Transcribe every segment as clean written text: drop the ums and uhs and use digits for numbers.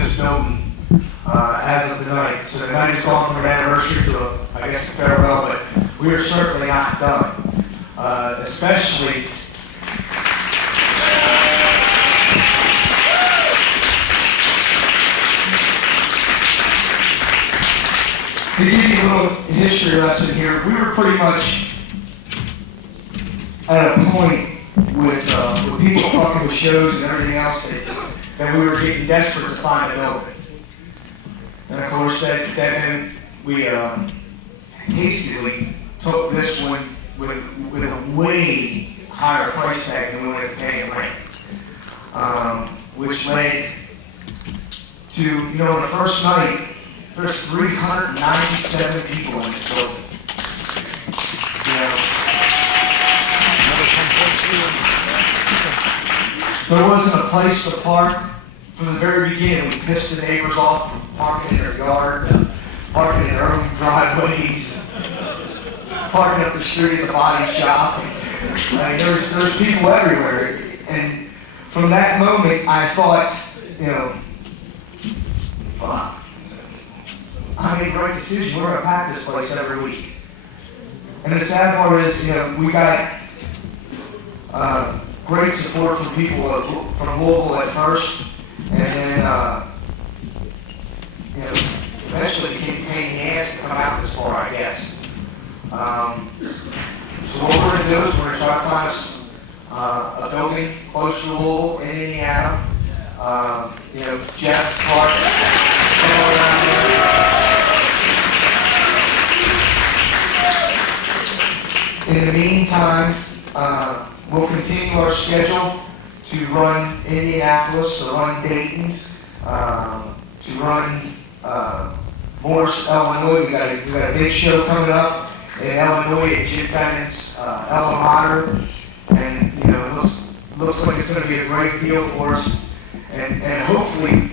this building as of tonight. So tonight has gone from an anniversary to, I guess, a farewell, but we are certainly not done. Especially to give you a little history lesson here, we were pretty much at a point with people fucking with shows and everything else that we were getting desperate to find a building. And of course, that meant we hastily took this one with a way higher price tag than we wanted to pay in rent, which led to, you know, on the first night, there's 397 people in this building. You know, there wasn't a place to park. From the very beginning, we pissed the neighbors off from parking in their yard, parking in their own driveways, parking up the street at the body shop. I mean, there's people everywhere. And from that moment, I thought, you know, fuck. I made the right decision. We're going to pack this place every week. And the sad part is, you know, we got great support from people from Louisville at first, and then, you know, eventually it became a pain in the ass to come out this far, I guess. So what we're going to do is we're going to try to find us a building close to Louisville in Indiana. You know, Jeff, Clark, all around there. In the meantime, we'll continue our schedule to run Indianapolis, to run Dayton, to run Morris, Illinois. We got a big show coming up in Illinois at Jim Fennon's alma mater, and you know, it looks like it's going to be a great deal for us, and hopefully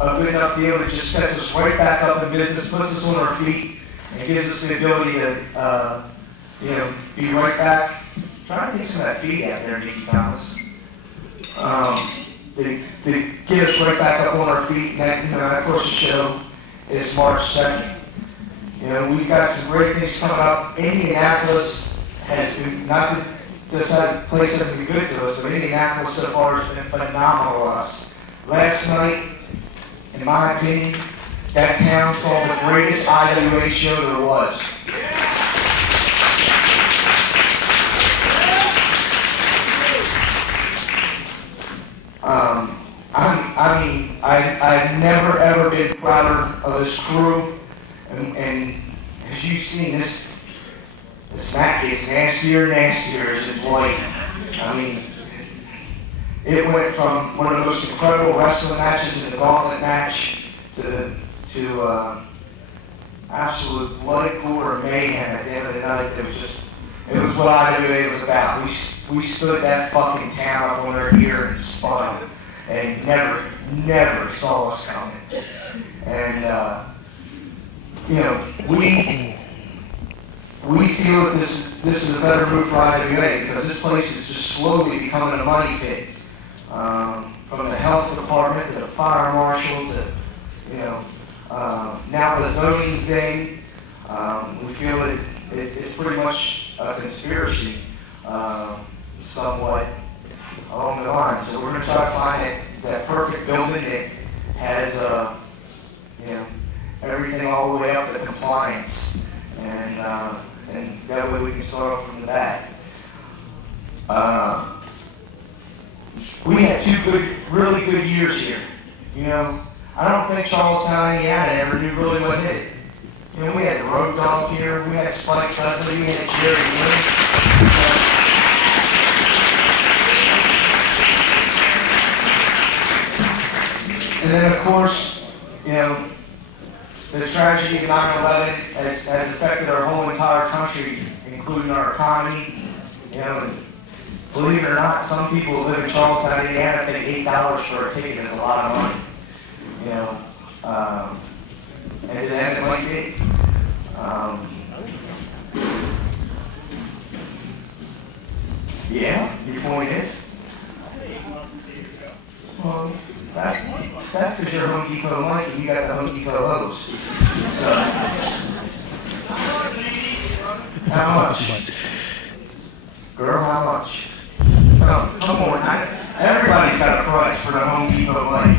a good enough deal that just sets us right back up in business, puts us on our feet, and gives us the ability to you know, be right back. Try to take some of that feed out there, Nikki Thomas. To get us right back up on our feet. And that, you know, of course, the show is March 2nd. You know, we've got some great things coming up. Indianapolis has been, not that this place hasn't been good to us, but Indianapolis so far has been phenomenal to us. Last night, in my opinion, that town saw the greatest IWA show there was. I've never ever been prouder of this crew, and as you've seen, this match gets nastier and nastier as it's light. I mean, it went from one of the most incredible wrestling matches in the gauntlet match to absolute blood, gore, and mayhem at the end of the night. It was what IWA was about. We stood that fucking town up on their ear and spun, and never saw us coming. And you know, we feel that this is a better move for IWA because this place is just slowly becoming a money pit. From the health department to the fire marshal to, you know, now the zoning thing. We feel that it's pretty much a conspiracy, somewhat along the lines. So we're going to try to find that perfect building that has, you know, everything all the way up to compliance, and that way we can start off from the back. We had two really good years here. You know, I don't think Charlestown, Indiana ever knew really what hit it. You know, we had the Road Dog here, we had Spike Dudley, we had Jerry Lynn. And then, of course, you know, the tragedy of 9/11 has affected our whole entire country, including our economy. You know, and believe it or not, some people who live in Charlestown, Indiana, think $8 for a ticket is a lot of money. You know, and to them it might be. Yeah, your point is? Well, that's because you're a home Depot mic and you got the Home Depot hose. So, how much? Girl, how much? No, come on. Everybody's got a price for the Home Depot mic.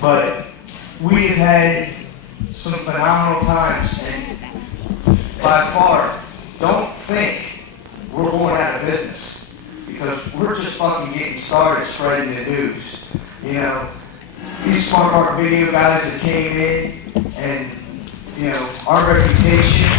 But we have had some phenomenal times, and by far, don't think we're going out of business, because we're just fucking getting started spreading the news. You know, these Smart Park Video guys that came in, and, you know, our reputation.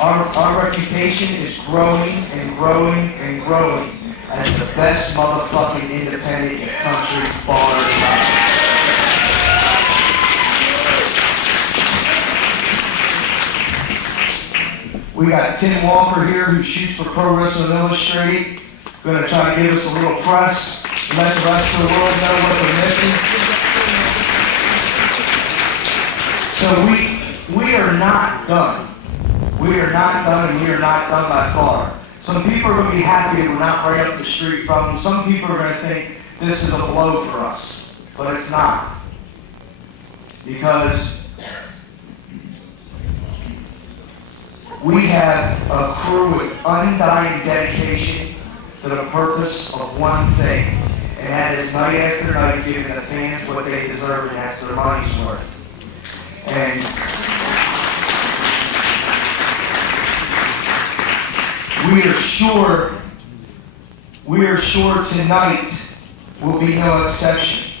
Our reputation is growing and growing and growing as the best motherfucking independent country bar. We got Tim Walker here who shoots for Pro Wrestling Illustrated. Gonna try to give us a little press, let the rest of the world know what they're missing. So we are not done. We are not done, and we are not done by far. Some people are going to be happy that we're not right up the street from them. Some people are going to think this is a blow for us, but it's not. Because we have a crew with undying dedication to the purpose of one thing, and that is night after night giving the fans what they deserve, and that's their money's worth. And we are sure tonight will be no exception.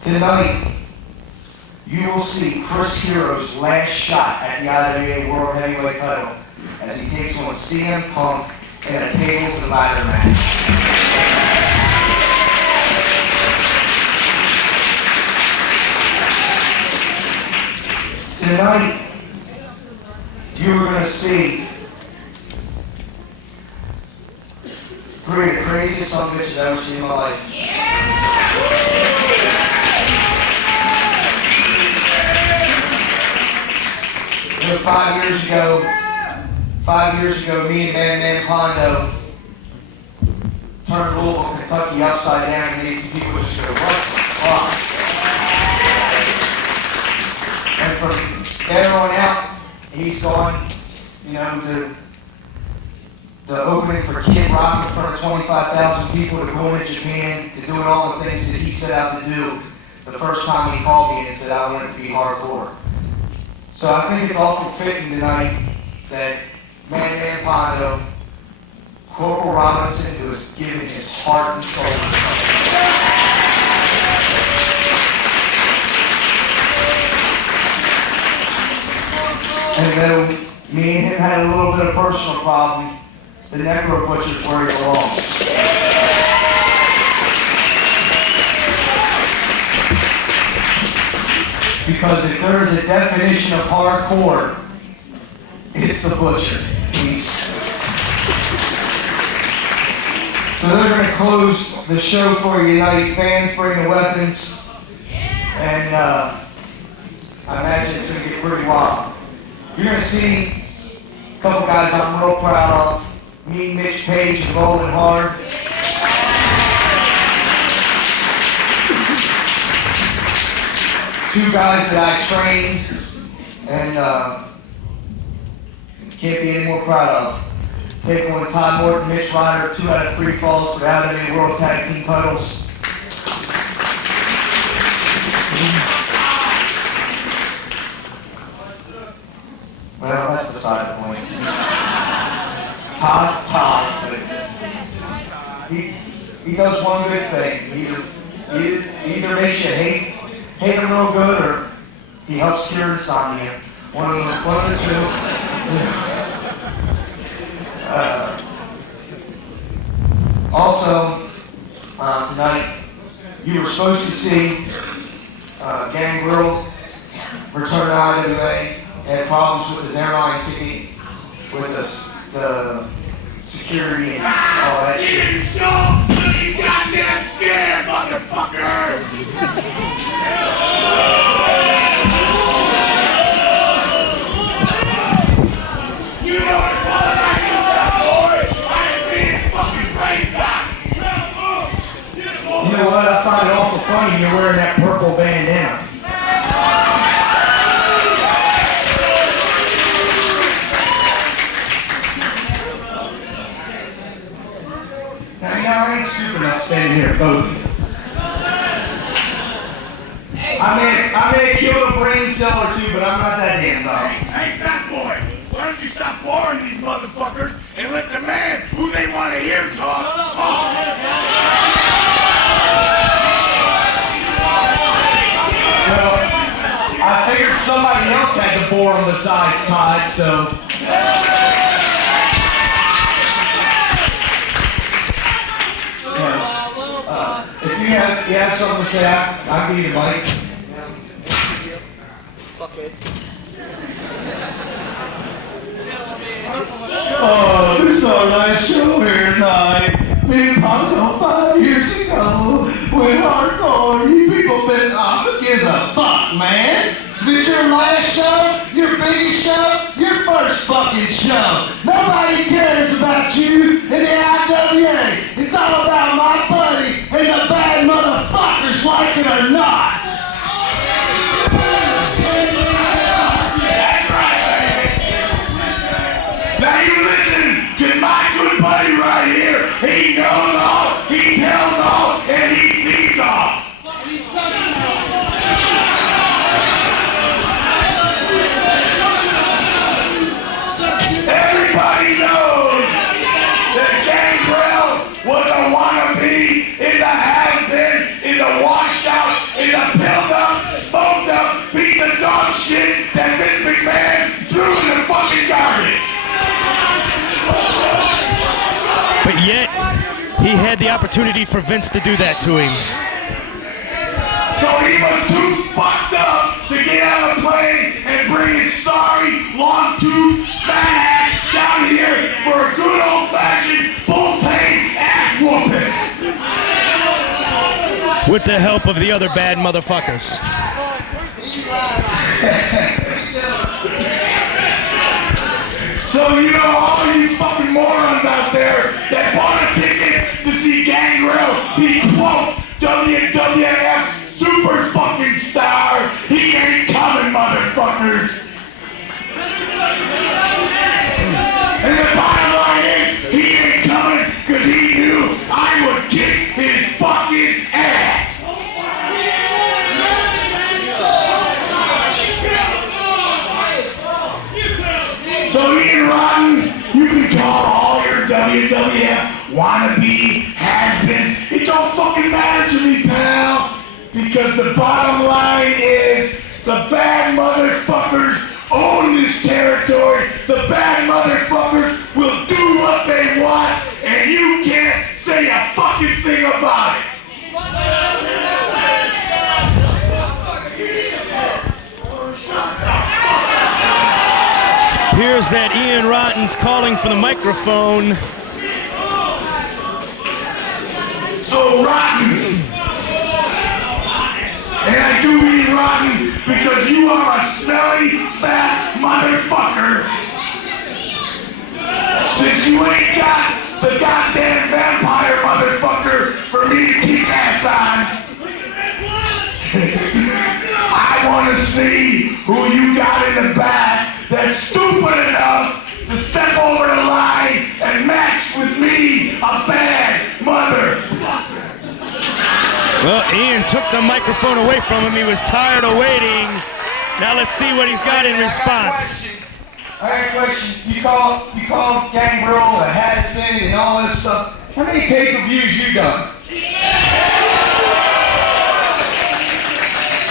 Tonight, you will see Chris Hero's last shot at the IWA World Heavyweight title as he takes on CM Punk in a tables and ladder match. Tonight, you are going to see three of the craziest son of bitches I've ever seen in my life. You know, 5 years ago, me and Man Pondo turned Louisville, Kentucky upside down, and made some people just go, what the fuck? And from there on out, he's gone, you know, to the opening for Kid Rock in front of 25,000 people, to going to Japan, to doing all the things that he set out to do the first time he called me and said, I want it to be hardcore. So I think it's awful fitting tonight that Man Pondo, Corporal Robinson, who has given his heart and soul to something. And though me and him had a little bit of personal problem, the Necro butcher's where he belongs. Because if there is a definition of hardcore, it's the butcher. So they're going to close the show for you tonight. Fans, bring the weapons. And I imagine it's going to get pretty wild. You're going to see a couple guys I'm real proud of. Me, Mitch, Page, and Rolling Hard. Two guys that I trained and can't be any more proud of. Taking on Todd, Morton, Mitch, Ryder, 2 out of 3 falls for the IWA World Tag Team titles. Well, that's beside the point. Todd's Todd. He does one good thing. He either makes you hate him real good, or he helps cure insomnia. One of the two. Also, tonight, you were supposed to see Gangrel return to IWA. Had problems with his airline ticket, with the security and all that shit. You so he's goddamn scared, motherfucker! You funny you're wearing that purple bandana. Now, you know, I ain't stupid enough standing here, both of you. I may have killed a brain cell or two, but I'm not that damn dog. Hey, fat boy, why don't you stop boring these motherfuckers and let the man who they want to hear talk. Well, I figured somebody else had to bore him besides Todd, so... If you have something to say, I'll give you the mic. Fuck it. Oh, this is a nice show here tonight. Me and Pondo 5 years ago went hardcore. You people been who gives a fuck, man? This your last show? Your biggest show? Your first fucking show. Nobody cares about you in the IWA. It's all about my buddy and the bad motherfuckers, like it or not. Now you listen to my good buddy right here. He knows all, he tells all, and he sees all. Everybody knows that Gangrel was a wannabe, is a has-been, is a washed-out, is a pilled-up, smoked-up piece of dog shit that Vince McMahon threw in the fucking garbage. But yet, he had the opportunity for Vince to do that to him. So he was too fucked up to get on a plane and bring his sorry, long-toothed, fat ass down here for a good old-fashioned, bull-pain ass whooping. With the help of the other bad motherfuckers. So you know all you fucking morons out there that bought a ticket to see Gangrel be quote WWF super fucking star, he ain't coming, motherfuckers. And the bottom line is, he ain't coming because he knew I would kick his fucking ass. So Ian Rotten, you can call all your WWF wannabe has-beens. It don't fucking matter to me, pal. Because the bottom line is, the bad motherfuckers own this territory. The bad motherfuckers will do what they want, and you can't say a fucking thing about it. Here's that Ian Rotten's calling for the microphone. So rotten. And I do mean rotten because you are a smelly, fat motherfucker. Since you ain't got the goddamn vampire motherfucker for me to keep ass on. I want to see who you got in the back that's stupid enough to step over the line and match with me, a bad motherfucker. Well, Ian took the microphone away from him. He was tired of waiting. Now let's see what he's got in response. I got a question. You call Gangrel a has-been and all this stuff. How many pay-per-views you done?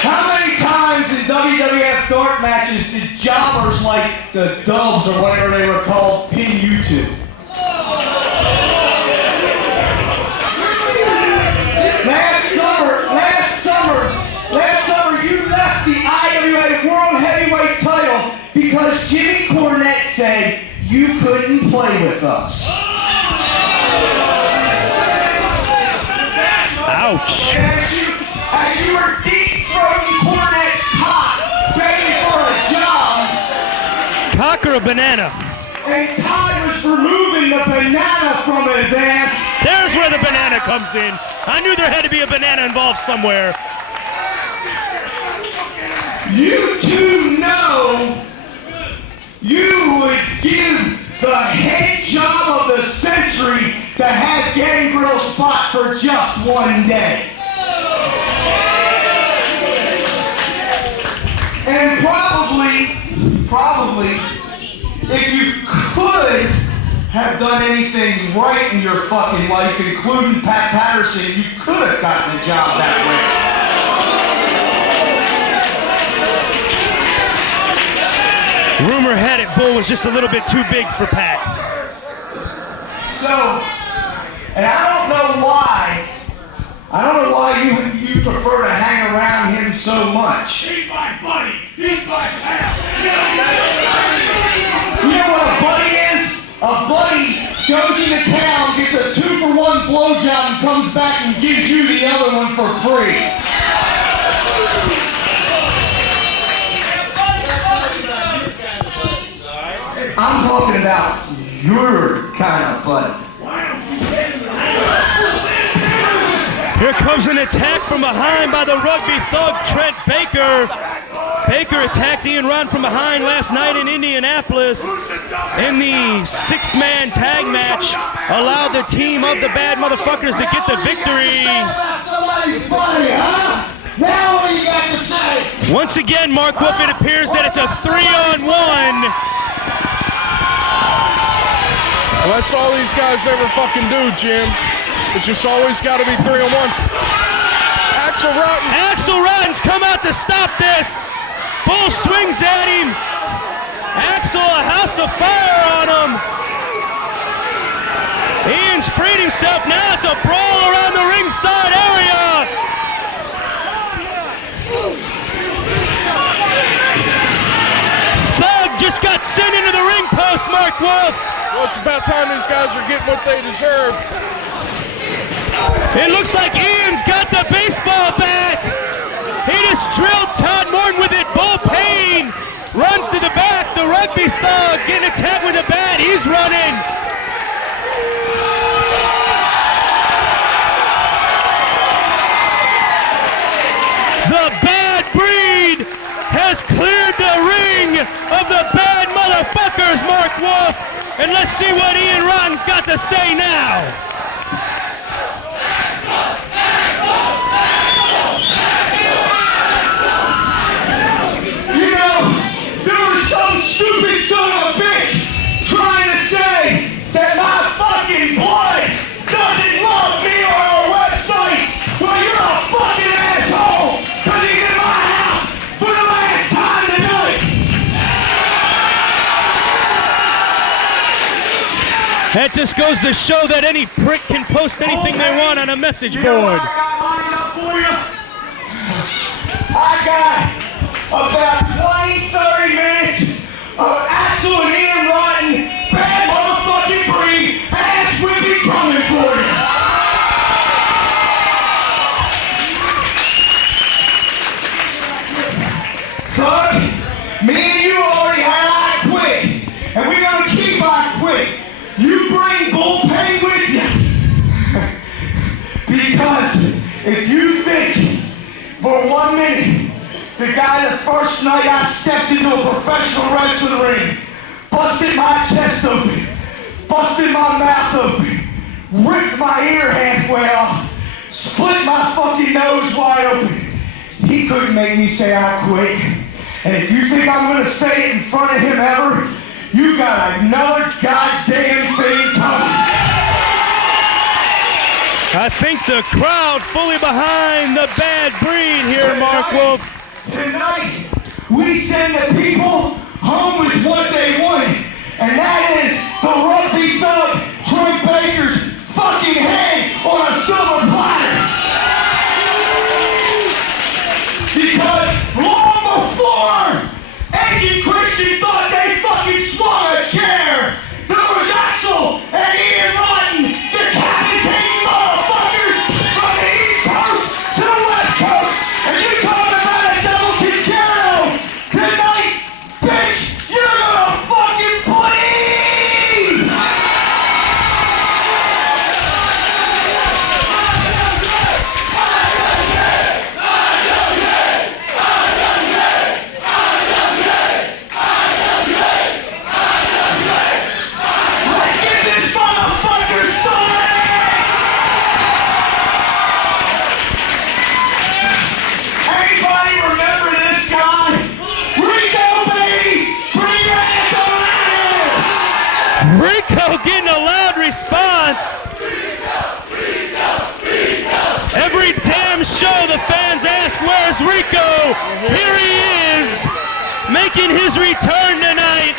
How many times in WWF dark matches did jobbers like the Dubs or whatever they were called pin you to? Last summer you left the IWA World Heavyweight title because Jimmy Cornette said you couldn't play with us. Ouch. And as you were deep-throating Cornette's cock, begging for a job. Cock or a banana? And Todd was removing the banana from his ass. There's where the banana comes in. I knew there had to be a banana involved somewhere. You two know you would give the head job of the century to have Gangrel spot for just one day. And probably, if you could have done anything right in your fucking life, including Pat Patterson, you could have gotten the job that way. Rumor had it Bull was just a little bit too big for Pat. So, and I don't know why you prefer to hang around him so much. He's my buddy. He's my pal. You know what a buddy is? A buddy goes into town, gets a 2-for-1 blowjob, and comes back and gives you the other one for free. I'm talking about your kind of buddy. Here comes an attack from behind by the Rugby thug Trent Baker. Baker attacked Ian Rotten from behind last night in Indianapolis in the 6-man tag match. Allowed the team of the bad motherfuckers to get the victory. Somebody's buddy, huh? Now what do you got to say? Once again, Mark Wolf, it appears that it's a 3-on-1. Well, that's all these guys ever fucking do, Jim. It's just always got to be 3-on-1. Axel Rotten's come out to stop this. Bull swings at him. Axel, a house of fire on him. Ian's freed himself. Now it's a brawl around the ringside area. Thug just got sent into the ring post, Mark Wolf. Well, it's about time these guys are getting what they deserve. It looks like Ian's got the baseball bat. He just drilled Todd Morton with it. Bull Payne runs to the back. The Rugby thug getting attacked with a bat. He's running. The Bad Breed has cleared the ring of the bad motherfuckers, Mark Wolf. And let's see what Ian Rotten's got to say now. You know, there was some stupid son of a bitch trying to say that my fucking blood doesn't love me or our website. Well, you're a fucking asshole, because he's in my house for the last time tonight. That just goes to show that any prick can post anything they want on a message You know board. what I got lined up for you? I got about 20-30 minutes of Axel and Ian Rotten, bad motherfucking breed, ass whipping coming for you. Son, me and you already had I quit, and we're gonna keep I quit. You bring Bull Payne with you. Because if you think for 1 minute, the guy the first night I stepped into a professional wrestling ring, busted my chest open, busted my mouth open, ripped my ear halfway off, split my fucking nose wide open, he couldn't make me say I quit. And if you think I'm gonna say it in front of him ever, you got another goddamn thing coming. I think the crowd fully behind the Bad Breed here, Mark Wolf. Tonight, we send the people home with what they wanted, and that is the Rugby thug Trent Baker's fucking head on a silver platter. Because long before Agent Christian thought they fucking swung a chair, there was Axel and Ian Rotten decapitating motherfuckers from the East Coast to the West Coast, and you talking about a double concerto tonight, bitch, you're gonna fucking bleed! Rico getting a loud response. Every damn show the fans ask, where's Rico? Here he is, making his return tonight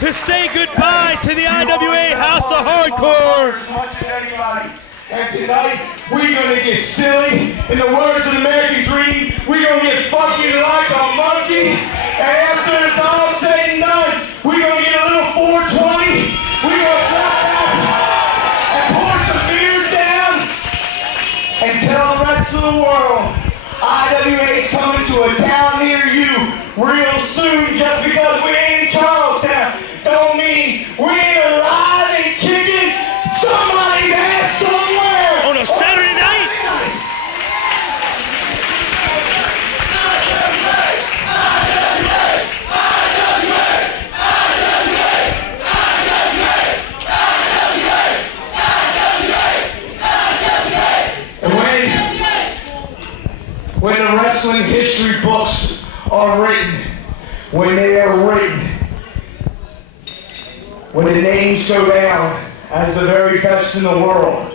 to say goodbye to the IWA House of Hardcore. As much as anybody. And tonight, we're gonna get silly. In the words of the American Dream, we're gonna get funky like a monkey. And after it's all said and done, we're gonna get a little 420. We're gonna drop out and pour some beers down and tell the rest of the world IWA's coming to a town near you real soon. Just because we ain't in Charlestown don't mean we ain't alive and kicking somebody's ass somewhere On a Saturday night? And when the wrestling history books are written, when they are written, when the names go down as the very best in the world,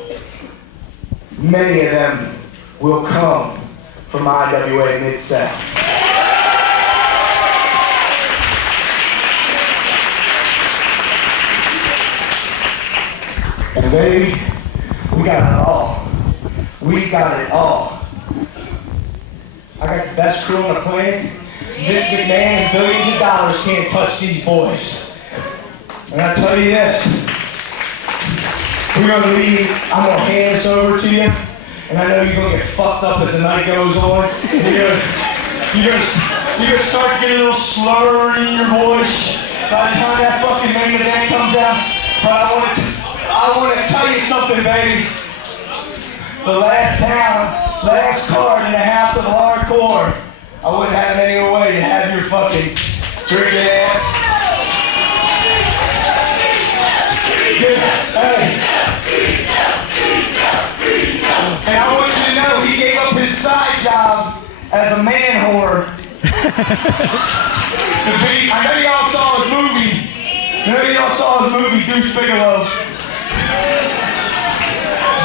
many of them will come from IWA Mid-South. And baby, we got it all. We got it all. I got the best crew on the planet. Vince McMahon and billions of dollars can't touch these boys. And I tell you this, we're gonna leave, I'm gonna hand this over to you, and I know you're gonna get fucked up as the night goes on. You're gonna start to get a little slur in your voice by the time that fucking main event comes out. But I wanna tell you something, baby. The last card in the House of Hardcore, I wouldn't have any other way to have your fucking drinking ass. Hey. And I want you to know he gave up his side job as a man whore to be. I know y'all saw his movie. Deuce Bigelow.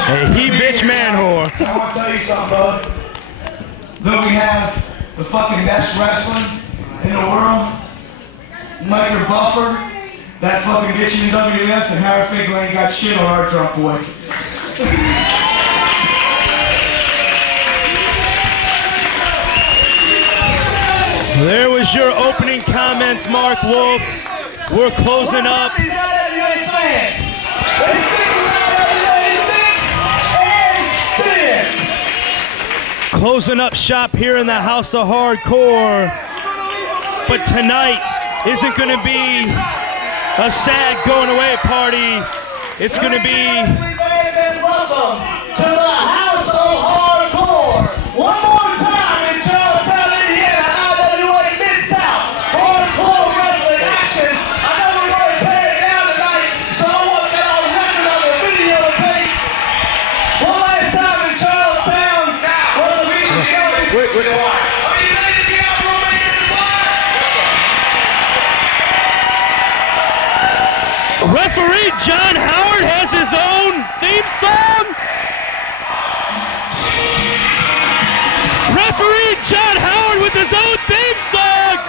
Hey, he bitch man whore. I want to tell you something, bud. Though we have the fucking best wrestling in the world, Mike Buffer, that fucking bitch in the WWF, and Howard Finkel ain't got shit on our drunk boy. There was your opening comments, Mark Wolf. We're closing up. These IWA fans, they stick around and Closing up shop here in the House of Hardcore. But tonight isn't going to be a sad going away party. It's going to be... Welcome to the House of Hardcore. One more time in Charlestown, Indiana, IWA Mid-South. Hardcore wrestling action. I know we want to tear it down tonight, so I want that on record on the videotape. One last time in Charlestown. Where the people show is... Are you ready to be out rolling in the fire? Referee John Howard has his own theme song. Referee John Howard with his own theme song.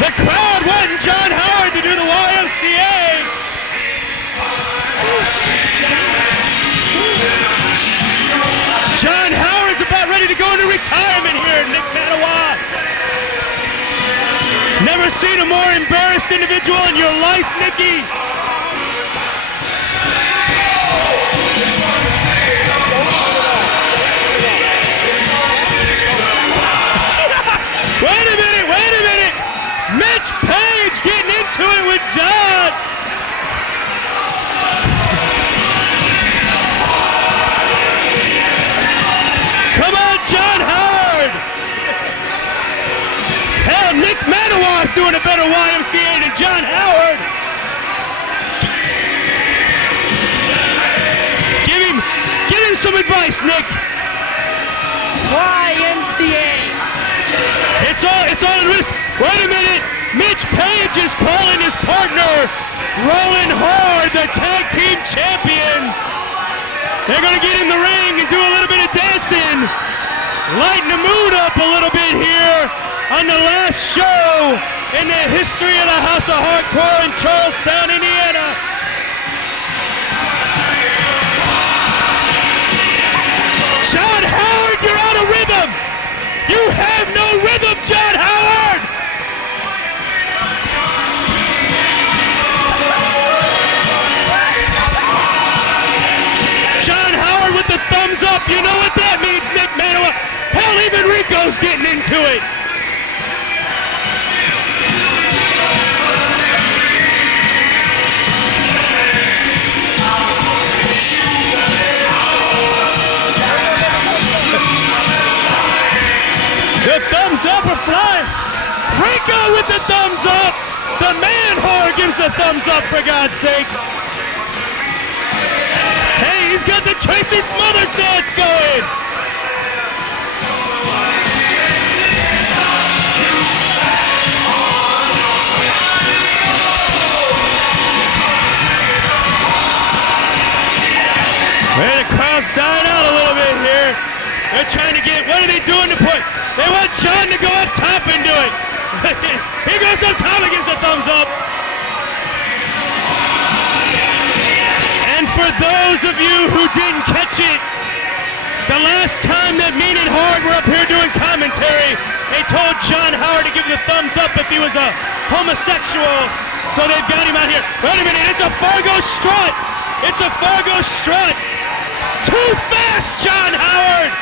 The crowd wanting John Howard to do the YMCA. John Howard's about ready to go into retirement here, Nick Manawa. Never seen a more embarrassed individual in your life, Nicky. Wait a minute. Mitch Page getting into it with John. Come on, John Howard! Hell, Nick Manawa's doing a better YMCA than John Howard. some advice, Nick. YMCA. It's all in risk. Wait a minute. Mitch Page is calling his partner, Rolling Hard, the tag team champions. They're going to get in the ring and do a little bit of dancing. Lighten the mood up a little bit here on the last show in the history of the House of Hardcore in Charlestown, Indiana. John Howard, you're out of rhythm. You have no rhythm, John Howard. John Howard with the thumbs up. You know what that means, Nick Manoa. Hell, even Rico's getting into it. The thumbs up are flying. Rico with the thumbs up. The man whore gives the thumbs up, for God's sake. Hey, he's got the Tracy Smothers dance going. Man, the crowd's dying out a little bit here. They're trying to get, what are they doing to put? They want John to go up top and do it. He goes up top and gives a thumbs up. And for those of you who didn't catch it, the last time that Mean and Hard were up here doing commentary, they told John Howard to give the thumbs up if he was a homosexual. So they've got him out here. Wait a minute, it's a Fargo strut. It's a Fargo strut. Too fast, John Howard.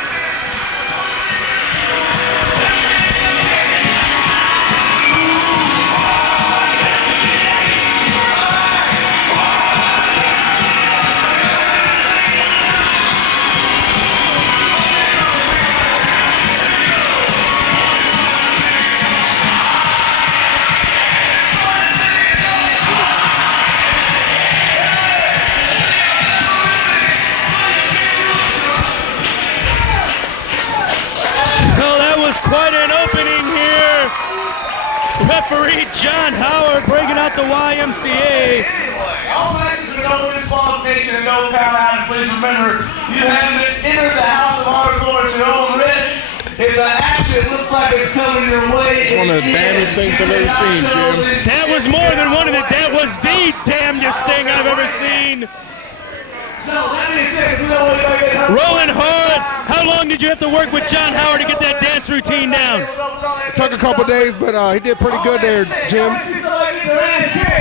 Quite an opening here. Referee John Howard breaking out the YMCA. Anyway, all matches are no disqualification and no count out. And please remember, you have entered the House of Hardcore at your own risk. If the action looks like it's coming your way, it's one of the damnedest things I've ever seen, Jim. That was more than one of the, that was the damnedest thing I've ever seen. So that being said, you know what you get. Rolling Hard, how long did you have to work with John Howard to get that dance routine down? It took a couple days, but he did pretty good there, Jim.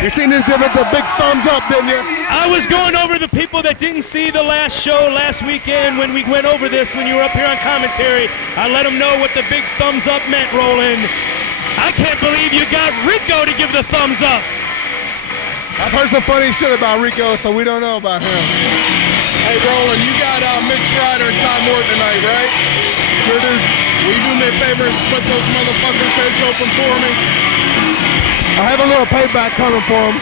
You seen him give it the big thumbs up, didn't you? I was going over the people that didn't see the last show last weekend when we went over this when you were up here on commentary. I let them know what the big thumbs up meant, Roland. I can't believe you got Rico to give the thumbs up. I've heard some funny shit about Rico, so we don't know about him. Hey, Roland, you got Mitch, Ryder, and Todd Morton tonight, right? Sure do. Will you do me a favor and split those motherfuckers' heads open for me? I have a little payback coming for him.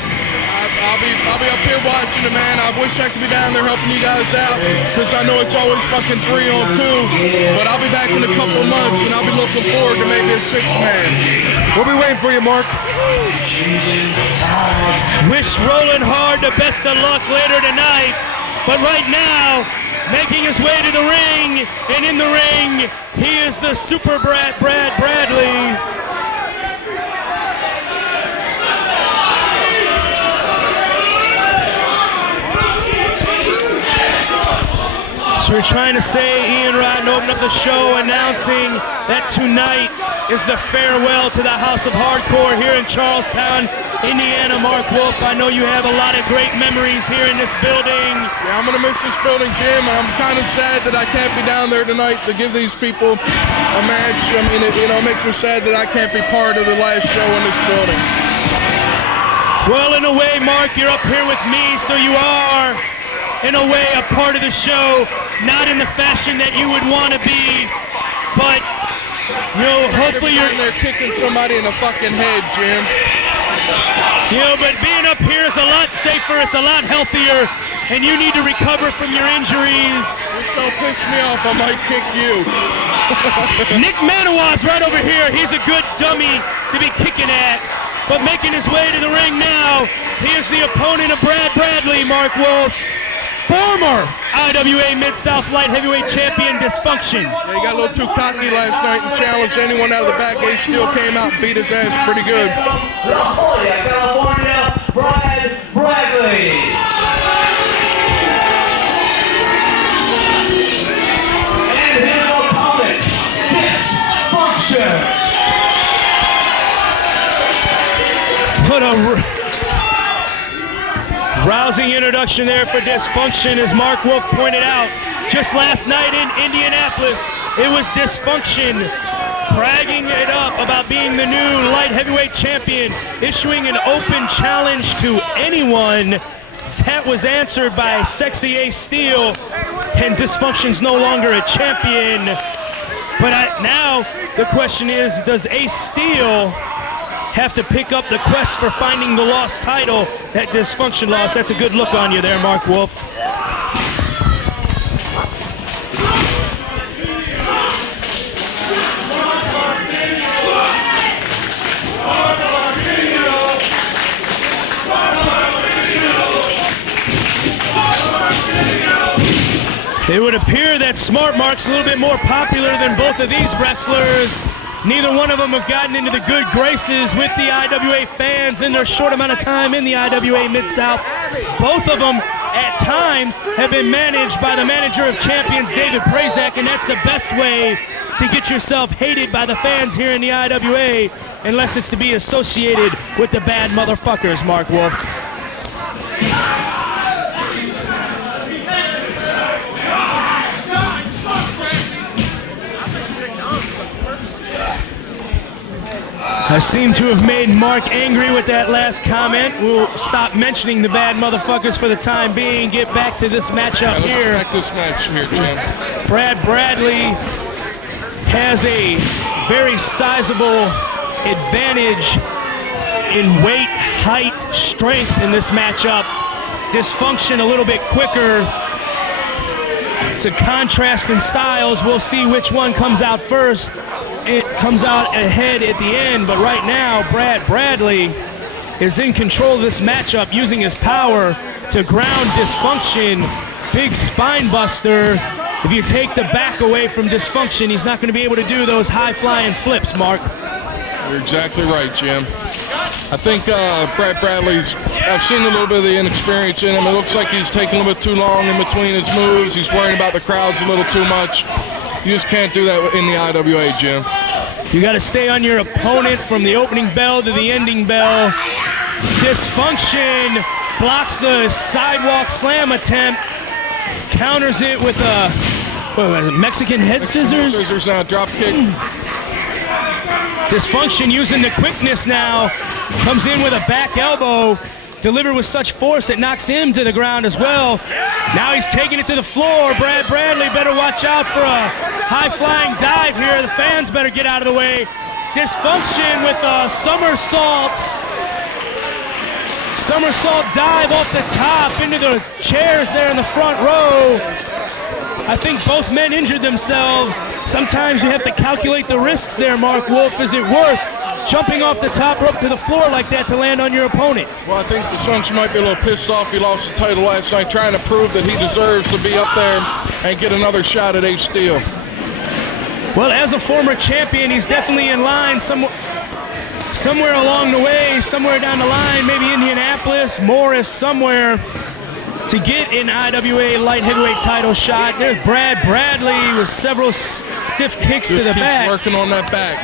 I'll be up here watching it, man. I wish I could be down there helping you guys out, because I know it's always fucking 3-on-2. But I'll be back in a couple of months, and I'll be looking forward to maybe a 6-man. We'll be waiting for you, Mark. Wish Rolling Hard the best of luck later tonight. But right now, making his way to the ring, and in the ring, he is the Super Brad Bradley. So we're trying to say Ian Rotten opened up the show announcing that tonight is the farewell to the House of Hardcore here in Charlestown, Indiana. Mark Wolf, I know you have a lot of great memories here in this building. Yeah, I'm going to miss this building, Jim. I'm kind of sad that I can't be down there tonight to give these people a match. I mean, it makes me sad that I can't be part of the last show in this building. Well, in a way, Mark, you're up here with me, so you are, in a way, a part of the show, not in the fashion that you would want to be, but, you know, hopefully you're... They're kicking somebody in the fucking head, Jim. You know, but being up here is a lot safer, it's a lot healthier, and you need to recover from your injuries. This don't piss me off, I might kick you. Nick Manoir's right over here. He's a good dummy to be kicking at, but making his way to the ring now. He is the opponent of Brad Bradley, Mark Wolf. Former IWA Mid-South Light Heavyweight Champion Dysfunction. Yeah, he got a little too cocky last night and challenged anyone out of the back. Ace still came out and beat his ass pretty good. La Jolla, California, Brad Bradley. And his opponent, Dysfunction. What a rousing introduction there for Dysfunction, as Mark Wolf pointed out. Just last night in Indianapolis, it was Dysfunction bragging it up about being the new light heavyweight champion, issuing an open challenge to anyone. That was answered by Sexy Ace Steel, and Dysfunction's no longer a champion. But now the question is, does Ace Steel have to pick up the quest for finding the lost title that Dysfunction lost? That's a good look on you there, Mark Wolf. It would appear that Smart Mark's a little bit more popular than both of these wrestlers. Neither one of them have gotten into the good graces with the IWA fans in their short amount of time in the IWA Mid-South. Both of them, at times, have been managed by the manager of champions, David Prazak, and that's the best way to get yourself hated by the fans here in the IWA, unless it's to be associated with the bad motherfuckers, Mark Wolf. I seem to have made Mark angry with that last comment. We'll stop mentioning the bad motherfuckers for the time being. Get back to this matchup here. Let's back this match here, Jim. Brad Bradley has a very sizable advantage in weight, height, strength in this matchup. Dysfunction a little bit quicker. It's a contrast in styles. We'll see which one comes out first. It comes out ahead at the end, but right now, Brad Bradley is in control of this matchup, using his power to ground Dysfunction. Big spine buster. If you take the back away from Dysfunction, he's not going to be able to do those high-flying flips, Mark. You're exactly right, Jim. I think Brad Bradley's, I've seen a little bit of the inexperience in him. It looks like he's taking a little bit too long in between his moves. He's worrying about the crowds a little too much. You just can't do that in the IWA, Jim. You got to stay on your opponent from the opening bell to the ending bell. Dysfunction blocks the sidewalk slam attempt, counters it with a Mexican head scissors? Scissors now, drop kick. Dysfunction using the quickness now, comes in with a back elbow, delivered with such force it knocks him to the ground as well. Now he's taking it to the floor. Brad Bradley better watch out for a high-flying dive here. The fans better get out of the way. Dysfunction with a somersault dive off the top into the chairs there in the front row. I think both men injured themselves. Sometimes you have to calculate the risks there, Mark Wolf. Is it worth jumping off the top rope to the floor like that to land on your opponent? Well, I think Dysfunction might be a little pissed off he lost the title last night, trying to prove that he deserves to be up there and get another shot at Ace Steel. Well, as a former champion, he's definitely in line somewhere along the way, somewhere down the line, maybe Indianapolis, Morris, somewhere, to get an IWA light heavyweight title shot. There's Brad Bradley with several stiff kicks to the back. Just keeps working on that back.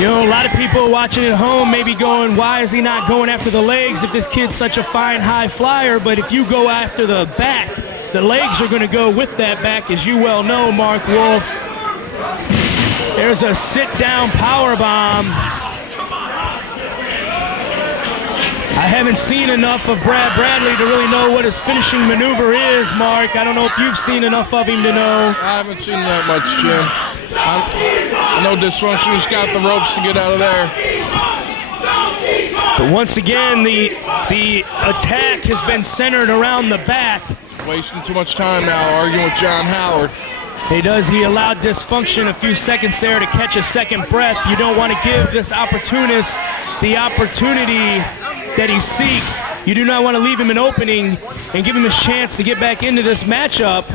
You know, a lot of people watching at home may be going, why is he not going after the legs if this kid's such a fine high flyer? But if you go after the back, the legs are going to go with that back, as you well know, Mark Wolf. There's a sit-down powerbomb. I haven't seen enough of Brad Bradley to really know what his finishing maneuver is, Mark. I don't know if you've seen enough of him to know. I haven't seen that much, Jim. I know Dysfunction's got the ropes to get out of there. But once again, the attack has been centered around the back. Wasting too much time now arguing with John Howard. He does. He allowed Dysfunction a few seconds there to catch a second breath. You don't want to give this opportunist the opportunity that he seeks. You do not want to leave him an opening and give him a chance to get back into this matchup.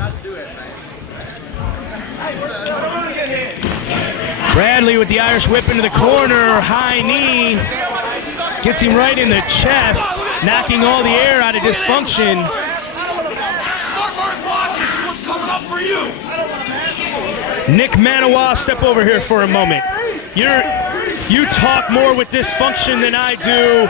Bradley with the Irish whip into the corner. High knee. Gets him right in the chest, knocking all the air out of Dysfunction. Nick Manawa, step over here for a moment. You talk more with Dysfunction than I do.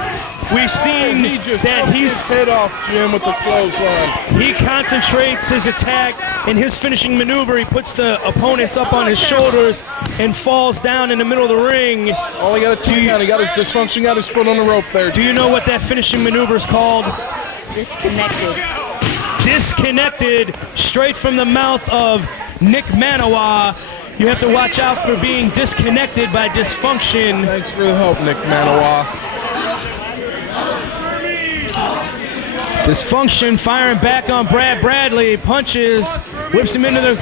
We've seen that he's head off Jim with the clothesline. He concentrates his attack and his finishing maneuver. He puts the opponents up on his shoulders and falls down in the middle of the ring. All he got a two-count. He got his Dysfunction, got his foot on the rope there. Do you know what that finishing maneuver is called? Disconnected. Disconnected, straight from the mouth of Nick Manawa. You have to watch out for being disconnected by Dysfunction. Thanks for the help, Nick Manawa. Dysfunction firing back on Brad Bradley. Punches, whips him into the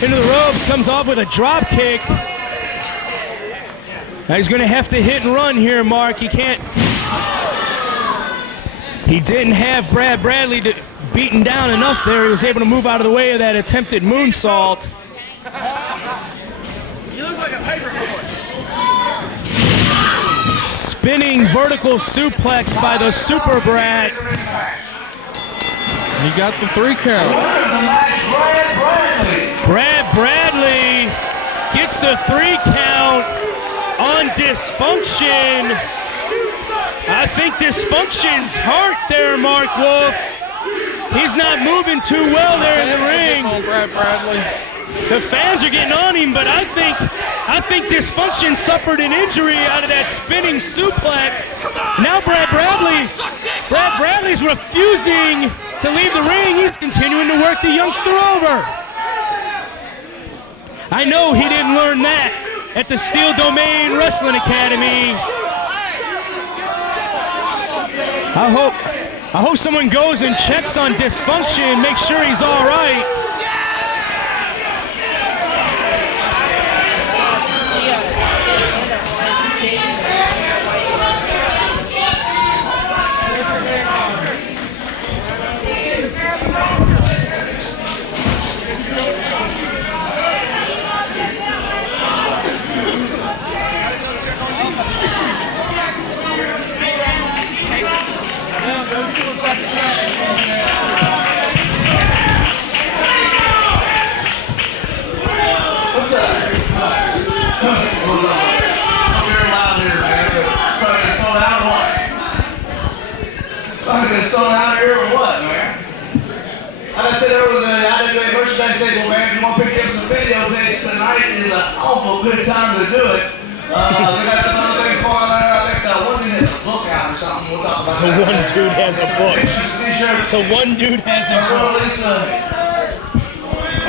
ropes, comes off with a drop kick. Now he's going to have to hit and run here, Mark. He can't. He didn't have Brad Bradley beaten down enough there. He was able to move out of the way of that attempted moonsault. He looks like a paperboy. Spinning vertical suplex by the Super Brat. He got the 3 count. Brad Bradley gets the 3 count on Dysfunction. I think Dysfunction's hurt there, Mark Wolf. He's not moving too well there in the ring. Brad Bradley. The fans are getting on him, but I think Dysfunction suffered an injury out of that spinning suplex. Now Brad Bradley's refusing to leave the ring. He's continuing to work the youngster over. I know he didn't learn that at the Steel Domain Wrestling Academy. I hope someone goes and checks on Dysfunction, make sure he's all right. I said earlier, I didn't do a merchandise table, man. If you want to pick up some videos, man, tonight is an awful good time to do it. We got some other things going on there. I think one dude has a book out or something. We'll talk about that. The one dude has a book. The one dude has a book.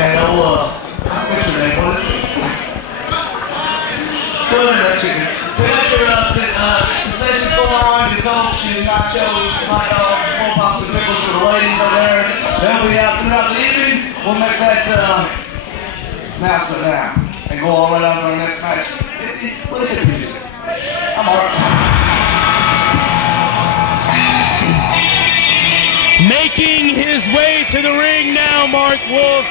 And what's your name? What is it? Put in that chicken. Got your concessions going on, your Colts, your nachos, hot dogs, 4 pops of pickles for the ladies over there. They'll be out throughout the evening. We'll make that announcement now and go all right on to our next match. Listen to music. I'm all right. Making his way to the ring now, Mark Wolf,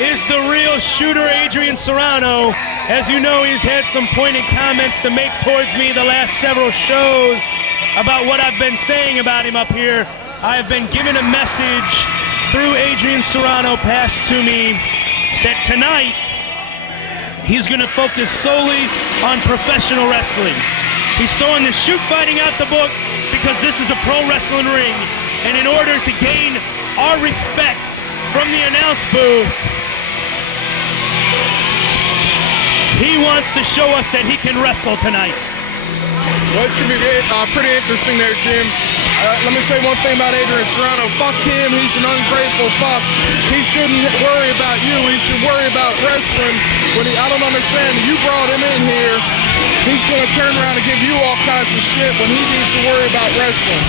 is the real shooter, Adrian Serrano. As you know, he's had some pointed comments to make towards me the last several shows about what I've been saying about him up here. I have been given a message through Adrian Serrano passed to me that tonight he's going to focus solely on professional wrestling. He's throwing the shoot fighting out the book because this is a pro wrestling ring. And in order to gain our respect from the announce booth, he wants to show us that he can wrestle tonight. Well, it should be pretty interesting there, Jim. Let me say one thing about Adrian Serrano. Fuck him. He's an ungrateful fuck. He shouldn't worry about you. He should worry about wrestling. I don't understand. You brought him in here he's going to turn around and give you all kinds of shit when he needs to worry about wrestling.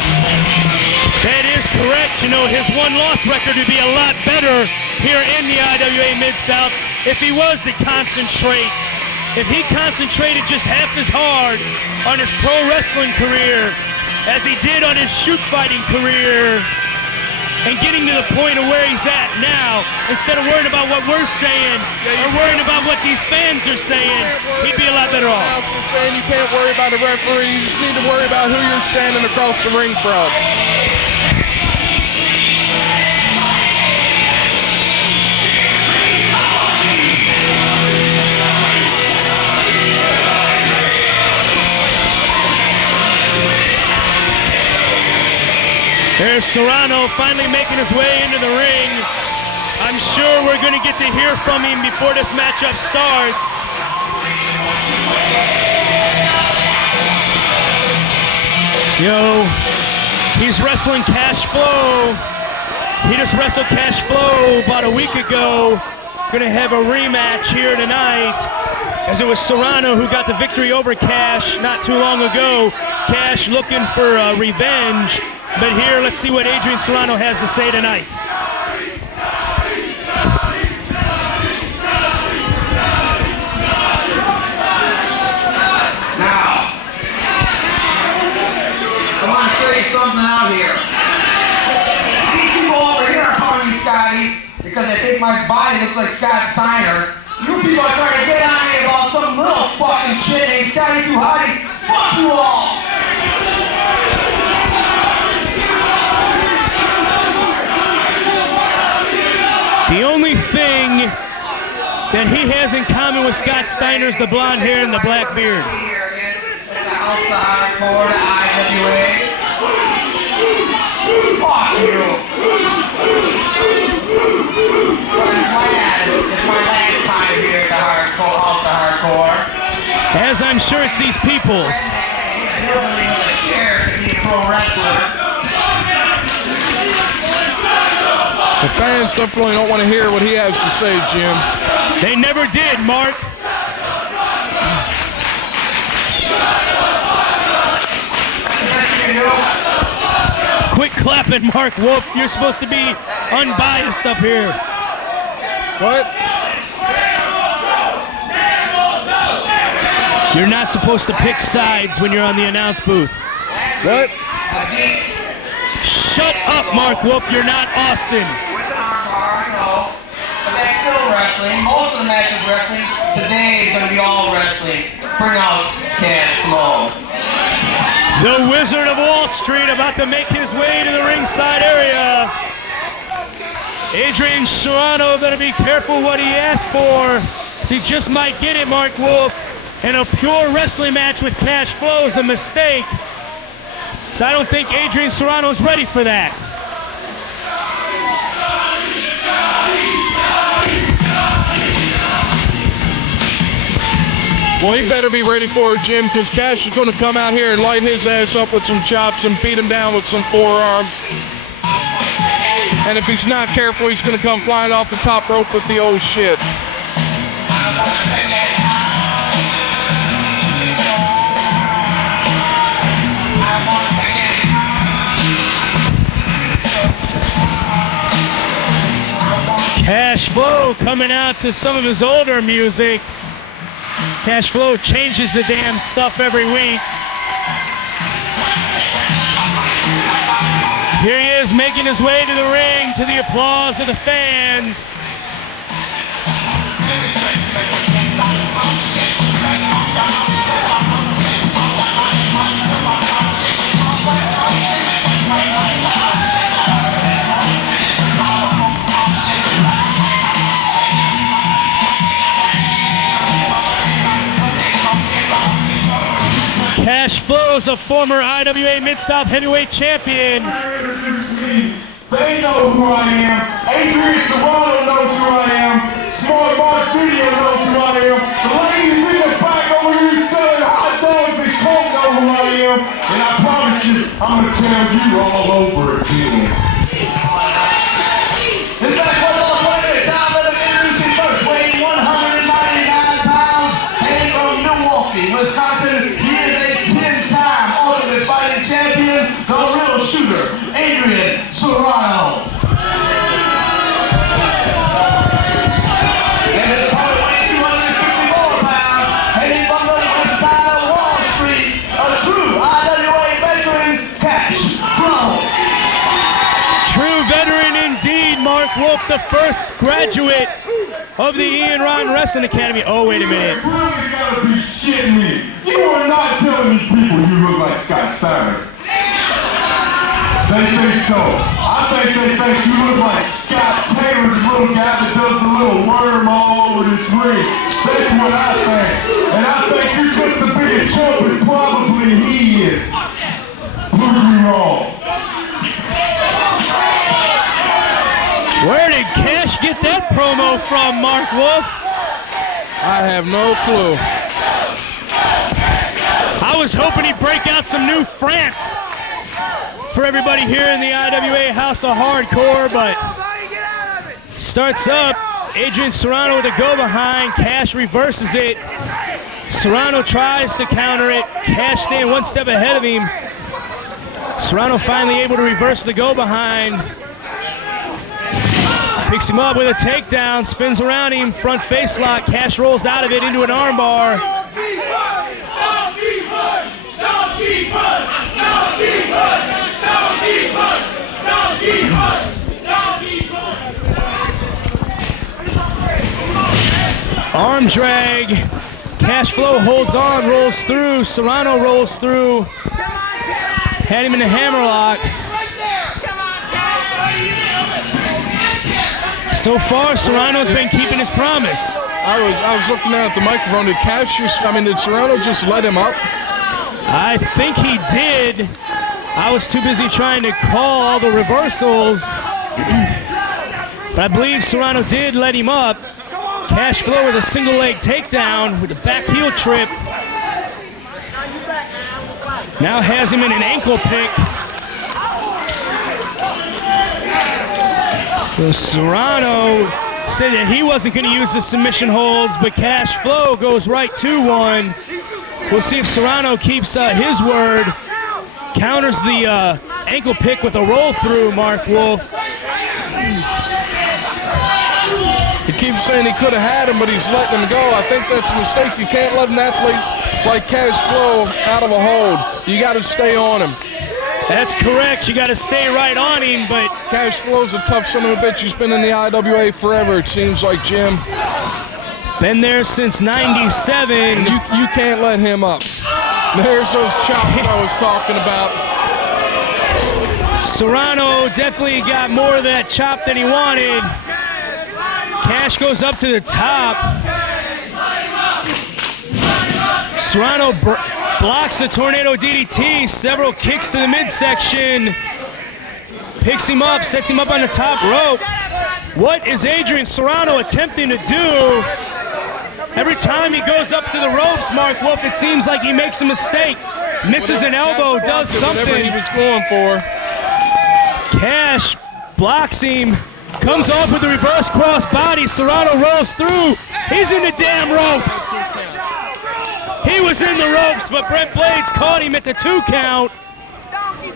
That is correct. You know, his one-loss record would be a lot better here in the IWA Mid-South if he was to concentrate. If he concentrated just half as hard on his pro wrestling career as he did on his shoot fighting career and getting to the point of where he's at now, instead of worrying about what we're saying or worrying about what these fans are saying, he'd be a lot better off. Saying you can't worry about the referee, you just need to worry about who you're standing across the ring from. There's Serrano finally making his way into the ring. I'm sure we're going to get to hear from him before this matchup starts. Yo, he's wrestling Cash Flow. He just wrestled Cash Flow about a week ago. Going to have a rematch here tonight, as it was Serrano who got the victory over Cash not too long ago. Cash looking for revenge. But here, let's see what Adrian Serrano has to say tonight. Now, I want to say something out here. These people over here are calling me Scotty because they think my body looks like Scott Steiner. You people are trying to get on me about some little fucking shit named Scotty Too Hottie. Fuck you all! The only thing that he has in common with Scott Steiner is the blonde hair and the black beard. Hardcore to IWA. Fuck you. I'm glad it's my last time here at the hardcore, House of Hardcore. As I'm sure it's these people's. Nobody with a chair to be a pro wrestler. The fans definitely don't want to hear what he has to say, Jim. They never did, Mark. Quit clapping, Mark Wolf. You're supposed to be unbiased up here. What? You're not supposed to pick sides when you're on the announce booth. What? Shut up, Mark Wolf. You're not Austin. But that's still wrestling. Most of the match is wrestling. Today is going to be all wrestling. Bring out Cash Flow. The Wizard of Wall Street about to make his way to the ringside area. Adrian Serrano going to be careful what he asked for. He just might get it, Mark Wolf. And a pure wrestling match with Cash Flow is a mistake. So I don't think Adrian Serrano's ready for that. Well, he better be ready for it, Jim, because Cash is going to come out here and light his ass up with some chops and beat him down with some forearms. And if he's not careful, he's going to come flying off the top rope with the old shit. Cash Flow coming out to some of his older music. Cash Flow changes the damn stuff every week. Here he is making his way to the ring to the applause of the fans. Cash Flow is a former IWA Mid-South Heavyweight Champion. They know who I am. Adrian Serrano knows who I am. Smart Mark Video knows who I am. The ladies in the back over here selling hot dogs and Colt know who I am. And I promise you, I'm going to tell you all over again. This next one lost one at a time. Let me introduce you first. Weighing 199 pounds. Hail from Milwaukee, Wisconsin. Mark Wolf, the first graduate of the Ian Rotten Wrestling Academy. Oh, wait a minute. You really gotta be shitting me. You are not telling these people you look like Scott Steiner. They think so. I think they think you look like Scott Taylor, the little guy that does the little worm all over this ring. That's what I think. And I think you're just as big a chump as probably he is. Prove me wrong. Where did Cash get that promo from, Mark Wolf? I have no clue. I was hoping he'd break out some new France for everybody here in the IWA House of Hardcore, but starts up. Adrian Serrano with a go behind. Cash reverses it. Serrano tries to counter it. Cash staying one step ahead of him. Serrano finally able to reverse the go behind. Picks him up with a takedown, spins around him, front face lock. Cash rolls out of it into an armbar. Arm drag. Cash Flow holds on, rolls through. Serrano rolls through. Had him in the hammerlock. So far, Serrano's been keeping his promise. I was looking down at the microphone. Did Serrano just let him up? I think he did. I was too busy trying to call all the reversals. But I believe Serrano did let him up. Cash Flow with a single leg takedown with a back heel trip. Now has him in an ankle pick. So Serrano said that he wasn't going to use the submission holds, but Cash Flow goes right to one. We'll see if Serrano keeps his word. Counters the ankle pick with a roll through, Mark Wolf. He keeps saying he could have had him, but he's letting him go. I think that's a mistake. You can't let an athlete like Cash Flow out of a hold. You got to stay on him. That's correct. You got to stay right on him, but Cash Flow's a tough son of a bitch. He's been in the IWA forever, it seems like, Jim. Been there since '97. You can't let him up. There's those chops I was talking about. Serrano definitely got more of that chop than he wanted. Cash goes up to the top. Serrano blocks the tornado DDT. Several kicks to the midsection. Picks him up, sets him up on the top rope. What is Adrian Serrano attempting to do? Every time he goes up to the ropes, Mark Wolf, it seems like he makes a mistake. Misses an elbow, does something. Whatever he was going for. Cash blocks him. Comes off with the reverse cross body. Serrano rolls through. He's in the damn ropes. He was in the ropes, but Brent Blades caught him at the 2 count.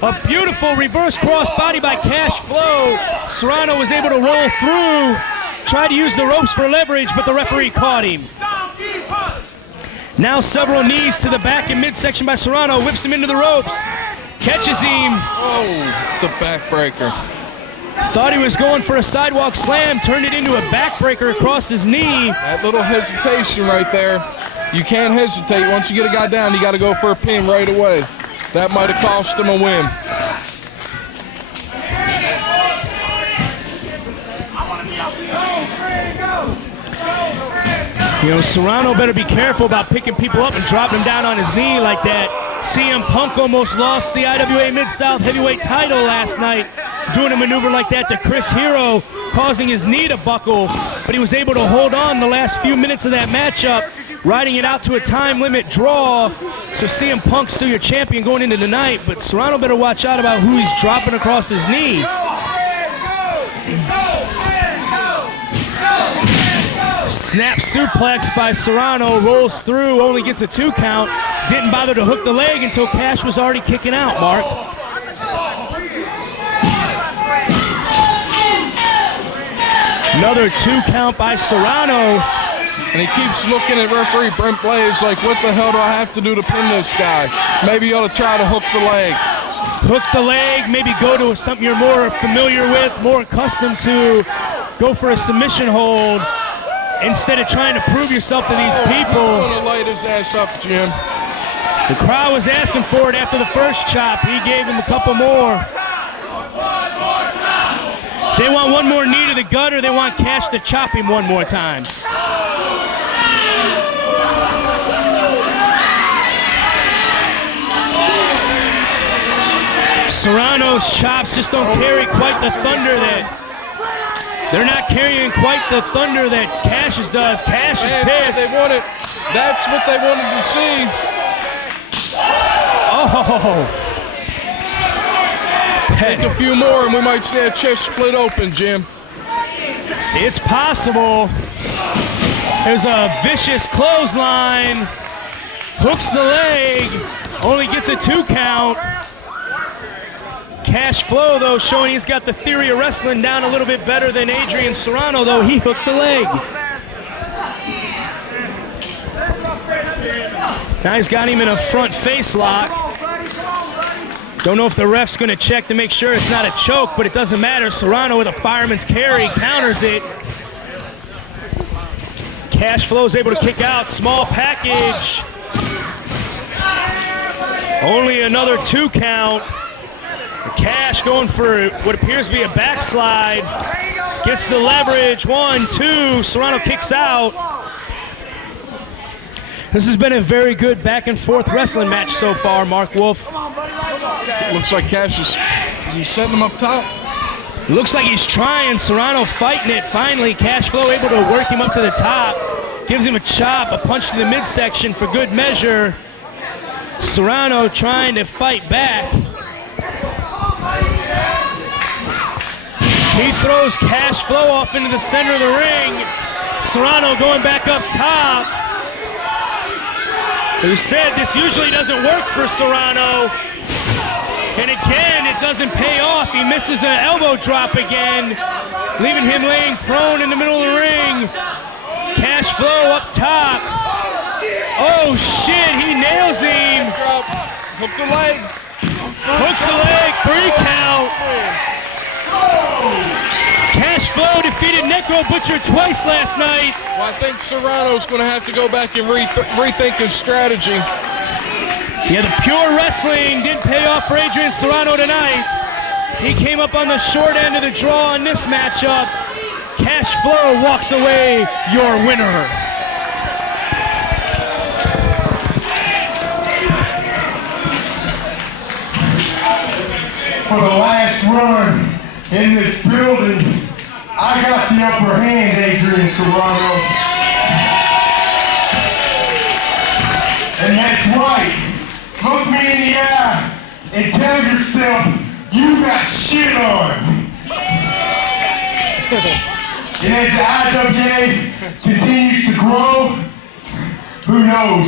A beautiful reverse cross body by Cash Flow. Serrano was able to roll through. Tried to use the ropes for leverage, but the referee caught him. Now several knees to the back and midsection by Serrano. Whips him into the ropes. Catches him. Oh, the backbreaker. Thought he was going for a sidewalk slam, turned it into a backbreaker across his knee. That little hesitation right there. You can't hesitate. Once you get a guy down, you got to go for a pin right away. That might have cost him a win. You know, Serrano better be careful about picking people up and dropping them down on his knee like that. CM Punk almost lost the IWA Mid-South Heavyweight title last night, doing a maneuver like that to Chris Hero, causing his knee to buckle, but he was able to hold on the last few minutes of that matchup, riding it out to a time limit draw. So CM Punk's still your champion going into the night, but Serrano better watch out about who he's dropping across his knee. Snap suplex by Serrano, rolls through, only gets a 2 count. Didn't bother to hook the leg until Cash was already kicking out, Mark. Another 2 count by Serrano. And he keeps looking at referee Brent Blades like, what the hell do I have to do to pin this guy? Maybe you ought to try to hook the leg. hook the leg, maybe go to something you're more familiar with, more accustomed to, go for a submission hold instead of trying to prove yourself to these people. He's gonna light his ass up, Jim. The crowd was asking for it after the first chop. He gave him a couple more. They want one more knee to the gut, or they want Cash to chop him one more time. Serrano's chops just don't carry quite the thunder that... They're not carrying quite the thunder that Cash's does. Cash is pissed. That's what they wanted to see. Oh! Take a few more and we might see a chest split open, Jim. It's possible. There's a vicious clothesline. Hooks the leg. Only gets a 2 count. Cash Flow, though, showing he's got the theory of wrestling down a little bit better than Adrian Serrano, though. He hooked the leg. Now he's got him in a front face lock. Don't know if the ref's going to check to make sure it's not a choke, but it doesn't matter. Serrano with a fireman's carry counters it. Cash Flow is able to kick out. Small package. Only another 2 count. Cash going for what appears to be a backslide. Gets the leverage. 1, 2. Serrano kicks out. This has been a very good back and forth wrestling match so far, Mark Wolf. Looks like Cash is he setting him up top? Looks like he's trying. Serrano fighting it. Finally, Cash Flow able to work him up to the top. Gives him a chop, a punch to the midsection for good measure. Serrano trying to fight back. He throws Cash Flow off into the center of the ring. Serrano going back up top. Who said this usually doesn't work for Serrano. And again, it doesn't pay off. He misses an elbow drop again, leaving him laying prone in the middle of the ring. Cash Flow up top. Oh shit, he nails him. Hook the leg. Hooks the leg, 3 count. Cash Flow defeated Necro Butcher twice last night. Well, I think Serrano's going to have to go back and rethink his strategy. Yeah, the pure wrestling didn't pay off for Adrian Serrano tonight. He came up on the short end of the draw in this matchup. Cash Flow walks away your winner. For the last run in this building, I got the upper hand, Adrian Serrano. And that's right. Look me in the eye and tell yourself you got shit on. And as the IWA continues to grow, who knows?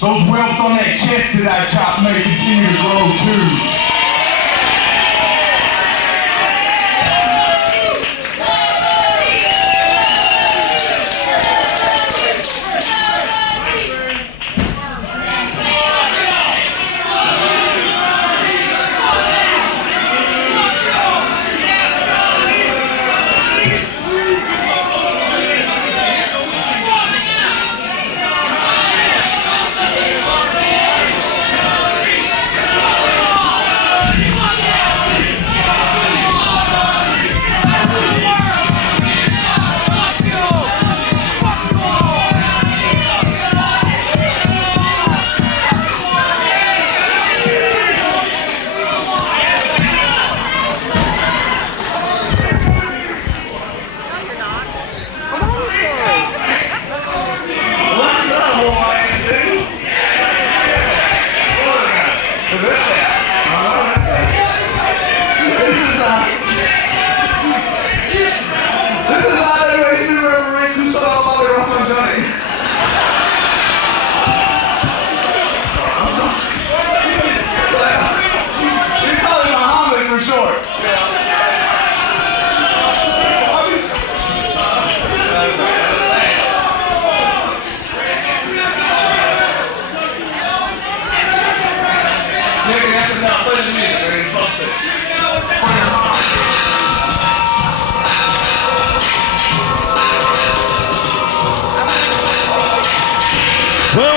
Those welts on that chest that I chopped may continue to grow too.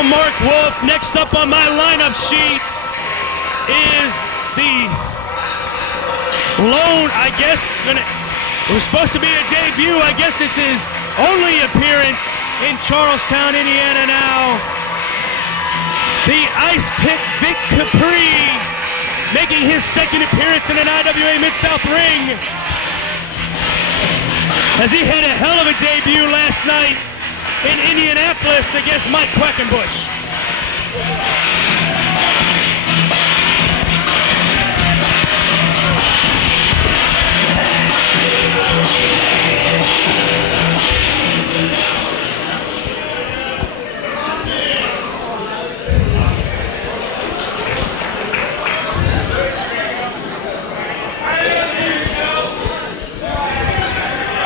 now, Mark Wolf, next up on my lineup sheet is the lone, I guess, it was supposed to be a debut. I guess it's his only appearance in Charlestown, Indiana now. The Ice Pick Vic Capri making his second appearance in an IWA Mid-South ring, as he had a hell of a debut last night in Indianapolis against Mike Quackenbush.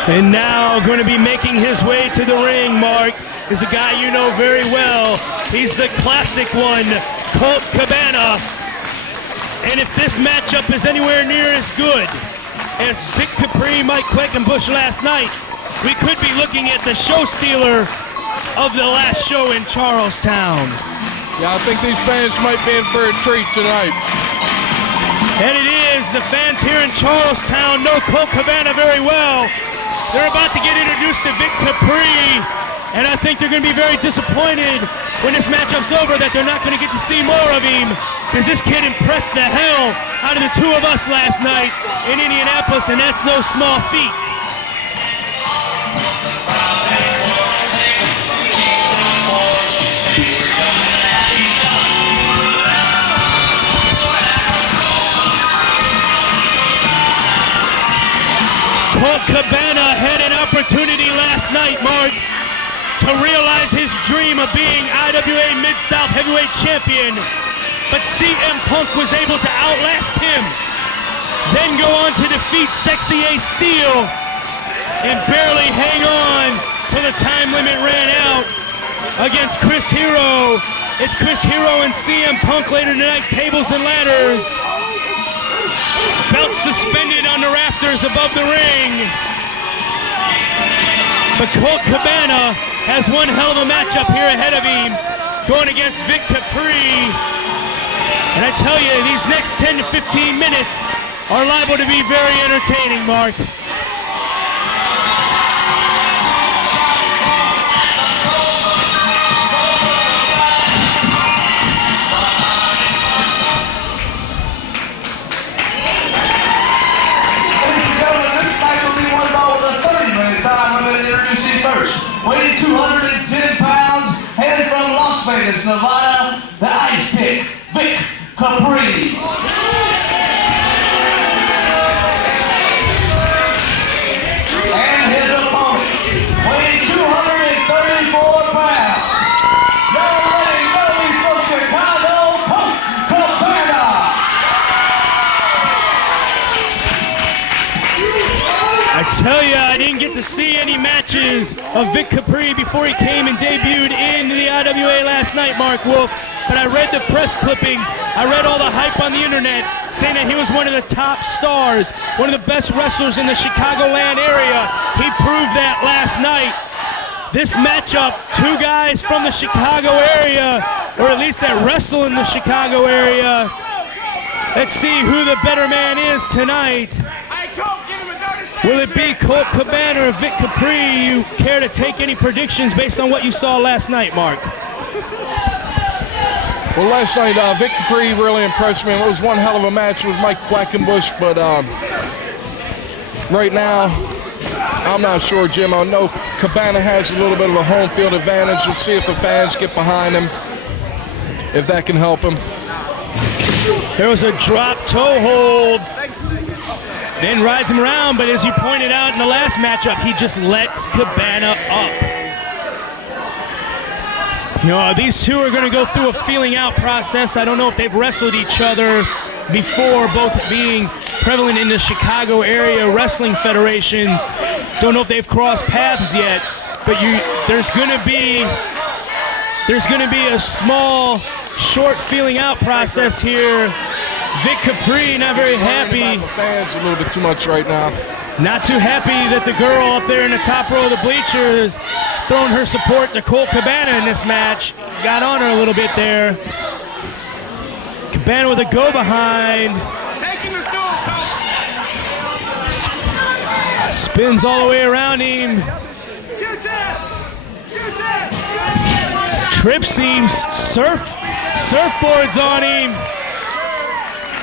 And now going to be making his way to the ring, Mark, is a guy you know very well. He's the classic one, Colt Cabana. And if this matchup is anywhere near as good as Vic Capri, Mike Quackenbush last night, we could be looking at the show stealer of the last show in Charlestown. Yeah, I think these fans might be in for a treat tonight. And it is. The fans here in Charlestown know Colt Cabana very well. They're about to get introduced to Vic Capri, and I think they're going to be very disappointed when this matchup's over that they're not going to get to see more of him, because this kid impressed the hell out of the two of us last night in Indianapolis, and that's no small feat. Colt Cabana had an opportunity last night, Mark, to realize his dream of being IWA Mid-South Heavyweight Champion, but CM Punk was able to outlast him, then go on to defeat Sexy Ace Steel, and barely hang on till the time limit ran out against Chris Hero. It's Chris Hero and CM Punk later tonight, tables and ladders. Belt suspended on the rafters above the ring. But Colt Cabana has one hell of a matchup here ahead of him, going against Vic Capri. And I tell you, these next 10 to 15 minutes are liable to be very entertaining, Mark. Weighing 210 pounds, headed from Las Vegas, Nevada, the Ice Pick, Vic Capri. And his opponent, weighing 234 pounds, y'all already know he's from Chicago, Colt Cabana. I tell you, I didn't get to see any matches of Vic Capri before he came and debuted in the IWA last night, Mark Wolf. But I read the press clippings. I read all the hype on the internet saying that he was one of the top stars, one of the best wrestlers in the Chicagoland area. He proved that last night. This matchup, two guys from the Chicago area, or at least that wrestle in the Chicago area. Let's see who the better man is tonight. Will it be Colt Cabana or Vic Capri? You care to take any predictions based on what you saw last night, Mark? Well, last night, Vic Capri really impressed me. It was one hell of a match with Mike Quackenbush, but right now, I'm not sure, Jim. I know Cabana has a little bit of a home field advantage. Let's see if the fans get behind him, if that can help him. There was a drop toe hold. Then rides him around, but as you pointed out in the last matchup, he just lets Cabana up. You know, these two are going to go through a feeling out process. I don't know if they've wrestled each other before, both being prevalent in the Chicago area wrestling federations. Don't know if they've crossed paths yet, but there's going to be a small, short feeling out process here. Vic Capri not very happy. Fans a little bit too much right now. Not too happy that the girl up there in the top row of the bleachers throwing her support to Colt Cabana in this match. got on her a little bit there. Cabana with a go behind. Spins all the way around him. Trips him, surfboards on him.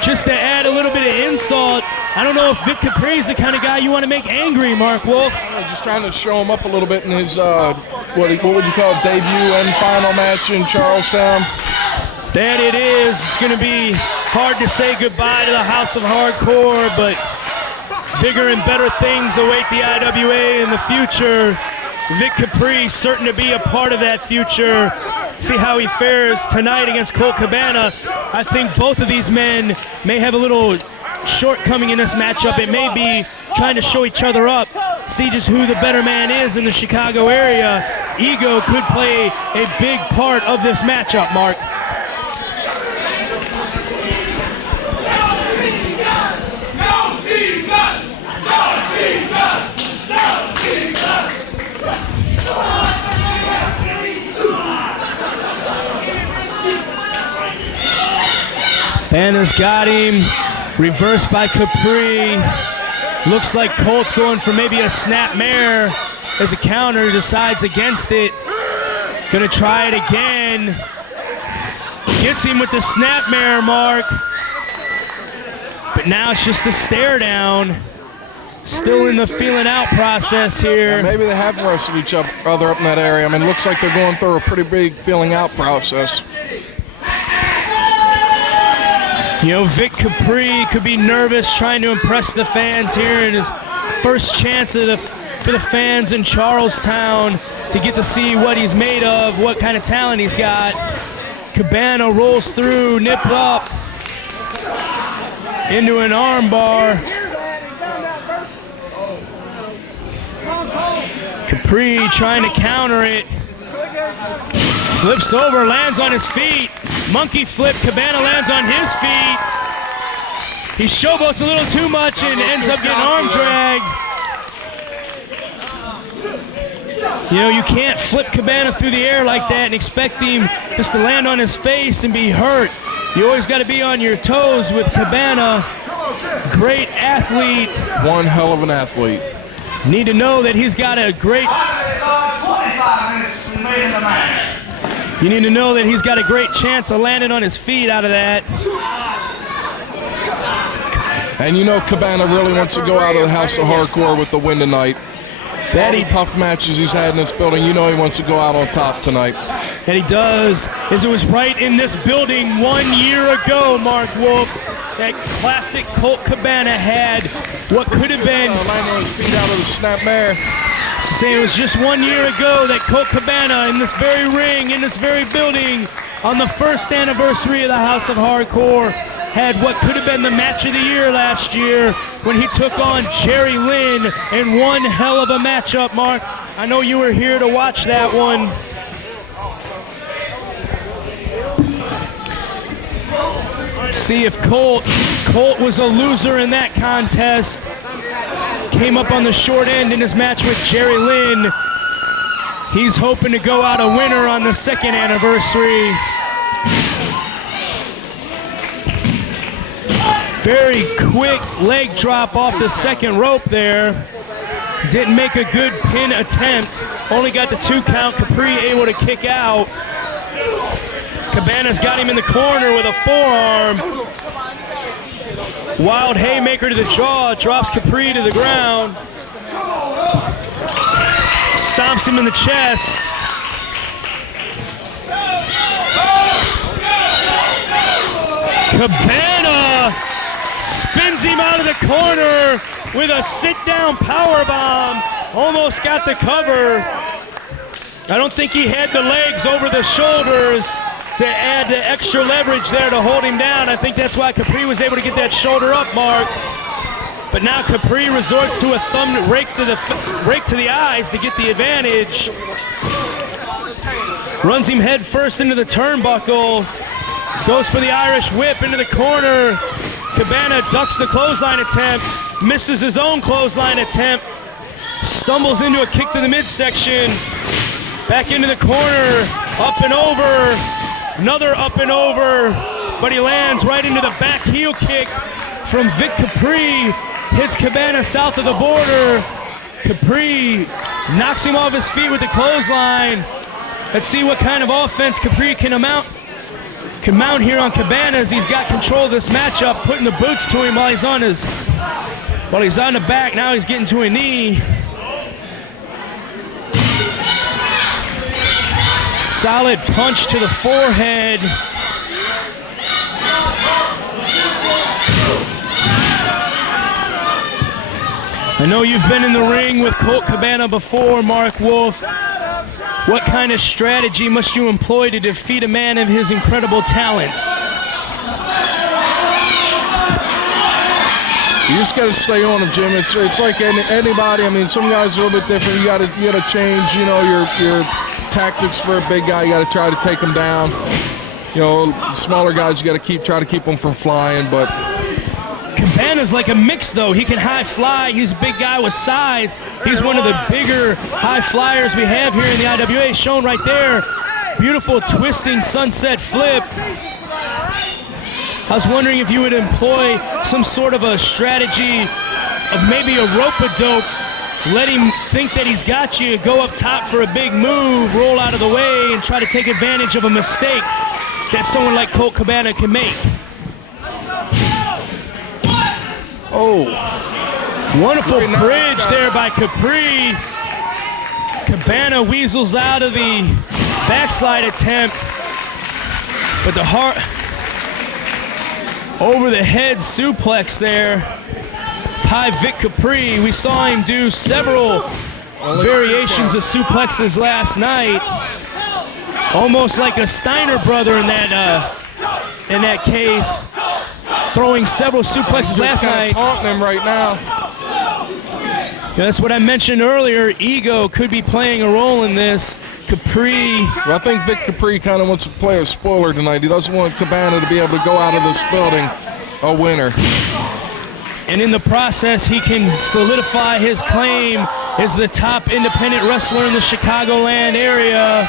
Just to add a little bit of insult. I don't know if Vic Capri's the kind of guy you want to make angry, Mark Wolf. Just trying to show him up a little bit in his, what would you call it, debut and final match in Charlestown. That it is. It's going to be hard to say goodbye to the House of Hardcore, but bigger and better things await the IWA in the future. Vic Capri certain to be a part of that future. See how he fares tonight against Colt Cabana. I think both of these men may have a little shortcoming in this matchup. It may be trying to show each other up, see just who the better man is in the Chicago area. Ego could play a big part of this matchup, Mark. Cabana's got him. Reversed by Capri. Looks like Colt's going for maybe a snap mare as a counter. Decides against it. Gonna try it again. Gets him with the snap mare, Mark. But now it's just a stare down. Still in the feeling out process here. Yeah, maybe they have wrestled each other up in that area. I mean, it looks like they're going through a pretty big feeling out process. You know, Vic Capri could be nervous trying to impress the fans here in his first chance for the fans in Charlestown to get to see what he's made of, what kind of talent he's got. Cabana rolls through, nip up into an armbar. Capri trying to counter it. Flips over, lands on his feet. Monkey flip, Cabana lands on his feet. He showboats a little too much and ends up getting arm dragged. You know, you can't flip Cabana through the air like that and expect him just to land on his face and be hurt. You always got to be on your toes with Cabana. Great athlete. One hell of an athlete. Need to know that he's got a great... 25 minutes remaining in the match. You need to know that he's got a great chance of landing on his feet out of that. And you know Cabana really wants to go out of the House of Hardcore with the win tonight. All the tough matches he's had in this building, you know he wants to go out on top tonight. And he does, as it was right in this building 1 year ago, Mark Wolf, that classic Colt Cabana had what could have been... landing on his feet out of the snap mare. So saying it was just 1 year ago that Colt Cabana in this very ring, in this very building, on the first anniversary of the House of Hardcore, had what could have been the match of the year last year when he took on Jerry Lynn in one hell of a matchup, Mark. I know you were here to watch that one. See if Colt was a loser in that contest. Came up on the short end in his match with Jerry Lynn. He's hoping to go out a winner on the second anniversary. Very quick leg drop off the second rope there. Didn't make a good pin attempt. Only got the 2 count. Capri able to kick out. Cabana's got him in the corner with a forearm. Wild haymaker to the jaw, drops Capri to the ground. Stomps him in the chest. Cabana spins him out of the corner with a sit-down powerbomb. Almost got the cover. I don't think he had the legs over the shoulders to add the extra leverage there to hold him down. I think that's why Capri was able to get that shoulder up, Mark. But now Capri resorts to a thumb rake to the eyes to get the advantage. Runs him head first into the turnbuckle. Goes for the Irish whip into the corner. Cabana ducks the clothesline attempt. Misses his own clothesline attempt. Stumbles into a kick to the midsection. Back into the corner. Up and over. Another up and over. But he lands right into the back heel kick from Vic Capri. Hits Cabana south of the border. Capri knocks him off his feet with the clothesline. Let's see what kind of offense Capri can mount here on Cabana as he's got control of this matchup, putting the boots to him while he's on the back. Now he's getting to a knee. Solid punch to the forehead. I know you've been in the ring with Colt Cabana before, Mark Wolf. What kind of strategy must you employ to defeat a man of his incredible talents? You just got to stay on him, Jim. It's like anybody. I mean, some guys are a little bit different. You got to change, your tactics for a big guy. You got to try to take him down. Smaller guys, you got to try to keep them from flying. But Cabana's like a mix, though. He can high fly. He's a big guy with size. He's one of the bigger high flyers we have here in the IWA, shown right there. Beautiful twisting sunset flip. I was wondering if you would employ some sort of a strategy of maybe a rope-a-dope. Let him think that he's got you, go up top for a big move, roll out of the way, and try to take advantage of a mistake that someone like Colt Cabana can make. Oh. Wonderful bridge there by Capri. Cabana weasels out of the backslide attempt, but the over the head suplex there by Vic Capri. We saw him do several variations of suplexes last night, almost like a Steiner brother in that case, throwing several suplexes last night. Taunting him right now. Yeah, that's what I mentioned earlier. Ego could be playing a role in this. Capri. Well, I think Vic Capri kind of wants to play a spoiler tonight. He doesn't want Cabana to be able to go out of this building a winner. And in the process, he can solidify his claim as the top independent wrestler in the Chicagoland area.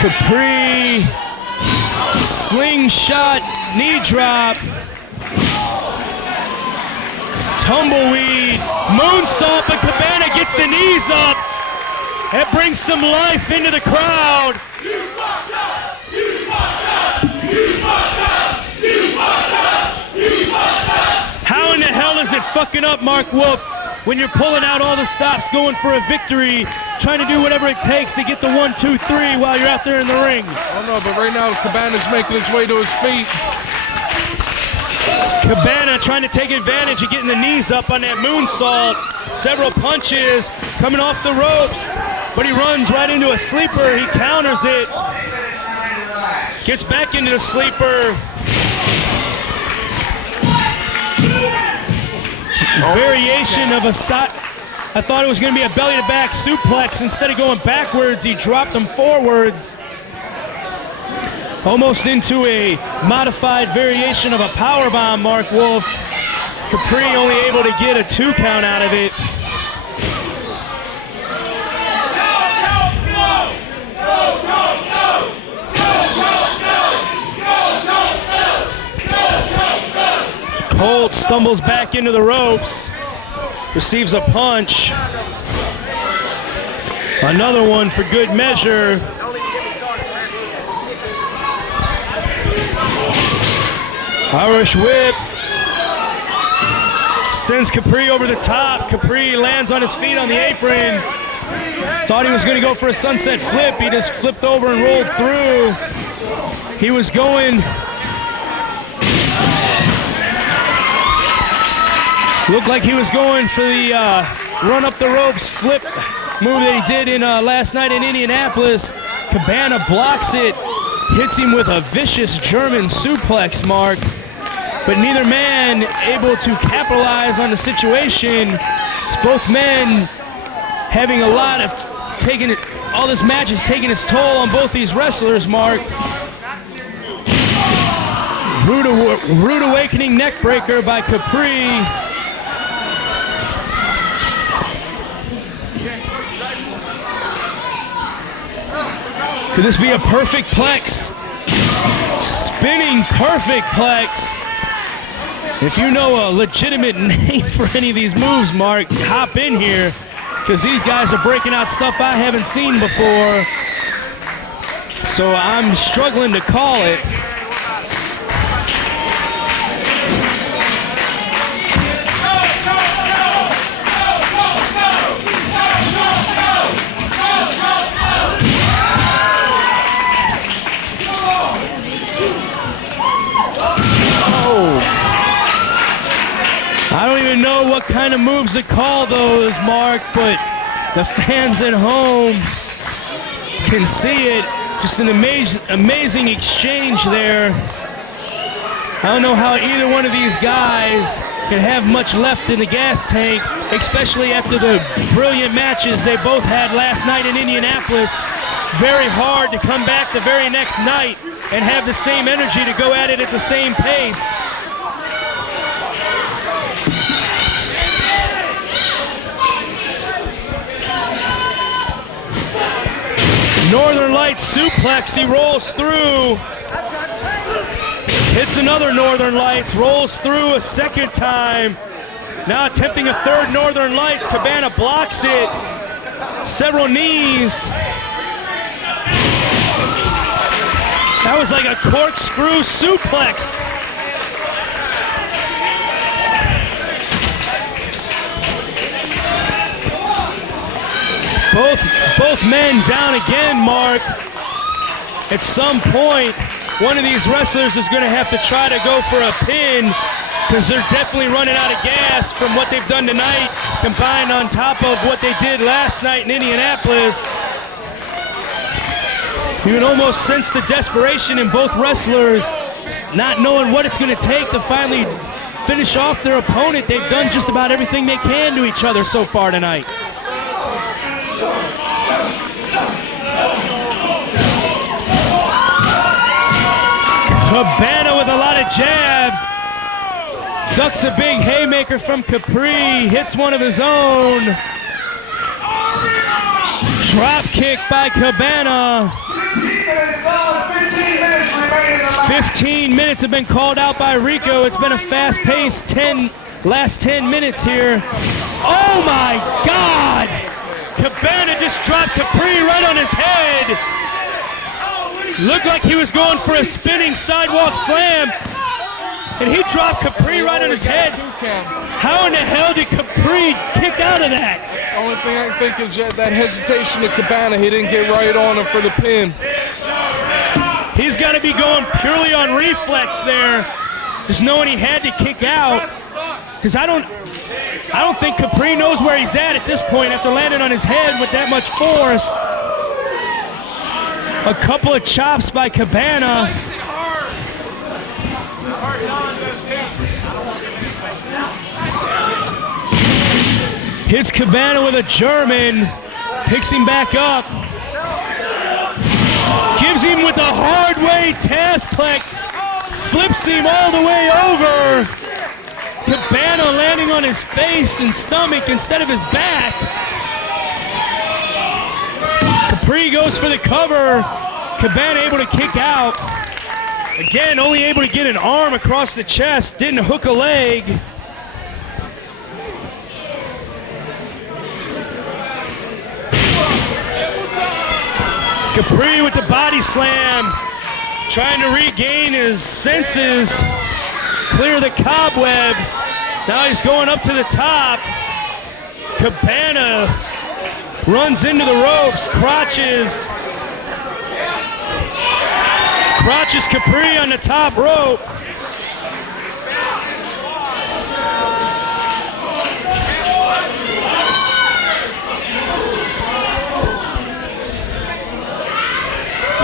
Capri, slingshot, knee drop, tumbleweed, moonsault, but Cabana gets the knees up. That brings some life into the crowd. How in the hell is it fucking up, Mark Wolf, when you're pulling out all the stops, going for a victory, trying to do whatever it takes to get the 1, 2, 3 while you're out there in the ring? I don't know, but right now Cabana's making his way to his feet. Cabana trying to take advantage of getting the knees up on that moonsault. Several punches coming off the ropes, but he runs right into a sleeper. He counters it. Gets back into the sleeper. Variation of a I thought it was going to be a belly-to-back suplex. Instead of going backwards, he dropped them forwards. Almost into a modified variation of a powerbomb, Mark Wolf. Capri only able to get a 2 count out of it. Colt stumbles back into the ropes, receives a punch. Another one for good measure. Irish whip. Sends Capri over the top. Capri lands on his feet on the apron. Thought he was going to go for a sunset flip. He just flipped over and rolled through. He was going. Looked like he was going for the run up the ropes flip move that he did in last night in Indianapolis. Cabana blocks it, hits him with a vicious German suplex, Mark. But neither man able to capitalize on the situation. It's both men having a lot of all this match is taking its toll on both these wrestlers, Mark. Rude awakening neck breaker by Capri. Could this be a perfect plex? Spinning perfect plex. If you know a legitimate name for any of these moves, Mark, hop in here, because these guys are breaking out stuff I haven't seen before. So I'm struggling to call it. I don't even know what kind of moves to call those, Mark, but the fans at home can see it. Just an amazing exchange there. I don't know how either one of these guys can have much left in the gas tank, especially after the brilliant matches they both had last night in Indianapolis. Very hard to come back the very next night and have the same energy to go at it at the same pace. Northern Lights suplex, he rolls through. Hits another Northern Lights, rolls through a second time. Now attempting a third Northern Lights, Cabana blocks it. Several knees. That was like a corkscrew suplex. Both men down again, Mark. At some point, one of these wrestlers is going to have to try to go for a pin because they're definitely running out of gas from what they've done tonight, combined on top of what they did last night in Indianapolis. You can almost sense the desperation in both wrestlers, not knowing what it's going to take to finally finish off their opponent. They've done just about everything they can to each other so far tonight. Cabana with a lot of jabs. Ducks a big haymaker from Capri. Hits one of his own. Drop kick by Cabana. 15 minutes have been called out by Rico. It's been a fast-paced last 10 minutes here. Oh my God! Cabana just dropped Capri right on his head. Looked like he was going for a spinning sidewalk slam, and he dropped Capri right on his head. How in the hell did Capri kick out of that? The only thing I can think is that hesitation of Cabana. He didn't get right on him for the pin. He's got to be going purely on reflex there, just knowing he had to kick out. Because I don't think Capri knows where he's at this point after landing on his head with that much force. A couple of chops by Cabana. Hits Cabana with a German. Picks him back up. Gives him with a hard way Tazplex. Flips him all the way over. Cabana landing on his face and stomach instead of his back. Capri goes for the cover. Cabana able to kick out. Again, only able to get an arm across the chest. Didn't hook a leg. Capri with the body slam. Trying to regain his senses. Clear the cobwebs. Now he's going up to the top. Cabana runs into the ropes, crotches Capri on the top rope.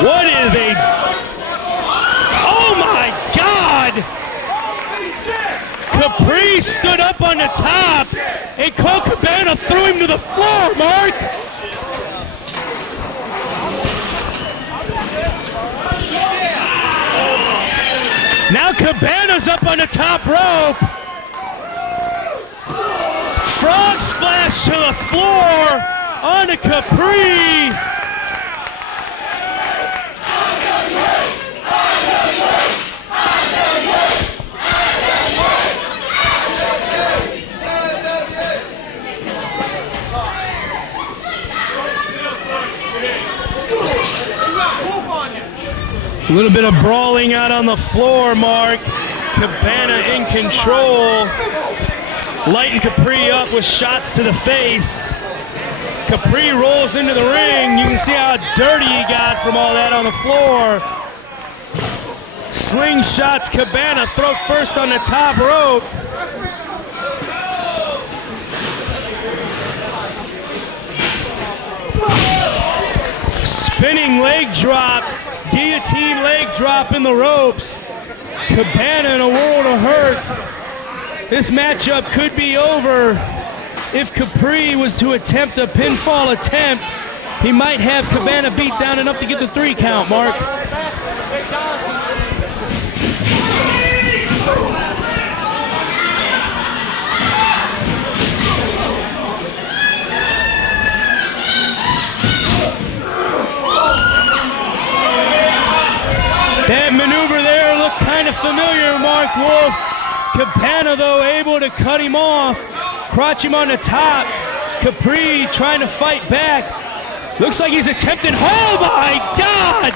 What are they? Oh my God! Capri stood up on the top and Colt Cabana threw him to the floor, Mark! Now Cabana's up on the top rope. Frog splash to the floor onto Capri. A little bit of brawling out on the floor, Mark. Cabana in control. Lighting Capri up with shots to the face. Capri rolls into the ring. You can see how dirty he got from all that on the floor. Slingshots Cabana, throat first on the top rope. Spinning leg drop, guillotine leg drop in the ropes. Cabana in a world of hurt. This matchup could be over. If Capri was to attempt a pinfall attempt, he might have Cabana beat down enough to get the 3 count, Mark. That maneuver there looked kind of familiar, Mark Wolf. Cabana, though, able to cut him off, crotch him on the top. Capri trying to fight back. Looks like he's attempting, oh my God!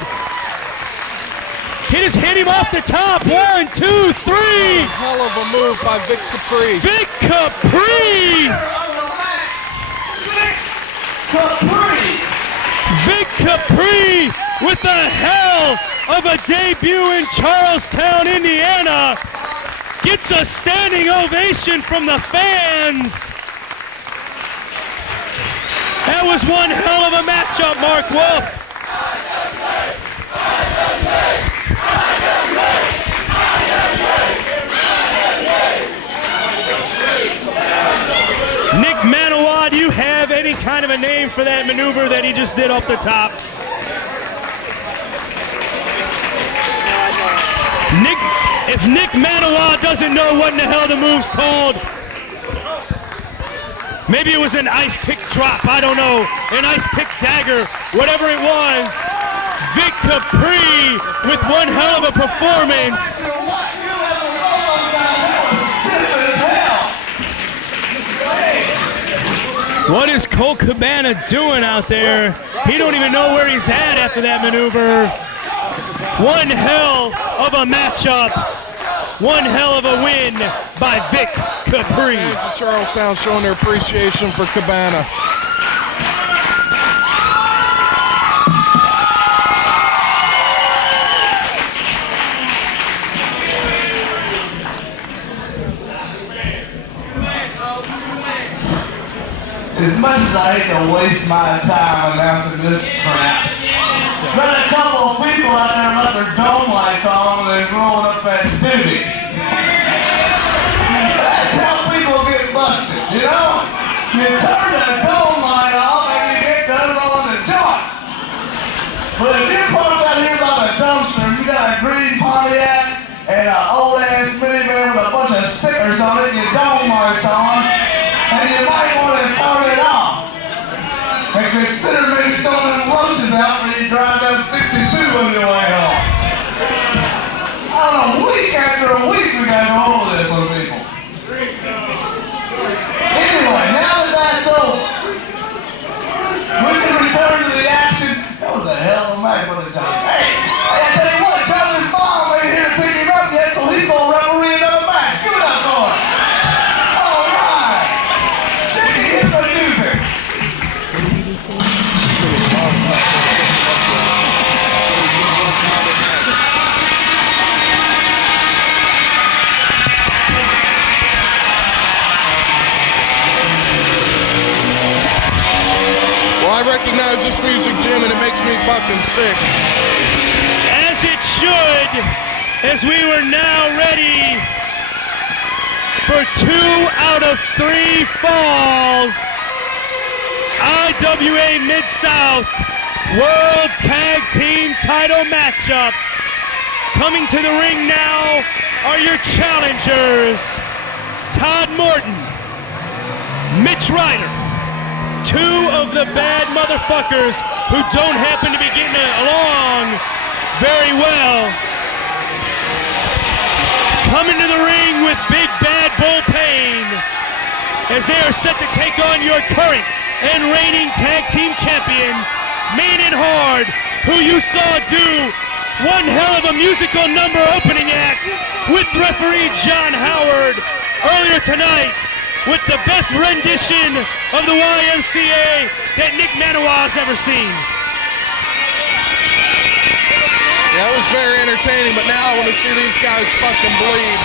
He just hit him off the top. 1, 2, 3. Hell of a move by Vic Capri. Vic Capri! Vic Capri with the hell of a debut in Charlestown, Indiana. Gets a standing ovation from the fans. That was one hell of a matchup, Mark Wolf. Nick Manawa, do you have any kind of a name for that maneuver that he just did off the top? If Nick Manawa doesn't know what in the hell the move's called, maybe it was an ice pick drop, I don't know, an ice pick dagger, whatever it was. Vic Capri with one hell of a performance. What is Colt Cabana doing out there? He don't even know where he's at after that maneuver. One hell of a matchup. One hell of a win by Vic Capri. Fans of Charlestown showing their appreciation for Cabana. As much as I hate to waste my time announcing this crap, got a couple of people out there with their dome lights on when they're rolling up at duty. That's how people get busted, you know? You turn the dome light off and you get done rolling the joint. But if you're parked out here by the dumpster, you got a green Pontiac and an old ass minivan with a bunch of stickers on it and your dome lights on, and you might want to turn it off. And consider maybe throwing them roaches out when you drive down 62 on your way home. I don't know, week after a week we got to go over this on people. Anyway, now that that's over, we can return to the action. That was a hell of a match for the Johnny. Hey, I tell you what, Charlie's mom ain't here to pick him up yet, so he's going to referee another match. Give it up for him. All right. Dickie, hit the music. Well, I recognize this music, Jim, and it makes me fucking sick. As it should, as we were now ready for 2 out of 3 falls. IWA Mid-South World Tag Team Title matchup. Coming to the ring now are your challengers, Todd Morton, Mitch Ryder, 2 of the bad motherfuckers who don't happen to be getting along very well. Coming to the ring with Big Bad Bull Payne as they are set to take on your current and reigning tag team champions, Mean and Hard, who you saw do one hell of a musical number opening act with referee John Howard earlier tonight with the best rendition of the YMCA that Nick Manoir has ever seen. Yeah, it was very entertaining, but now I want to see these guys fucking bleed.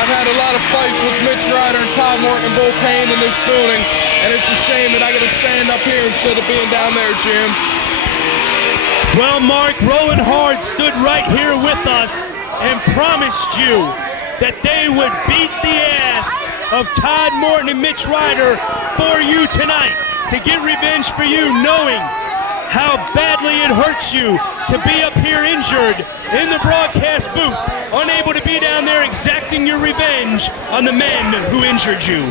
I've had a lot of fights with Mitch, Ryder, and Todd, Morton, and Bull Payne in this building, and it's a shame that I got to stand up here instead of being down there, Jim. Well, Mark, Rolling Hard stood right here with us and promised you that they would beat the ass of Todd Morton and Mitch Ryder for you tonight to get revenge for you, knowing how badly it hurts you to be up here injured in the broadcast booth, unable to be down there exacting your revenge on the men who injured you.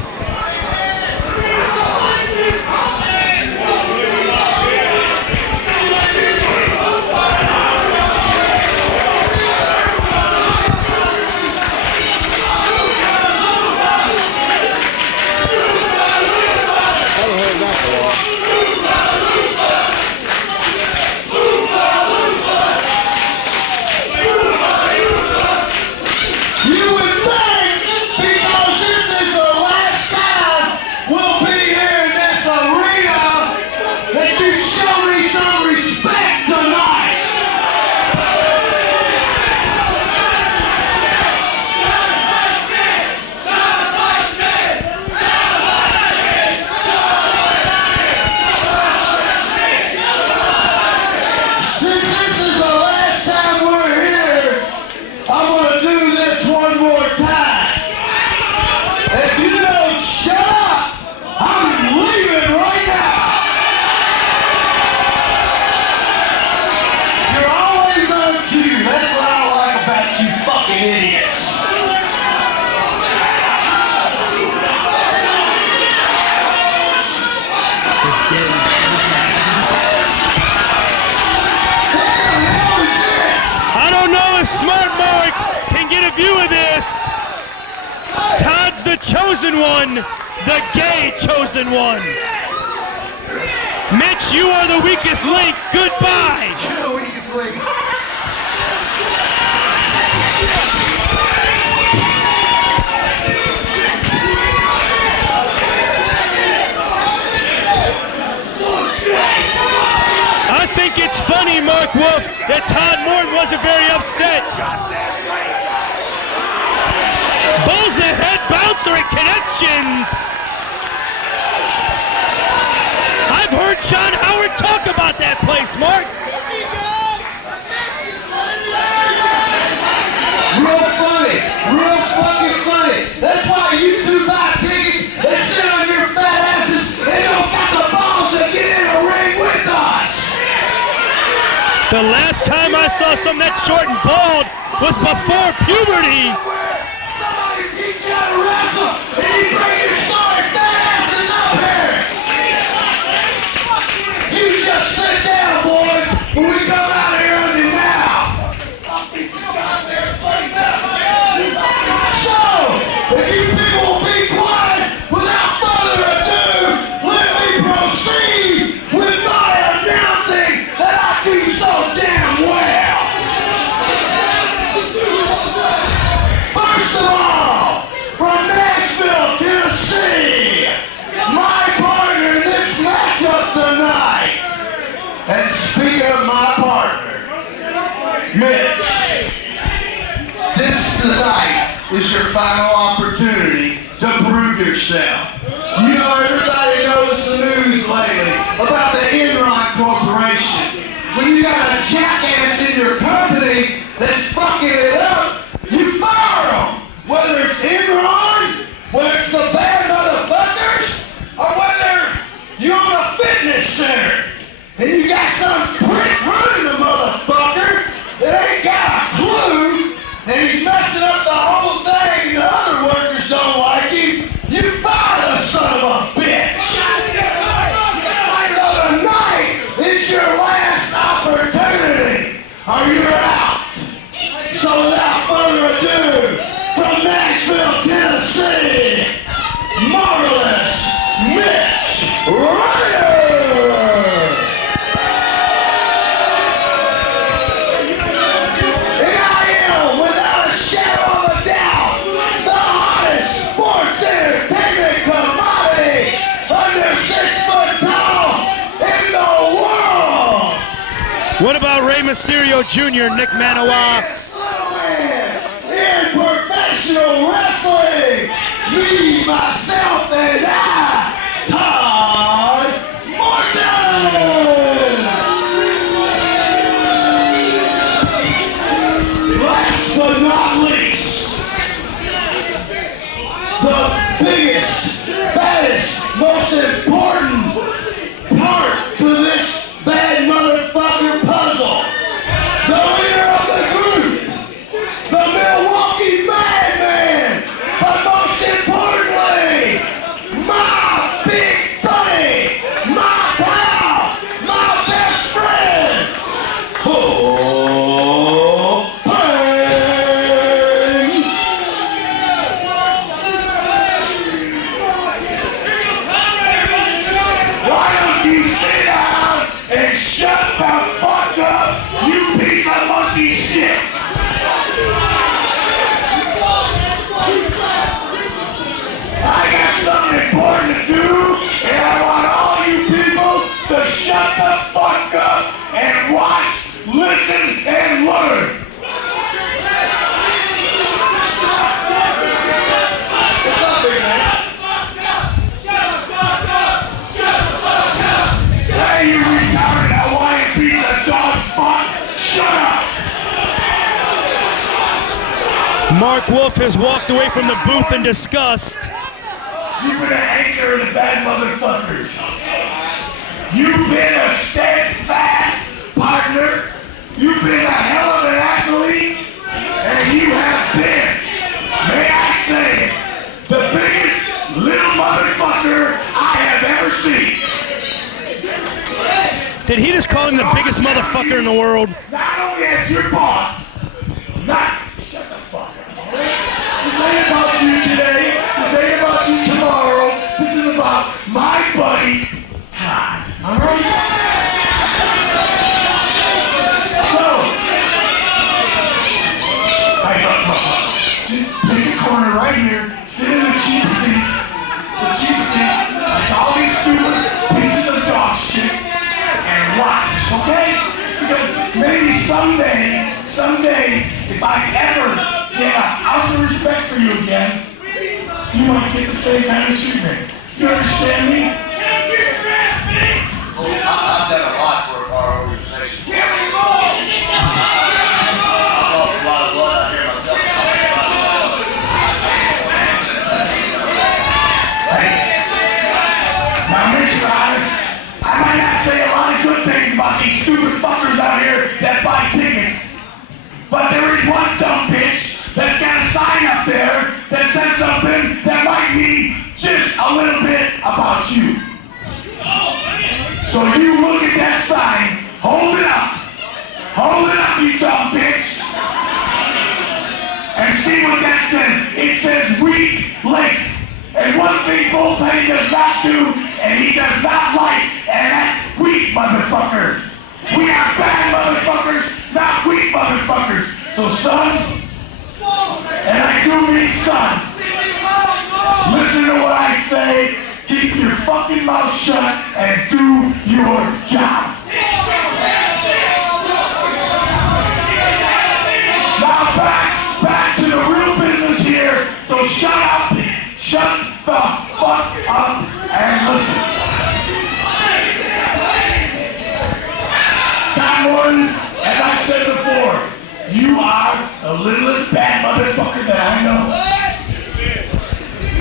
Chosen one, the gay chosen one. Mitch, you are the weakest link. Goodbye. You're the weakest link. I think it's funny, Mark Wolf, that Todd Morton wasn't very upset. Bull's ahead, bouncer at Connections. I've heard John Howard talk about that place, Mark. Real funny, real fucking funny. That's why you two buy tickets and sit on your fat asses and don't got the balls to get in a ring with us. The last time I saw someone that short and bald was before puberty. Teach you how to wrestle, and you bring your sorry fat asses up here. You just sit down, boys, when we come out here on you now. So, if you people will be quiet, without further ado, let me proceed with my announcing that I do so damn well. First of all, from Nashville, Tennessee, my partner in this matchup tonight. And speaking of my partner, Mitch, this tonight is your final opportunity to prove yourself. You know, everybody knows the news lately about the Enron Corporation. When you got a jackass in your company that's fucking it up, you fire them. Whether it's Enron, whether it's the bad motherfuckers, or whether you own a fitness center and you got some prick running the motherfucker that ain't got a clue and he's messing up the whole thing and the other workers don't like him, you fire the son of a bitch. So tonight is your last opportunity or you're out. So without further ado, from Nashville, Tennessee, marvelous Mitch Ryder! What about Rey Mysterio Jr., Nick Manoa? Yes, little man in professional wrestling. Me, myself, and I, Todd Morton. Last but not least, the biggest, baddest, most important part to this bad motherfucker puzzle. The leader of the group, the Milwaukee Madman, but most importantly, my big buddy, my pal, my best friend, Why don't you sit down and shut the fuck up, you piece of monkey shit? I got something important to do, and I want all you people to shut the fuck up and watch, listen, and learn. What's up, big man? Hey, you retarded Hawaiian pizza dog fuck! Shut up! Mark Wolf has walked away from the booth in disgust. You've been an anchor of the bad motherfuckers. You've been a steadfast partner. You've been a hell of an athlete. And you have been, may I say, the biggest little motherfucker I have ever seen. Did he just call him the biggest motherfucker in the world? Not only as your boss, shut the fuck up. This ain't about you today. This ain't about you tomorrow. This is about my buddy, Todd. Alright? So, just pick a corner right here, sit in the cheap seats, like all these stupid pieces of dog shit, and watch, okay? Because maybe someday, if I ever get an ounce of respect for you again, you might get the same kind of treatment. You understand me? I've done a lot for our organization. I've lost a lot of blood out here myself. Now, Mr. Ryder, I might not say a lot of good things about these stupid fuckers out here that buy tickets, but there is one dumb bitch that's got a sign up there that says something that might mean just a little bit about you. So you look at that sign, hold it up, you dumb bitch, and see what that says. It says weak link. And one thing Bullpen does not do, and he does not like, and that's weak motherfuckers. We are bad motherfuckers, not weak motherfuckers. So son, and I do mean son, listen to what I say, keep your fucking mouth shut, and do your job. Now back to the real business here, so shut up. Shut the fuck up and listen. Todd Morton, as I said before, you are the littlest bad motherfucker that I know.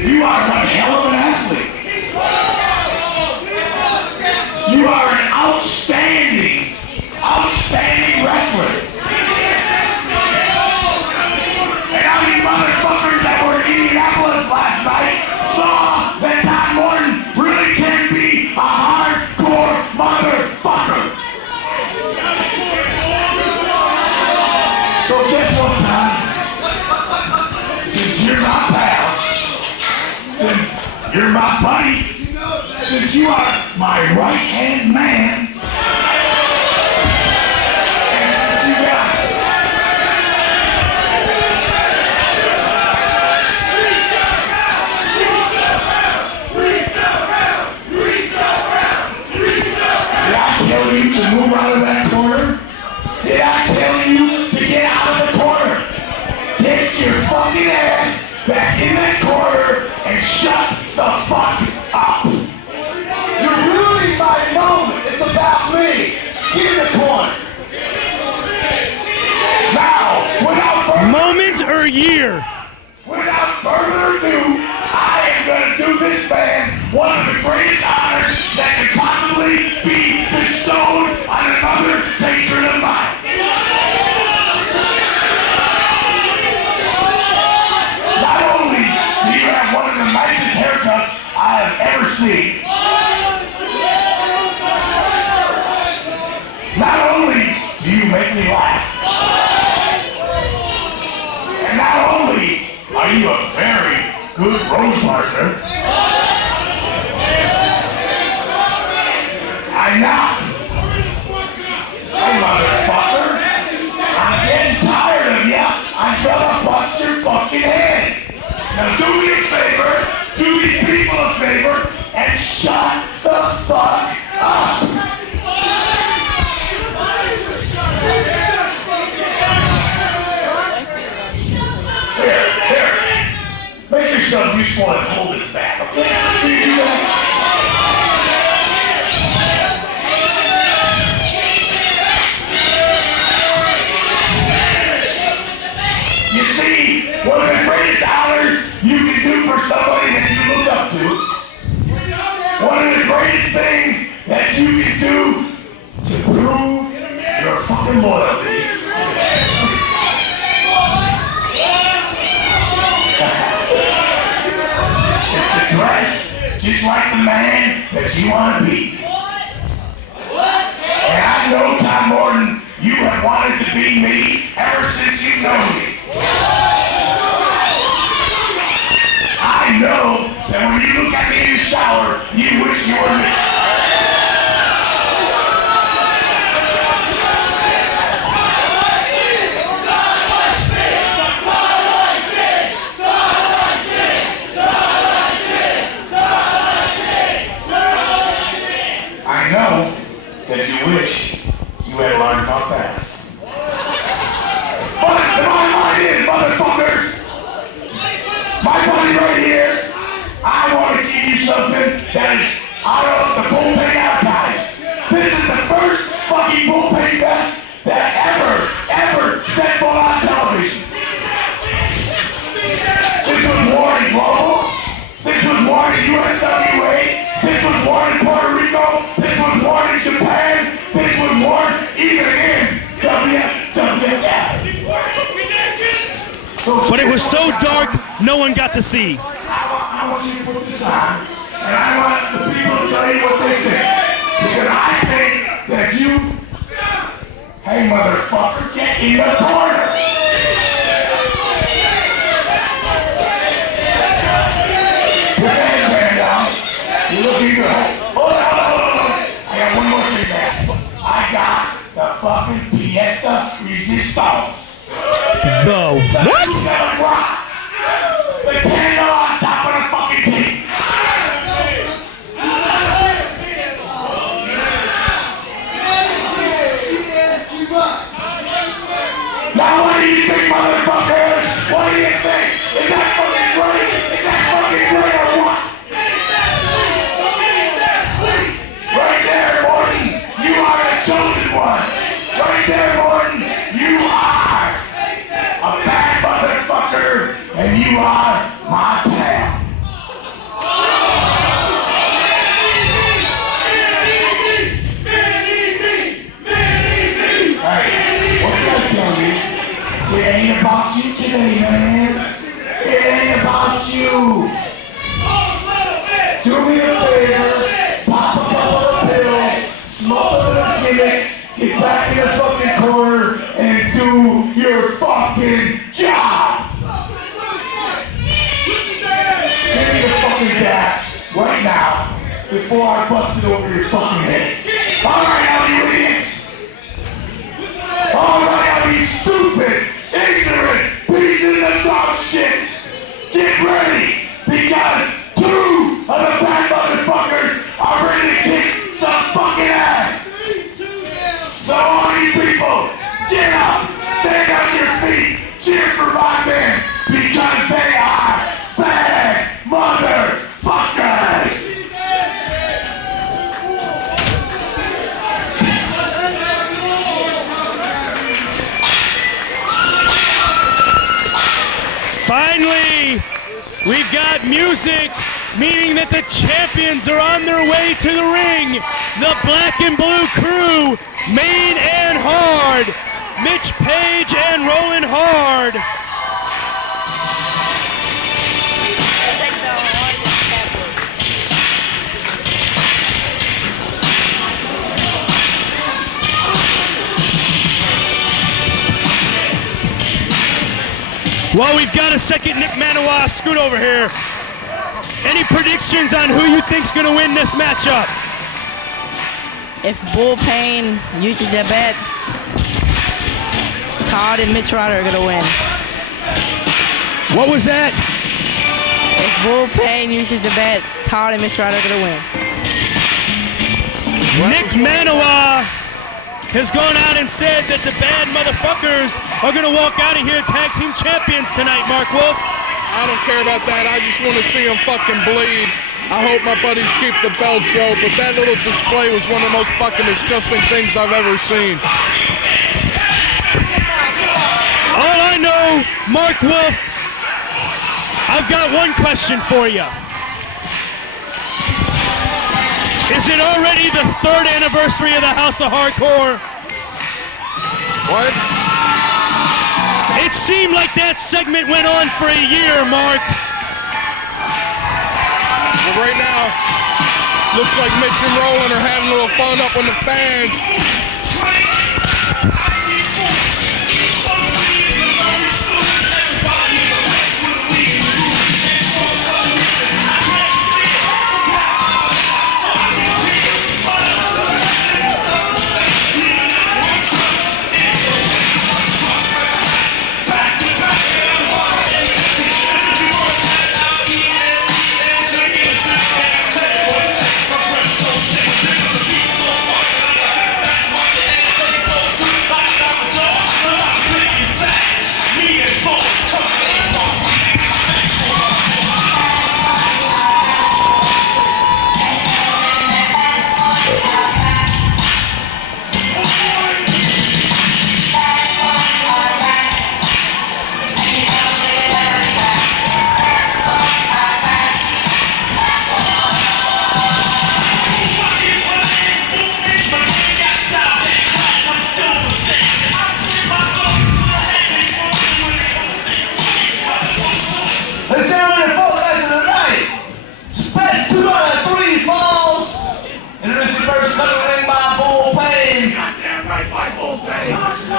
You are one hell of an athlete. You are an outstanding wrestler. And all you motherfuckers that were in Indianapolis last night saw that Todd Morton really can be a hardcore motherfucker. So guess what, Todd? Since you're my pal, since you're my buddy, since you are my right-hand man, and since you got to move out of that corner shut the fuck up. You're ruining my moment. It's about me. Get in the corner. Now, without further ado, I am going to do this man one of the greatest honors that could possibly be bestowed on another patron of mine. Not only do you have one of the nicest haircuts I have ever seen, not only do you make me laugh, and not only are you a very good road partner, I'm not. Hey, motherfucker, I'm getting tired of ya. I'm gonna bust your fucking head. Now do me a favor, do these people a favor, and shut the fuck up. Here. Make yourself useful and hold this back, okay? Can you do that? You see, one of the greatest honors you can do for somebody that you look up to, one of the greatest things that you can do to prove your fucking loyalty, dress just like the man that you want to be. And I know, Todd Morton, you have wanted to be me ever since you've known me. I know that when you look at me in the shower, you wish you were me. I know that you wish you had learned how fast. But the bottom line is, motherfuckers, my buddy right here, I want to give you something that is out of the bullpen archives. This is the first fucking bullpen vest that ever set foot on television. This was worn in Global. This was worn in USWA. This was worn in Puerto Rico. This was worn in Japan. This was worn even in WWF. But it was so dark, no one got to see. I want you to put this on, and I want the people to tell you what they think. Because I think that you, hey motherfucker, get in the corner. Put that headband down. You're looking good. Hold on. I got one more thing back. I got the fucking Fiesta Resistance. The what? The candle on top of the fucking thing. Now what do you think, motherfuckers? What do you think? Is that fucking great? Is that fucking great or what? Right there, Morton. You are the chosen one. Right there, Morton. You are a bad motherfucker, and you are my pal. Hey, what did I tell you? It ain't about you today, man. It ain't about you. Do me a favor, pop a couple of pills, smoke a little gimmick, get back in the fucking corner, and do your fucking job. Give me the fucking bat right now before I bust it over your fucking head. All right, now you idiots. All right, now you stupid, ignorant pieces of dog shit. Get ready, because two of the bad motherfuckers are ready to kick some fucking ass. So all you people, get up, stand on your feet, cheer for my men, because they are bad motherfuckers. We've got music, meaning that the champions are on their way to the ring. The Black and Blue Crew, Main and Hard, Mitch Page and Rollin' Hard. Well, we've got a second Nick Manoa scoot over here. Any predictions on who you think's gonna win this matchup? If Bull Payne uses their bet, Todd and Mitch Ryder are gonna win. What was that? If Bull Payne uses the bet, Todd and Mitch Ryder are gonna win. Nick Manoa has gone out and said that the bad motherfuckers are gonna walk out of here tag team champions tonight, Mark Wolf. I don't care about that. I just want to see them fucking bleed. I hope my buddies keep the belts out, but that little display was one of the most fucking disgusting things I've ever seen. All I know, Mark Wolf, I've got one question for you. Is it already the 3rd anniversary of the House of Hardcore? What? It seemed like that segment went on for a year, Mark. But right now, looks like Mitch and Roland are having a little fun up with the fans.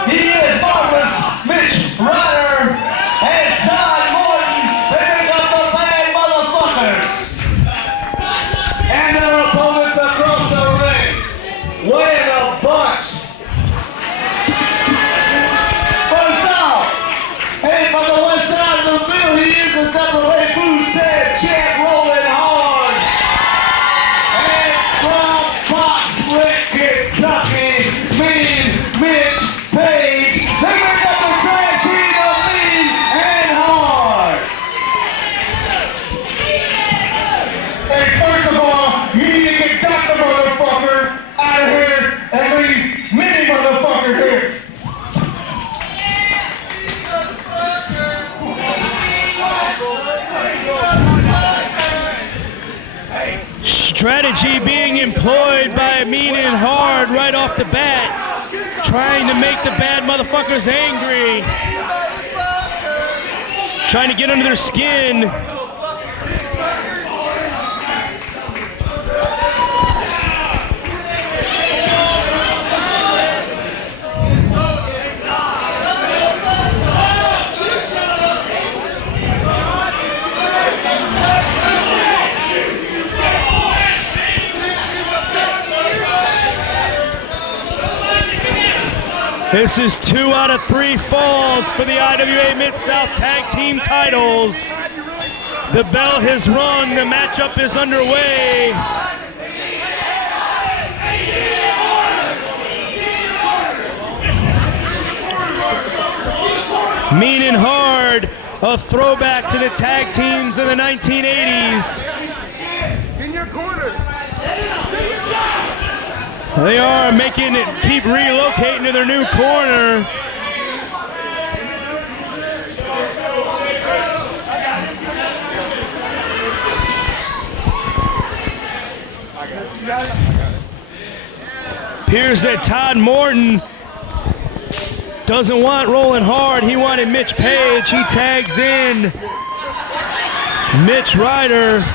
He is marvelous, Mitch Ryder and Todd Morton. They make up the bad motherfuckers. And their opponents across the ring. Weighing a bunch. First off, hey, from the west side of the middle, he is the separate food set champ rolling hard. And from Foxwood, Kentucky, Mitch Page, they bring up the drag team of Lean and Hard. Hey, first of all, you need to get Dr. Motherfucker out of here and leave Mini Motherfucker here. Strategy being employed by Mean and Hard right off the bat, trying to make the bad motherfuckers angry, trying to get under their skin. This is 2 out of 3 falls for the IWA Mid-South Tag Team titles. The bell has rung, the matchup is underway. Mean and Hard, a throwback to the tag teams in the 1980s. In your corner. They are making it, keep relocating to their new corner. Appears that Todd Morton doesn't want rolling hard. He wanted Mitch Page. He tags in Mitch Ryder.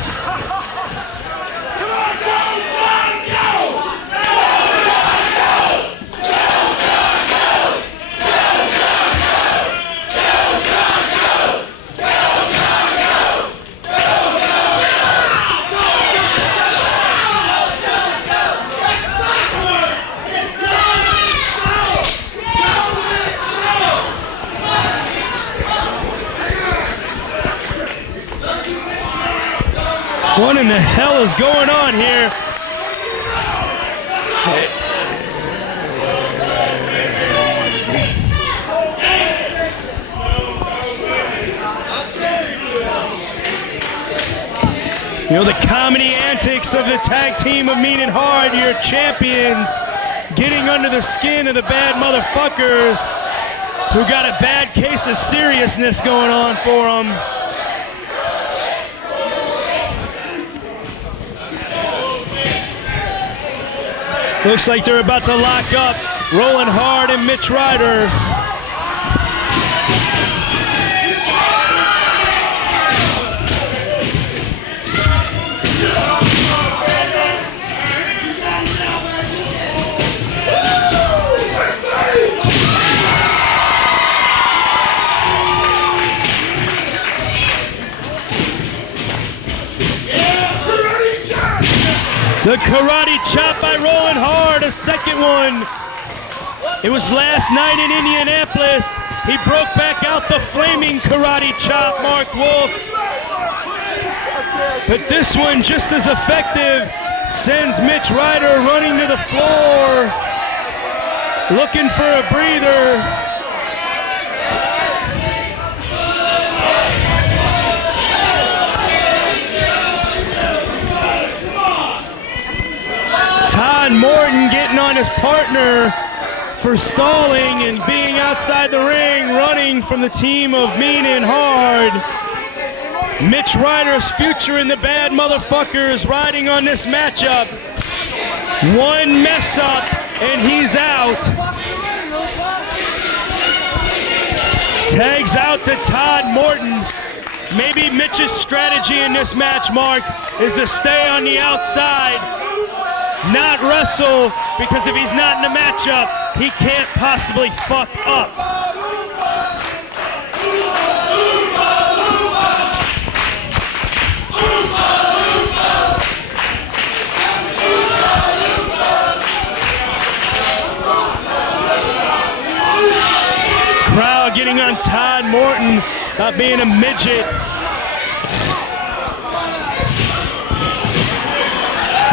What in the hell is going on here? You know, the comedy antics of the tag team of Mean and Hard, your champions, getting under the skin of the bad motherfuckers who got a bad case of seriousness going on for them. Looks like they're about to lock up Rolling Hard and Mitch Ryder. The karate chop by Rolling Hard, a second one. It was last night in Indianapolis. He broke back out the flaming karate chop, Mark Wolf. But this one, just as effective, sends Mitch Ryder running to the floor, looking for a breather. Todd Morton getting on his partner for stalling and being outside the ring, running from the team of Mean and Hard. Mitch Ryder's future in the bad motherfuckers riding on this matchup. One mess up and he's out. Tags out to Todd Morton. Maybe Mitch's strategy in this match, Mark, is to stay on the outside, not wrestle, because if he's not in the matchup, he can't possibly fuck up. Crowd getting on Todd Morton about being a midget.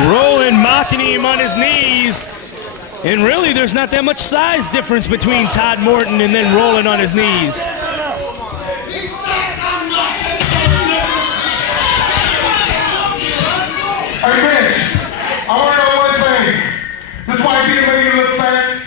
Rolling, mocking him on his knees. And really, there's not that much size difference between Todd Morton and then Rolling on his knees. Hey, Mitch, I want to know one thing. This white people make you look fat?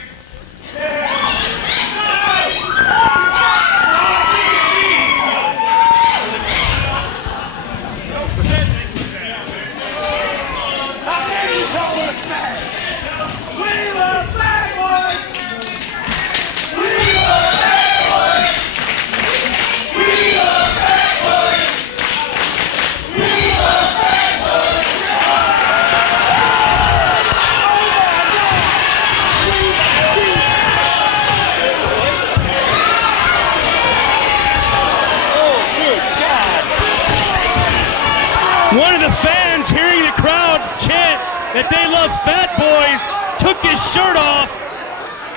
One of the fans, hearing the crowd chant that they love fat boys, took his shirt off.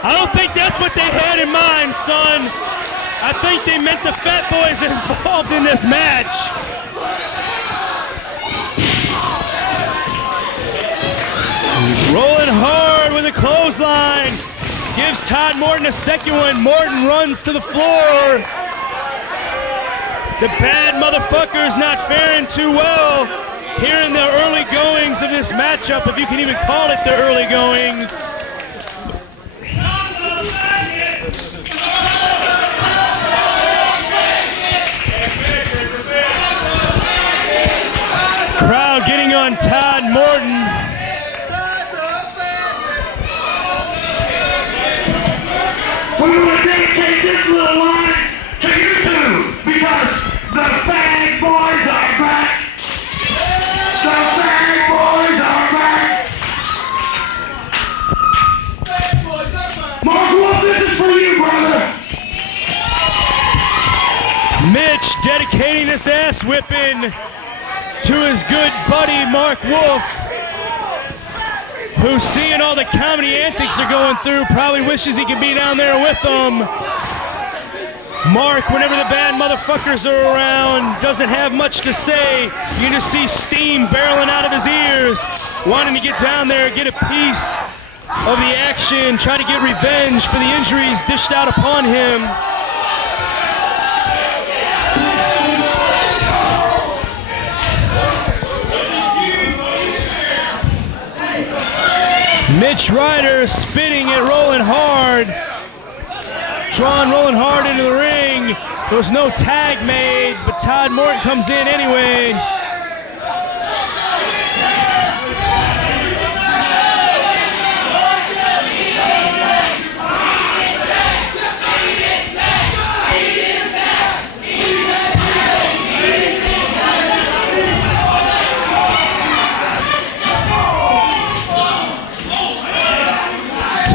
I don't think that's what they had in mind, son. I think they meant the fat boys involved in this match. Rolling Hard with a clothesline. Gives Todd Morton a second one. Morton runs to the floor. The bad motherfuckers not faring too well here in the early goings of this matchup, if you can even call it the early goings. Crowd getting on Todd Morton. We're going to dedicate this little line to you two because the Fag Boys are back. The Fag Boys are back. Mark Wolf, this is for you, brother. Mitch dedicating this ass whipping to his good buddy Mark Wolf, who's seeing all the comedy antics they're going through, probably wishes he could be down there with them. Mark, whenever the bad motherfuckers are around, doesn't have much to say. You can just see steam barreling out of his ears, wanting to get down there, get a piece of the action, try to get revenge for the injuries dished out upon him. Mitch Ryder spinning it, rolling hard. Drawn, rolling hard into the ring. There was no tag made, but Todd Morton comes in anyway.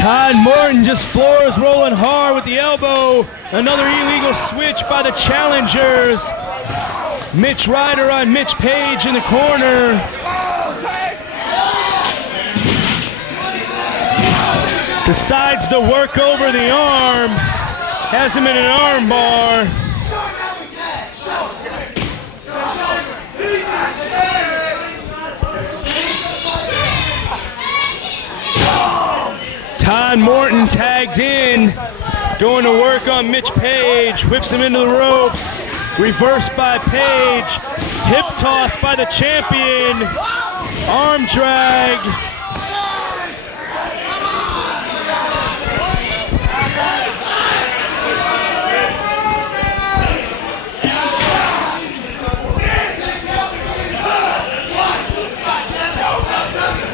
Todd Morton just floors, rolling hard with the elbow. Another illegal switch by the challengers. Mitch Ryder on Mitch Page in the corner. Decides to work over the arm. Has him in an arm bar. Todd Morton tagged in, going to work on Mitch Page, whips him into the ropes, reversed by Page, hip toss by the champion, arm drag.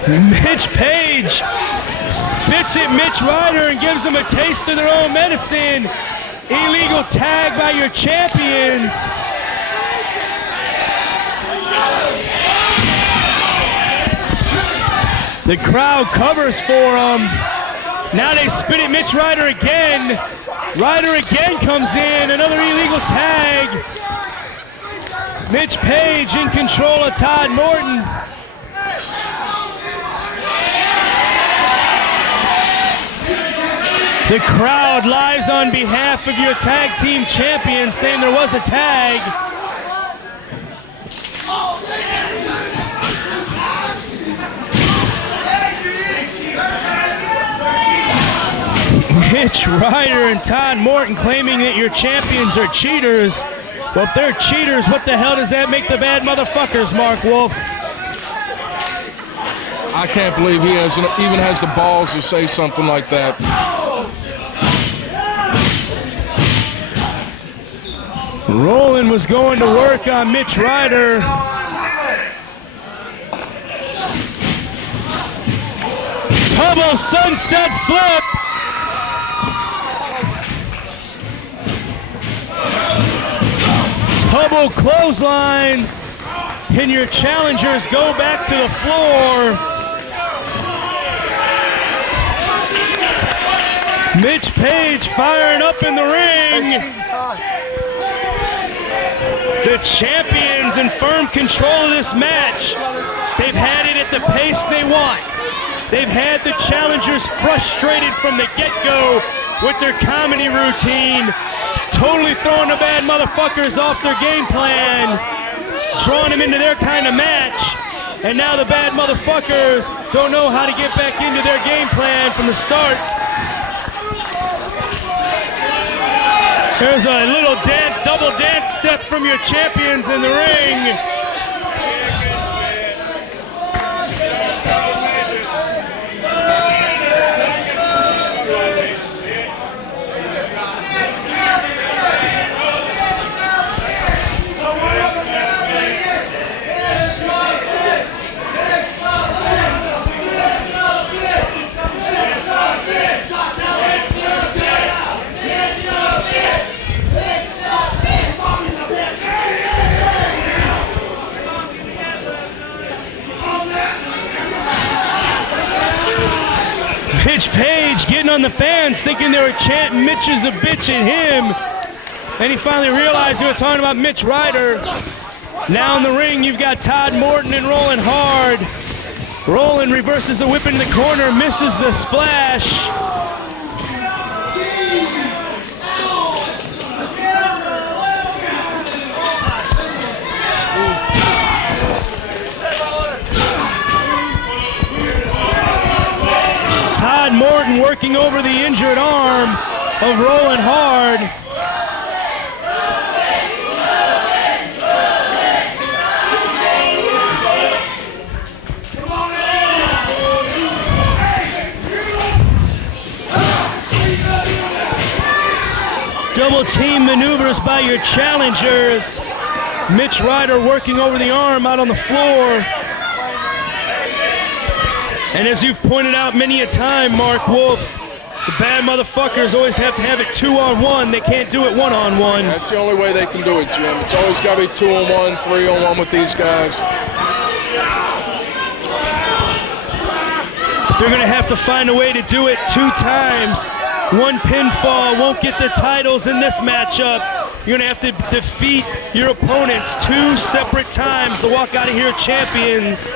Mitch Page spits at Mitch Ryder and gives him a taste of their own medicine. Illegal tag by your champions. The crowd covers for him. Now they spit at Mitch Ryder again. Ryder again comes in, another illegal tag. Mitch Page in control of Todd Morton. The crowd lies on behalf of your tag team champions, saying there was a tag. Mitch Ryder and Todd Morton claiming that your champions are cheaters. Well, if they're cheaters, what the hell does that make the bad motherfuckers, Mark Wolf? I can't believe he even has the balls to say something like that. Roland was going to work on Mitch Ryder. Double sunset flip. Double clotheslines. And your challengers go back to the floor. Mitch Page firing up in the ring. The champions in firm control of this match. They've had it at the pace they want. They've had the challengers frustrated from the get-go with their comedy routine, totally throwing the bad motherfuckers off their game plan, drawing them into their kind of match, and now the bad motherfuckers don't know how to get back into their game plan from the start. There's a little double dance step from your champions in the ring. Mitch Page getting on the fans thinking they were chanting Mitch is a bitch at him. And he finally realized they were talking about Mitch Ryder. Now in the ring, you've got Todd Morton and Rolling Hard. Rolling reverses the whip into the corner, misses the splash. Todd Morton working over the injured arm of Rolling Hard. Double team maneuvers by your challengers. Mitch Ryder working over the arm out on the floor. And as you've pointed out many a time, Mark Wolf, the bad motherfuckers always have to have it 2-on-1. They can't do it 1-on-1. That's the only way they can do it, Jim. It's always got to be 2-on-1, 3-on-1 with these guys. They're going to have to find a way to do it 2 times. One pinfall won't get the titles in this matchup. You're going to have to defeat your opponents 2 separate times to walk out of here champions.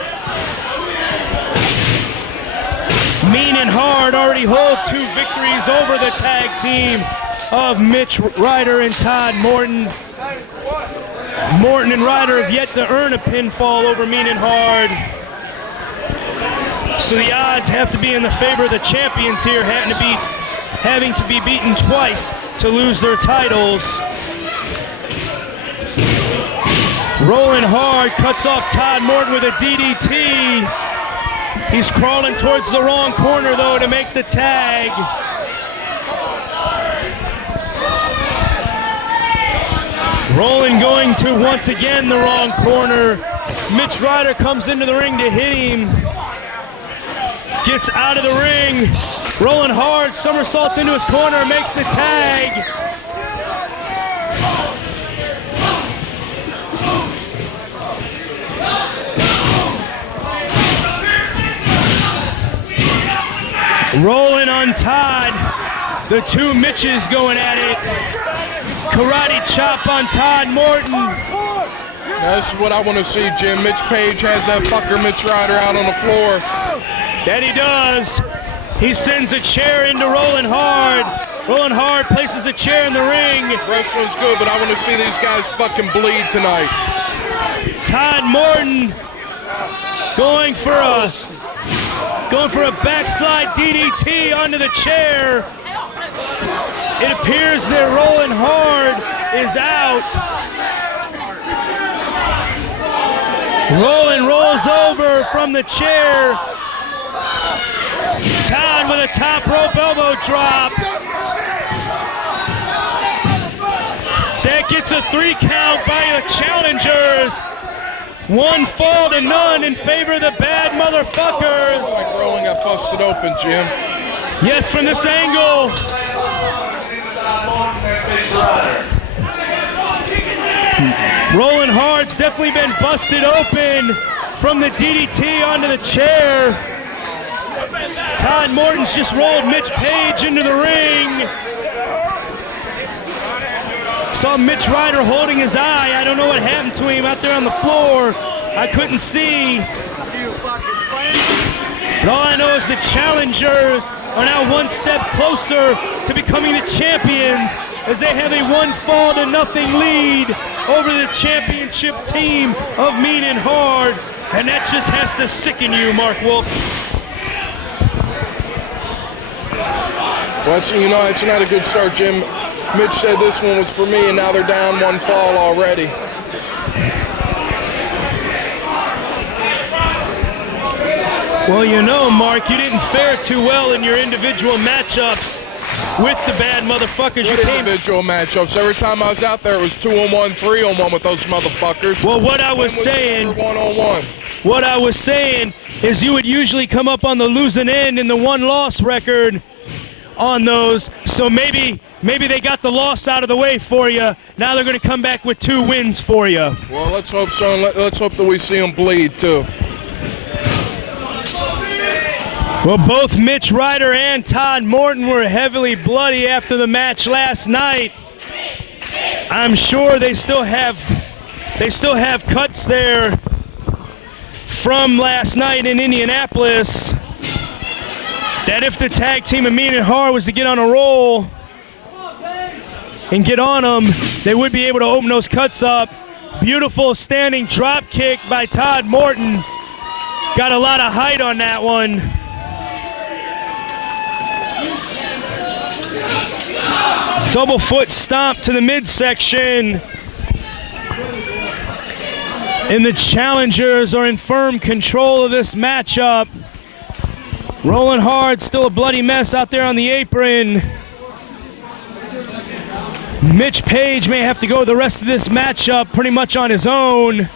Mean and Hard already hold 2 victories over the tag team of Mitch Ryder and Todd Morton. Morton and Ryder have yet to earn a pinfall over Mean and Hard. So the odds have to be in the favor of the champions here, having to be beaten twice to lose their titles. Rolling Hard cuts off Todd Morton with a DDT. He's crawling towards the wrong corner, though, to make the tag. Rolling going to, once again, the wrong corner. Mitch Ryder comes into the ring to hit him. Gets out of the ring. Rolling Hard, somersaults into his corner, makes the tag. Rolling on Todd. The 2 Mitches going at it. Karate chop on Todd Morton. Now, this is what I want to see, Jim. Mitch Page has that fucker Mitch Ryder out on the floor. That he does. He sends a chair into Rolling Hard. Rolling Hard places a chair in the ring. Wrestling's good, but I want to see these guys fucking bleed tonight. Todd Morton going for a backslide DDT onto the chair. It appears that Rolling Hard is out. Rolling rolls over from the chair. Todd with a top rope elbow drop. That gets a 3 count by the challengers. 1 fall to none in favor of the bad motherfuckers. Like Rolling got busted open, Jim. Yes, from this angle. Rolling Hard's definitely been busted open from the DDT onto the chair. Todd Morton's just rolled Mitch Page into the ring. Saw Mitch Ryder holding his eye. I don't know what happened to him out there on the floor. I couldn't see. But all I know is the challengers are now 1 step closer to becoming the champions as they have a 1 fall to nothing lead over the championship team of Mean and Hard. And that just has to sicken you, Mark Wolf. Well, it's not a good start, Jim. Mitch said this one was for me, and now they're down 1 fall already. Well, you know, Mark, you didn't fare too well in your individual matchups with the bad motherfuckers. What individual matchups? Every time I was out there, it was 2-on-1, 3-on-1 with those motherfuckers. Well, what I was saying, 1-on-1. What I was saying is you would usually come up on the losing end in the 1-loss record on those. So maybe they got the loss out of the way for you. Now they're going to come back with 2 wins for you. Well, let's hope so. Let's hope that we see them bleed too. Well, both Mitch Ryder and Todd Morton were heavily bloody after the match last night. I'm sure they still have cuts there from last night in Indianapolis. That if the tag team of Mean and Hard was to get on a roll and get on them, they would be able to open those cuts up. Beautiful standing drop kick by Todd Morton. Got a lot of height on that one. Double foot stomp to the midsection. And the challengers are in firm control of this matchup. Rolling Hard, still a bloody mess out there on the apron. Mitch Page may have to go the rest of this matchup pretty much on his own.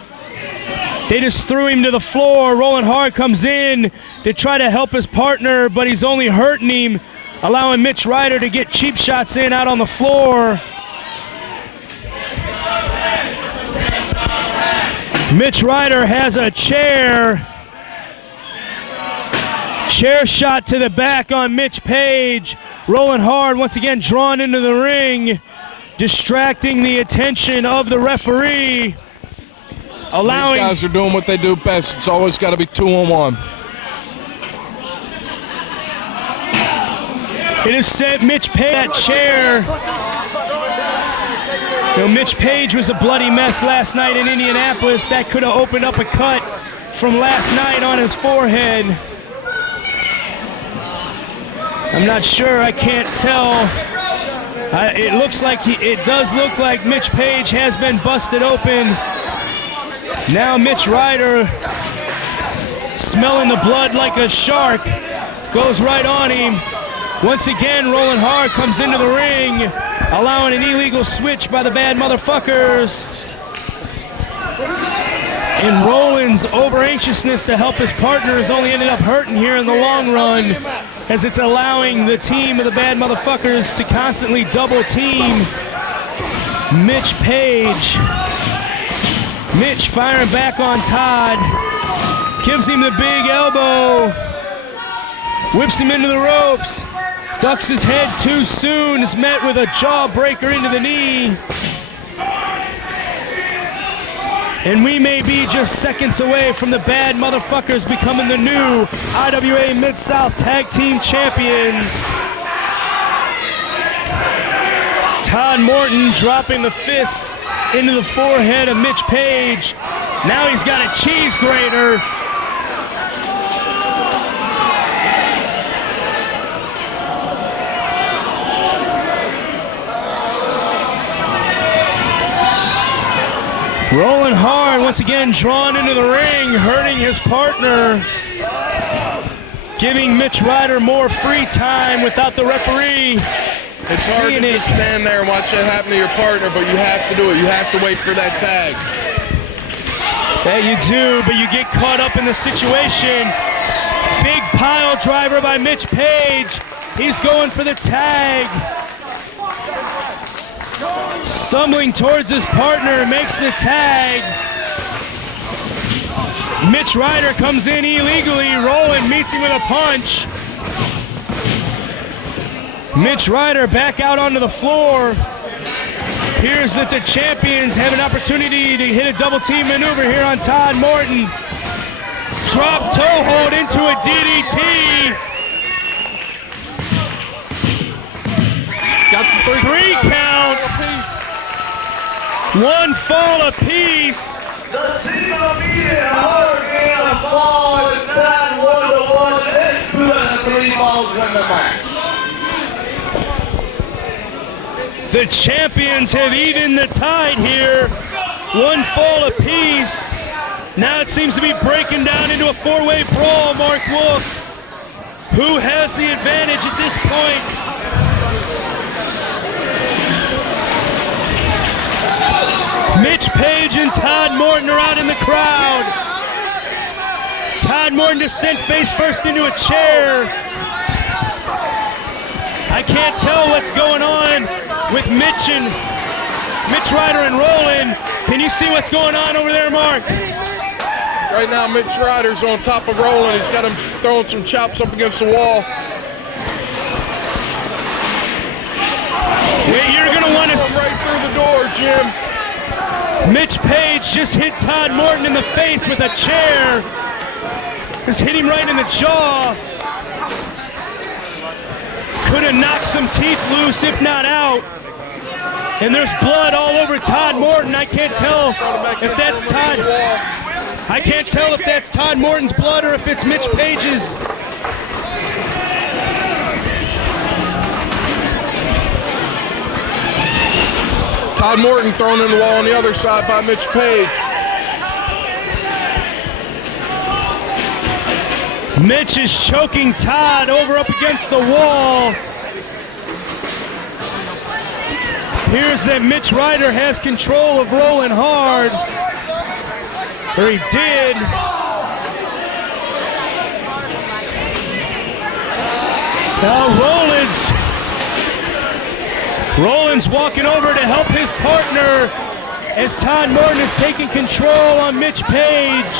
They just threw him to the floor. Rolling Hard comes in to try to help his partner, but he's only hurting him, allowing Mitch Ryder to get cheap shots in out on the floor. Mitch Ryder has a chair shot to the back on Mitch Page. Rolling Hard once again drawn into the ring, distracting the attention of the referee. Allowing these guys are doing what they do best. It's always got to be 2-on-1. It has sent Mitch Page that chair. You know, Mitch Page was a bloody mess last night in Indianapolis. That could have opened up a cut from last night on his forehead. I'm not sure. I can't tell. It does look like Mitch Page has been busted open. Now Mitch Ryder, smelling the blood like a shark, goes right on him. Once again, Rolling Hard comes into the ring, allowing an illegal switch by the bad motherfuckers. And Rollins' over-anxiousness to help his partners only ended up hurting here in the long run, as it's allowing the team of the bad motherfuckers to constantly double team Mitch Page. Mitch firing back on Todd, gives him the big elbow, whips him into the ropes, ducks his head too soon, is met with a jawbreaker into the knee. And we may be just seconds away from the bad motherfuckers becoming the new IWA Mid-South Tag Team Champions. Todd Morton dropping the fists into the forehead of Mitch Page. Now he's got a cheese grater. Rolling Hard once again drawn into the ring, hurting his partner, giving Mitch Ryder more free time without the referee. It's hard to just stand there and watch that happen to your partner, but you have to do it. You have to wait for that tag. Yeah, you do, but you get caught up in the situation. Big pile driver by Mitch Page. He's going for the tag. Stumbling towards his partner, makes the tag. Mitch Ryder comes in illegally. Roland meets him with a punch. Mitch Ryder back out onto the floor. Here's that the champions have an opportunity to hit a double team maneuver here on Todd Morton. Drop toe hold into a DDT. Got the three count. One fall apiece. The team of Mean and Hard in a fall. It's not 1-1. This 2 out of 3 balls win the match. The champions have evened the tide here. One fall apiece. Now it seems to be breaking down into a four-way brawl, Mark Wolf. Who has the advantage at this point? Mitch Page and Todd Morton are out in the crowd. Todd Morton just sent face first into a chair. I can't tell what's going on with Mitch Ryder and Roland. Can you see what's going on over there, Mark? Right now, Mitch Ryder's on top of Roland. He's got him throwing some chops up against the wall. You're going to want to... Right through the door, Jim. Mitch Page just hit Todd Morton in the face with a chair. Just hit him right in the jaw. Could have knocked some teeth loose, if not out. And there's blood all over Todd Morton. I can't tell if that's Todd. I can't tell if that's Todd Morton's blood or if it's Mitch Page's. Todd Morton thrown in the wall on the other side by Mitch Page. Mitch is choking Todd over up against the wall. Here's that Mitch Ryder has control of Roland hard. Or he did. Now Roland's walking over to help his partner as Todd Morton is taking control on Mitch Page.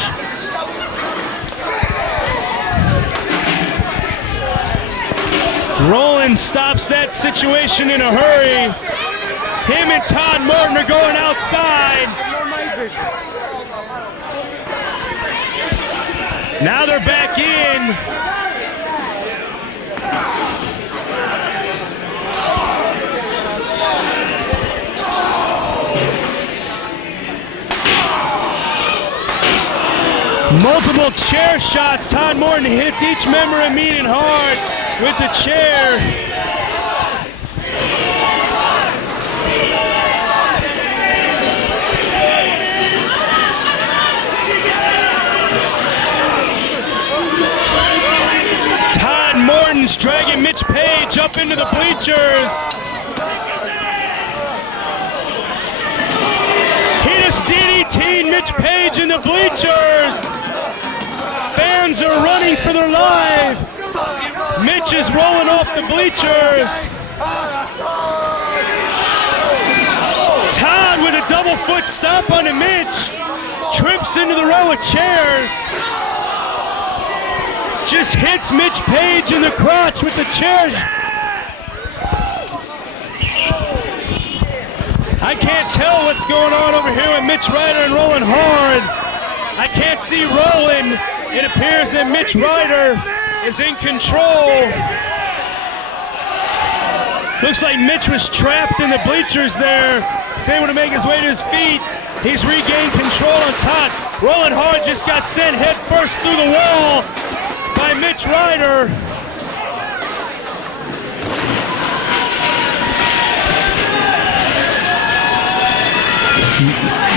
Roland stops that situation in a hurry. Him and Todd Morton are going outside. Now they're back in. Multiple chair shots. Todd Morton hits each member of Mean and Hard with the chair. Todd Morton's dragging Mitch Page up into the bleachers. He just DDT'd Mitch Page in the bleachers. Fans are running for their life. Mitch is rolling off the bleachers. Todd with a double foot stomp onto Mitch. Trips into the row of chairs. Just hits Mitch Page in the crotch with the chair. I can't tell what's going on over here with Mitch Ryder and Roland hard. I can't see Roland. It appears that Mitch Ryder is in control. Looks like Mitch was trapped in the bleachers there. He's able to make his way to his feet. He's regained control on top. Roland Hard just got sent head first through the wall by Mitch Ryder.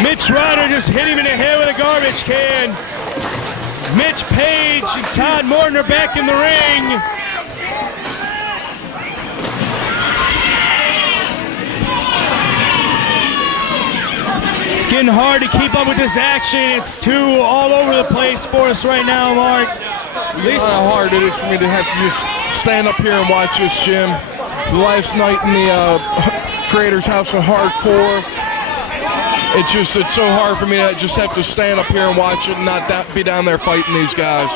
Mitch Ryder just hit him in the head with a garbage can. Mitch Page and Todd Morton are back in the ring. It's getting hard to keep up with this action. It's too all over the place for us right now, Mark. You know how hard it is for me to have to just stand up here and watch this, Jim. Last night in the Creators House of Hardcore, it's so hard for me to just have to stand up here and watch it and not be down there fighting these guys.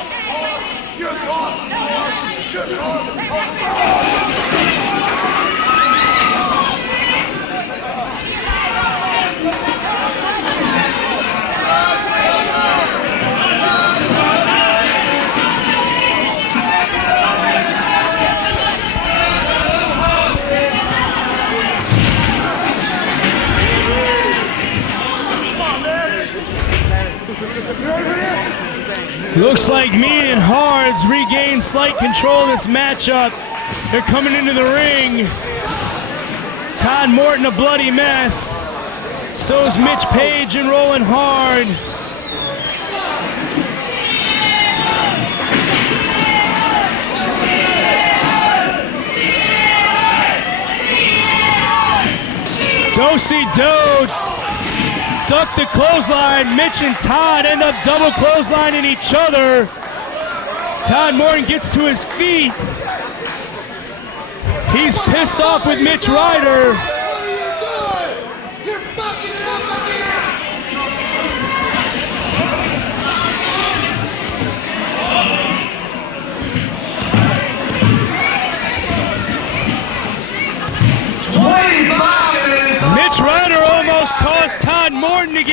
Looks like Mean and Hard's regained slight control of this matchup. They're coming into the ring. Todd Morton a bloody mess. So is Mitch Page and Roland Hard. Do-si-do. Duck the clothesline. Mitch and Todd end up double clotheslining each other. Todd Morton gets to his feet. He's pissed off with Mitch Ryder.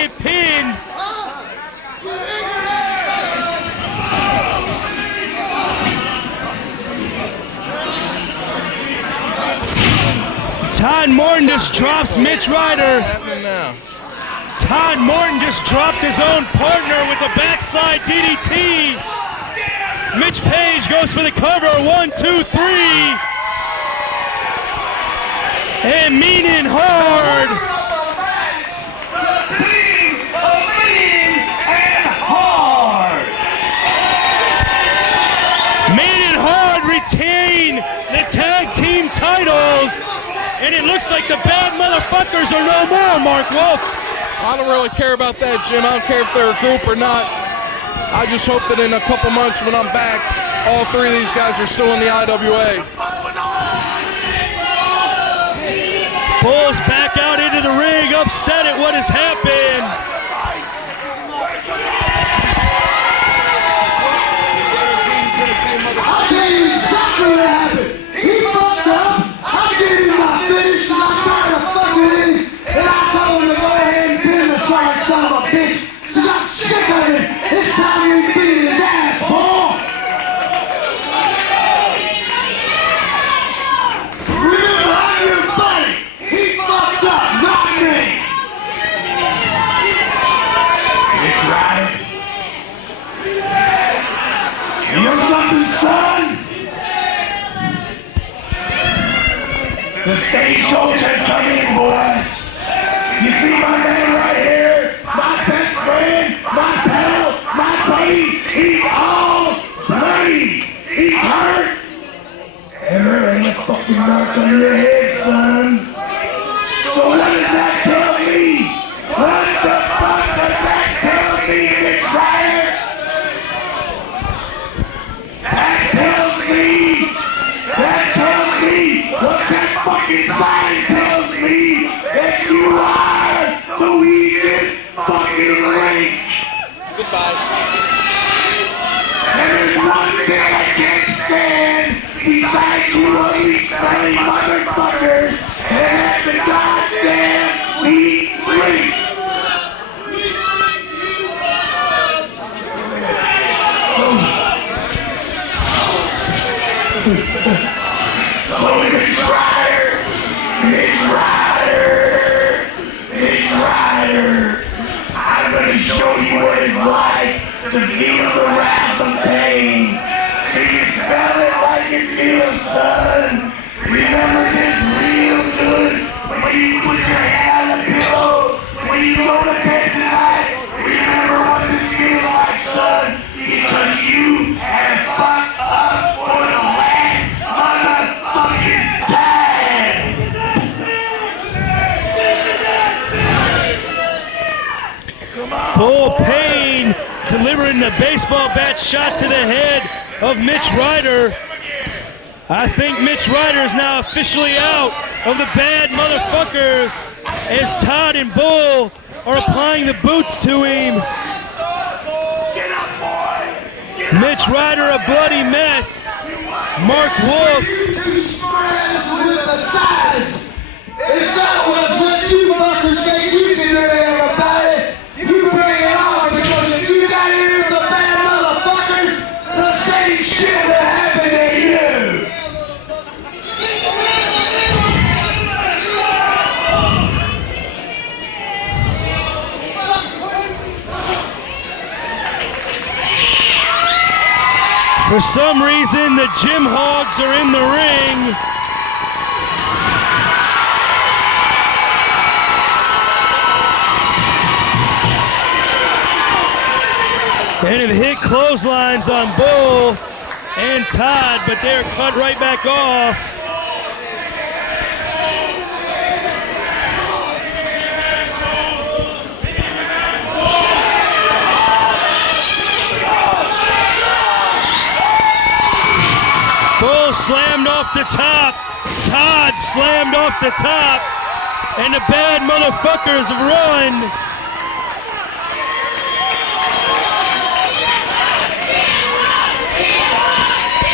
get pinned. Todd Morton just drops Mitch Ryder. Todd Morton just dropped his own partner with a backside DDT. Mitch Page goes for the cover. 1, 2, 3. And mean and hard. Mean and hard retain the tag team titles. And it looks like the bad motherfuckers are no more, Mark Wolf. I don't really care about that, Jim. I don't care if they're a group or not. I just hope that in a couple months when I'm back, all three of these guys are still in the IWA. Bull's back out into the ring, upset at what has happened. I'll tell you exactly what happened. He fucked up. I gave him my finish, and I tried to fuck with him, and I told him to go ahead and pin the strike, son of a bitch. So I'm sick of it. It's time you beat his ass, Paul. Remember, I'm your buddy. He fucked up, not me. It's right. You know something, son? The stagecoach has come in, boy. You see my man right here? My best friend, my pal, my buddy. He's all bloody. He's hurt. And there ain't a fucking mark on your head, son. So what does that tell me? What the fuck does that tell me, Mitch Ryder? That tells me what that fucking sign tells me, that you are the weakest fucking link. Goodbye. And there's one thing I can't stand besides you ugly, smelly motherfuckers, and that's the goddamn weak link. So Mitch Ryder, I'm gonna show you what it's like to feel the wrath of pain. Can you smell it like you feel it, son? Remember this real good when you put your head on the pillow, when you go to bed tonight. Remember what this feels like, son, because you have fucked up for the last motherfucking time. Bull Payne delivering the baseball bat shot to the head of Mitch Ryder. I think Mitch Ryder is now officially out of the bad motherfuckers as Todd and Bull are applying the boots to him. Mitch Ryder a bloody mess. Mark Wolf. Two smartasses with the size. If that was what you fuckers think you can do, everybody, you bring it on, because if you got any of the bad motherfuckers, the same shit will happen to you. For some reason, the Gym Hogs are in the ring. And have hit clotheslines on Bull and Todd, but they're cut right back off. Bull slammed off the top. Todd slammed off the top. And the bad motherfuckers run.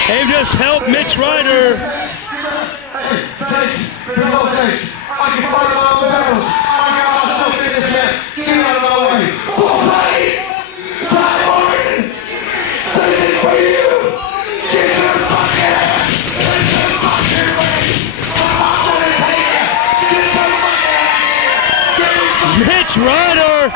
They've just helped Mitch Ryder. Hey, face, no face. I can fight all the battles. I got myself in this mess. Get out of my way. Mitch Ryder.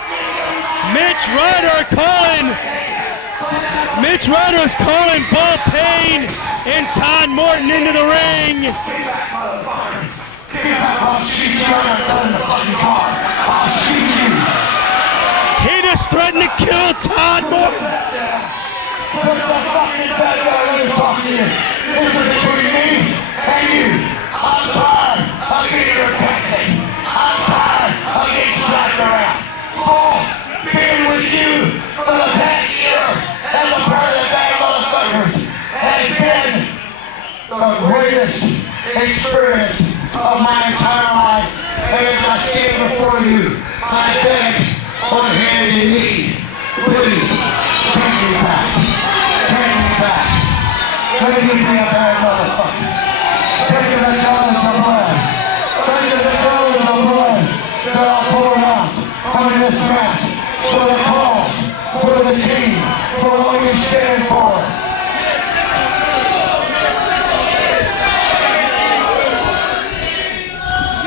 Mitch Ryder's calling Ball Payne and Todd Morton into the ring. Get back, I'll shoot you right in the fucking car. I'll shoot you. He just threatened to kill Todd Morton. Put the fucking bad guy in his talking to you. This is between me and you. I'm tired of being requested. I'm tired of getting slapped around. Paul, being with you for the past year as a part of the bad motherfuckers has been the greatest experience of my entire life. And as I stand before you, I beg on hand and knee, please take me back. Take me back. Let me be a bad motherfucker. Take the gallons of blood. Take the gallons of blood that I'll pour out on this match for the cause, for the team, for what we stand for.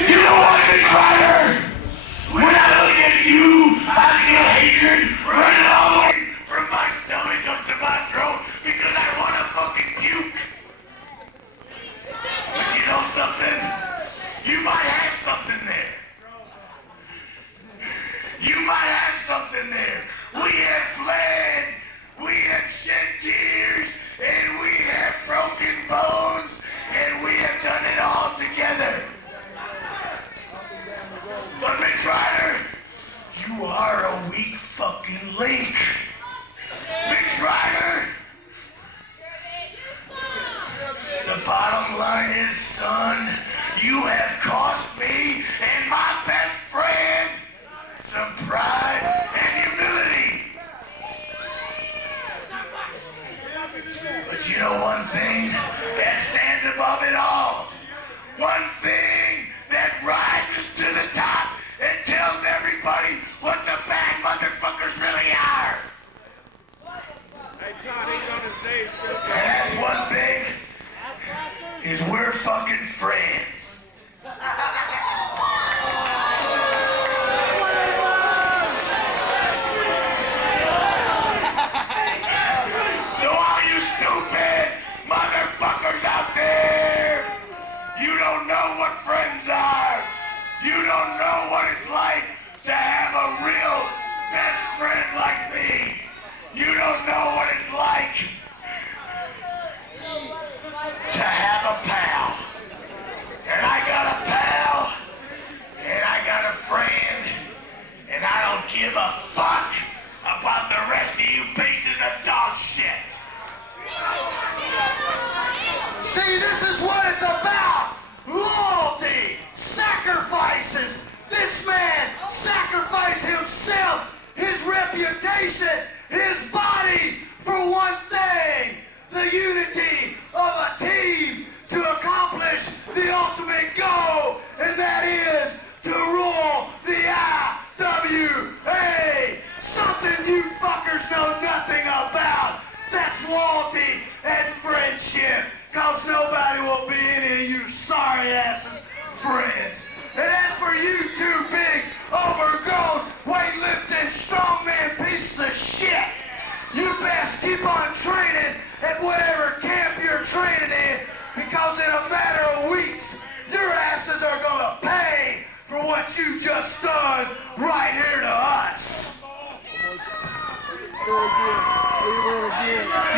You know what, Mitch Ryder? When I look at you, I feel hatred running all the way from my stomach up to my throat because I want to fucking puke. But you know something? You might have something there. You might have something there. We have bled, we have shed tears, and we have broken bones, and we have done it all together. But Mitch Ryder, you are a weak fucking link. Mitch Ryder, the bottom line is, son, you have cost me and my best friend some pride and humility. But you know one thing that stands above it all? One thing that rises to the top and tells everybody what the bad motherfuckers really are. Hey, Todd, he's on the stage. And that's one thing, is we're fucking friends. So all you stupid motherfuckers out there, you don't know what friends are. You don't know what it's like to have a real best friend like me. You don't know what it's like to have a pal. And I got a pal, and I got a friend, and I don't give a fuck about the rest of you pieces of dog shit. See, this is what it's about. Loyalty, sacrifices. This man sacrificed himself, his reputation, his body for one thing, the unity of a team to accomplish the ultimate goal, and that is to rule the IWA. Something you fuckers know nothing about. That's loyalty and friendship, cause nobody will be any of you sorry asses friends. And as for you two big, overgrown, weightlifting, strongman pieces of shit, you best keep on training at whatever camp you're training in, because in a matter of weeks, your asses are gonna pay for what you just done right here to us.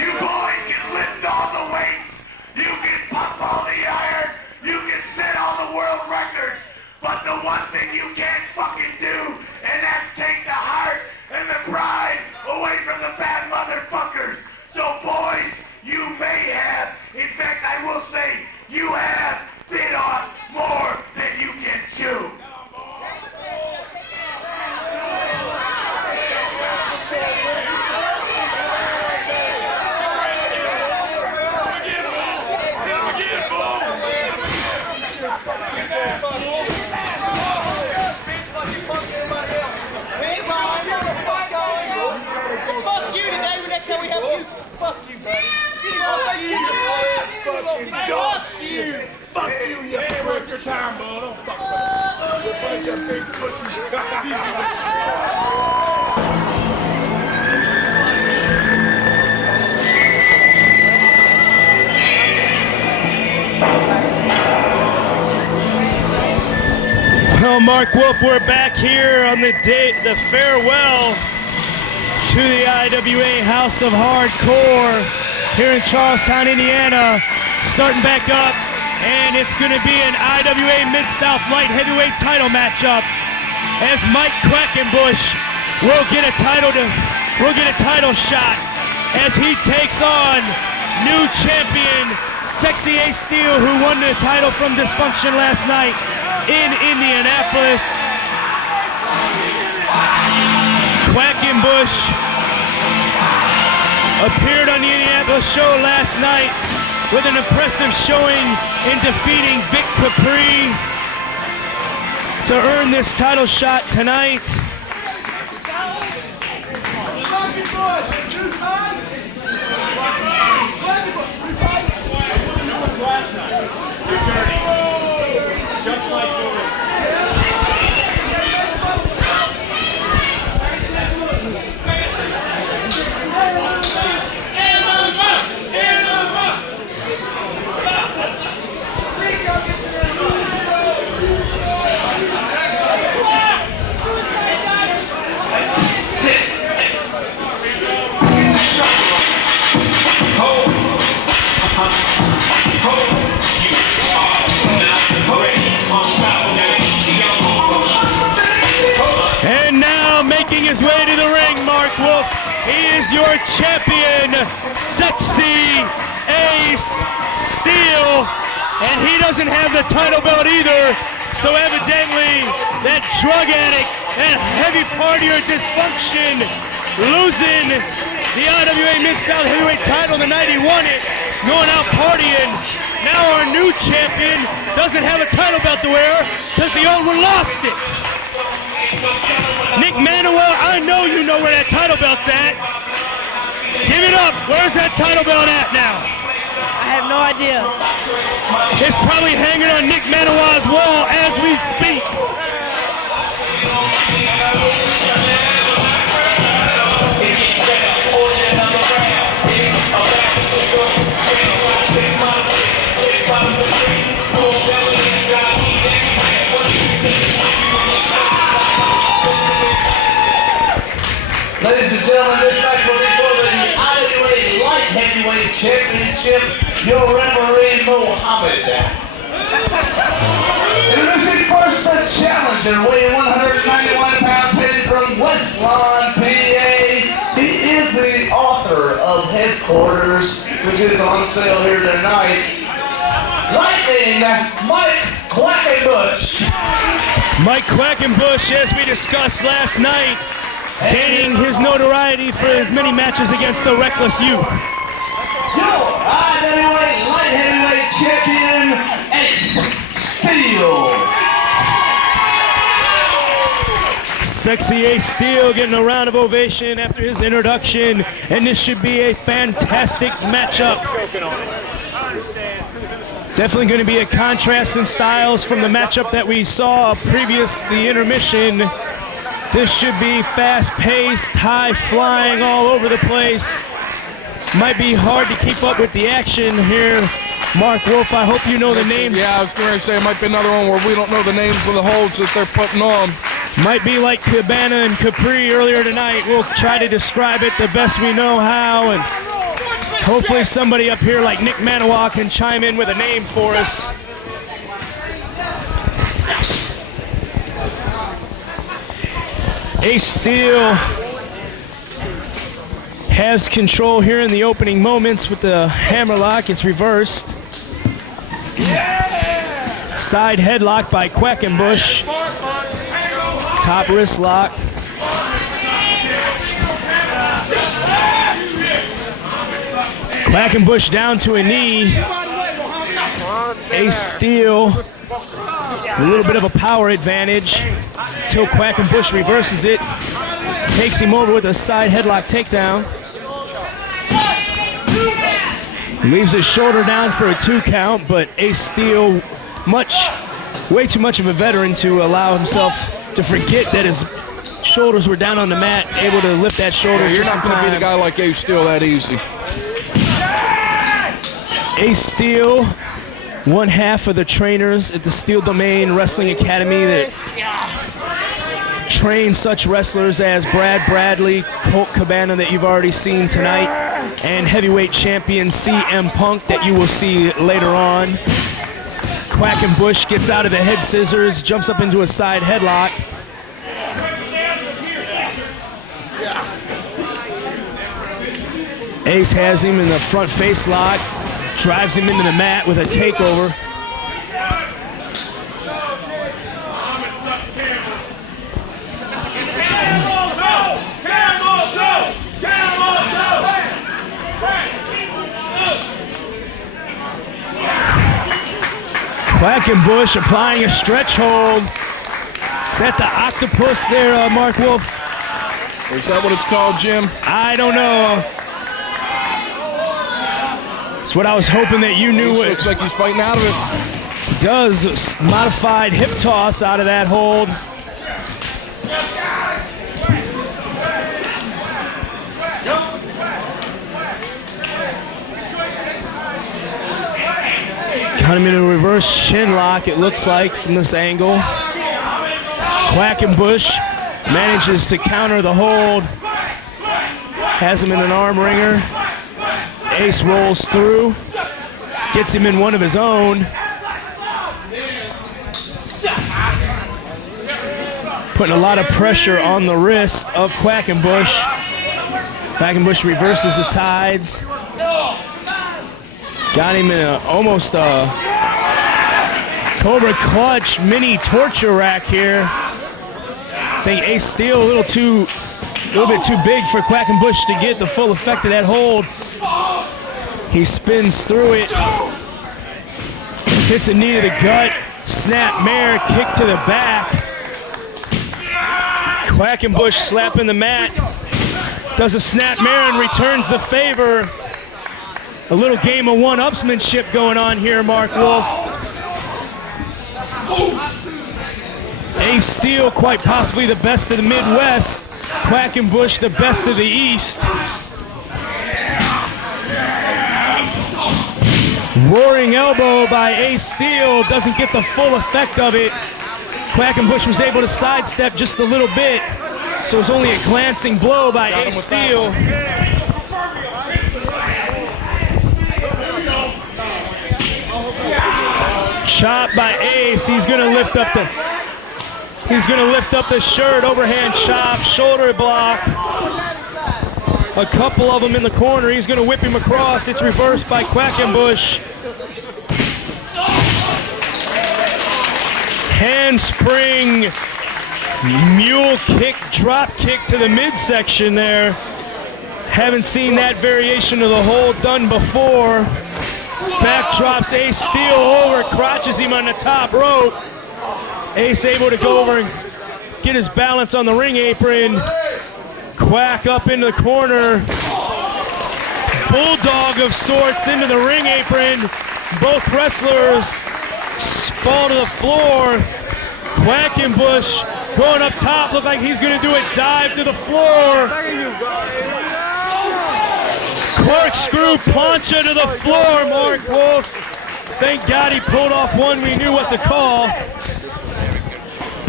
You boys can lift all the weights, you can pump all the iron, you can set all the world records, but the one thing you can't fucking do, and that's take the heart and the pride away from the bad motherfuckers. So boys, you may have, in fact I will say, you have bit off more than you can chew. Fuck you, you prick. Your time, bud. Don't fuck with me. Well, Mark Wolf, we're back here on the farewell to the IWA House of Hardcore here in Charlestown, Indiana, starting back up, and it's going to be an IWA Mid-South Light Heavyweight title matchup as Mike Quackenbush will get a title shot as he takes on new champion Sexy Ace Steel, who won the title from Dysfunction last night in Indianapolis. Quackenbush appeared on the Indianapolis show last night with an impressive showing in defeating Vic Capri to earn this title shot tonight. Just like his way to the ring, Mark Wolf. He is your champion, Sexy Ace Steel. And he doesn't have the title belt either. So evidently, that drug addict, that heavy partier Dysfunction, losing the IWA Mid-South Heavyweight title the night he won it, going out partying. Now our new champion doesn't have a title belt to wear because the old one lost it. Nick Manuel, I know you know where that title belt's at. Give it up. Where's that title belt at now? I have no idea. It's probably hanging on Nick Manuel's wall as we speak. Ladies and gentlemen, this match will be for the IWA Light Heavyweight Championship. Your referee, Mohammed. Introducing first the challenger, weighing 191 pounds, headed from West Lawn, PA. He is the author of Headquarters, which is on sale here tonight. Lightning, Mike Quackenbush. Mike Quackenbush, as we discussed last night, gaining his notoriety for his many matches against the Reckless Youth. Your IWA Light Heavyweight Champion, Ace Steel. Sexy Ace Steel getting a round of ovation after his introduction, and this should be a fantastic matchup. Definitely going to be a contrast in styles from the matchup that we saw previous the intermission. This should be fast-paced, high-flying all over the place. Might be hard to keep up with the action here. Mark Wolf, I hope you know the names. Yeah, I was going to say it might be another one where we don't know the names of the holds that they're putting on. Might be like Cabana and Capri earlier tonight. We'll try to describe it the best we know how, and hopefully somebody up here like Nick Manawa can chime in with a name for us. Ace Steel has control here in the opening moments with the hammerlock. It's reversed. Side headlock by Quackenbush. Top wrist lock. Quackenbush down to a knee. Ace Steel, a little bit of a power advantage until Quackenbush reverses it. Takes him over with a side headlock takedown. Leaves his shoulder down for a 2 count, but Ace Steel much way too much of a veteran to allow himself to forget that his shoulders were down on the mat, able to lift that shoulder. Yeah, you're just not in going to beat a time. guy like Ace Steel that easy. Ace Steel, one half of the trainers at the Steel Domain Wrestling Academy that train such wrestlers as Brad Bradley, Colt Cabana that you've already seen tonight, and heavyweight champion CM Punk that you will see later on. Quackenbush gets out of the head scissors, jumps up into a side headlock. Ace has him in the front face lock, drives him into the mat with a takeover. Quackenbush applying a stretch hold. Is that the octopus there, Mark Wolf? Or is that what it's called, Jim? I don't know. It's what I was hoping that you knew. It looks like he's fighting out of it. Does modified hip toss out of that hold. Got him in a reverse chin lock, it looks like, from this angle. Quackenbush manages to counter the hold. Has him in an arm wringer. Ace rolls through. Gets him in one of his own. Putting a lot of pressure on the wrist of Quackenbush. Quackenbush reverses the tides. Got him in almost a Cobra Clutch mini torture rack here. I think Ace Steel a little bit too big for Quackenbush to get the full effect of that hold. He spins through it. Hits a knee to the gut. Snap mare, kick to the back. Quackenbush slapping the mat. Does a snap mare and returns the favor. A little game of one-upsmanship going on here, Mark Wolf. Ace Steel, quite possibly the best of the Midwest. Quackenbush, the best of the East. Roaring elbow by Ace Steel, doesn't get the full effect of it. Quackenbush was able to sidestep just a little bit, so it was only a glancing blow by Ace Steel. Chop by Ace. He's gonna lift up the shirt. Overhand chop, shoulder block. A couple of them in the corner. He's gonna whip him across. It's reversed by Quackenbush. Handspring, mule kick, drop kick to the midsection there. Haven't seen that variation of the hold done before. Back drops Ace Steel over, crotches him on the top rope. Ace able to go over and get his balance on the ring apron. Quack up into the corner. Bulldog of sorts into the ring apron. Both wrestlers fall to the floor. Quackenbush going up top, look like he's gonna do a dive to the floor. Corkscrew plancha to the floor, Mark Wolf. Thank God he pulled off one we knew what to call.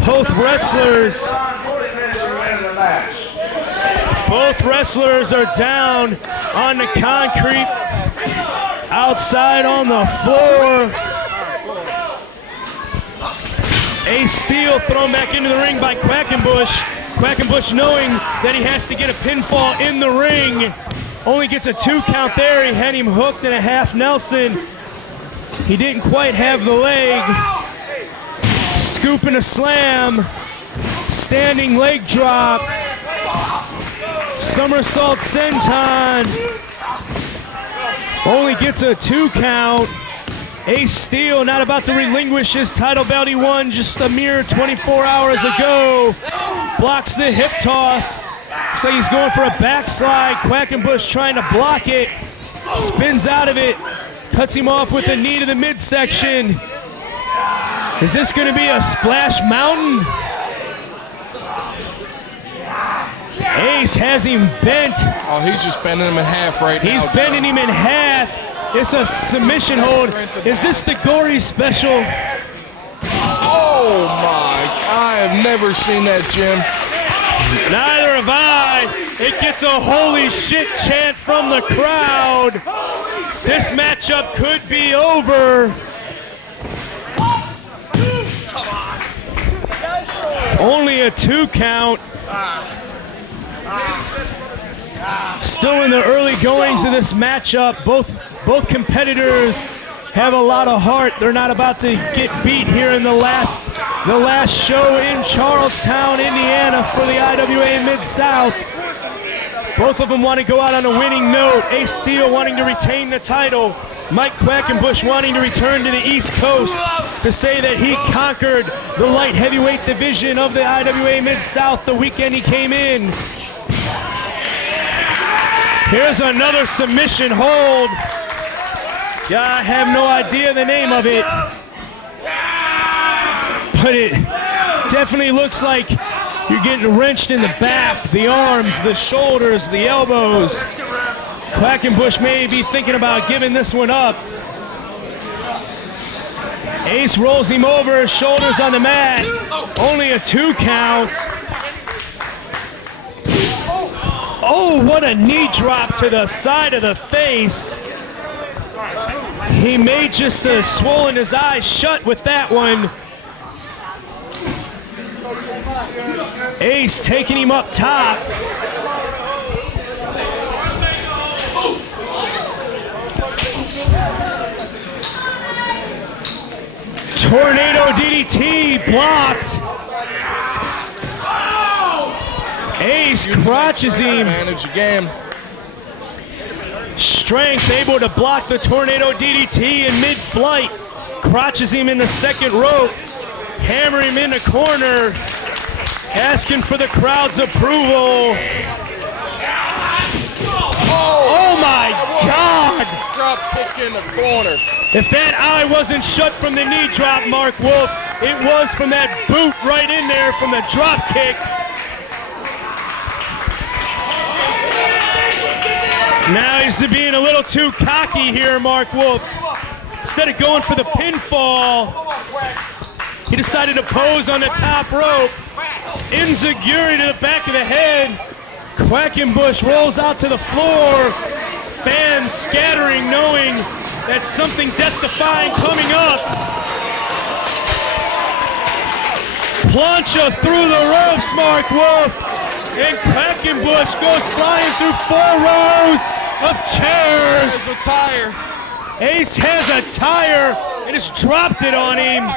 Both wrestlers are down on the concrete, outside on the floor. Ace Steel thrown back into the ring by Quackenbush. Quackenbush knowing that he has to get a pinfall in the ring. Only gets a 2 count there. He had him hooked in a half Nelson. He didn't quite have the leg. Scoop and a slam. Standing leg drop. Somersault senton. Only gets a 2 count. Ace Steel not about to relinquish his title belt he won just a mere 24 hours ago. Blocks the hip toss. Looks like he's going for a backslide. Quackenbush trying to block it. Spins out of it. Cuts him off with a knee to the midsection. Is this going to be a splash mountain? Ace has him bent. Oh, he's just bending him in half right now. He's bending him in half. It's a submission hold. Is this the gory special? Oh my, I have never seen that, Jim. Neither have I. It gets a holy shit chant from the crowd. This matchup could be over. Only a 2 count. Still in the early goings of this matchup. Both competitors have a lot of heart. They're not about to get beat here in the last show in Charlestown, Indiana for the IWA Mid-South. Both of them want to go out on a winning note. Ace Steel wanting to retain the title. Mike Quackenbush wanting to return to the East Coast to say that he conquered the light heavyweight division of the IWA Mid-South the weekend he came in. Here's another submission hold. Yeah, I have no idea the name of it, but it definitely looks like you're getting wrenched in the back, the arms, the shoulders, the elbows. Quackenbush may be thinking about giving this one up. Ace rolls him over, shoulders on the mat. Only a 2 count. Oh, what a knee drop to the side of the face. He may just have swollen his eyes shut with that one. Ace taking him up top. Tornado DDT blocked. Ace crotches him. Advantage again. Strength able to block the Tornado DDT in mid-flight. Crotches him in the second rope. Hammer him in the corner. Asking for the crowd's approval. Oh my God! Drop kick in the corner. If that eye wasn't shut from the knee drop, Mark Wolf, it was from that boot right in there from the drop kick. Now he's being a little too cocky here, Mark Wolf. Instead of going for the pinfall, he decided to pose on the top rope. Enziguri to the back of the head. Quackenbush rolls out to the floor. Fans scattering, knowing that something death-defying coming up. Plancha through the ropes, Mark Wolf. And Quackenbush goes flying through 4 rows of chairs. There's a tire. Ace has a tire and has dropped it on him.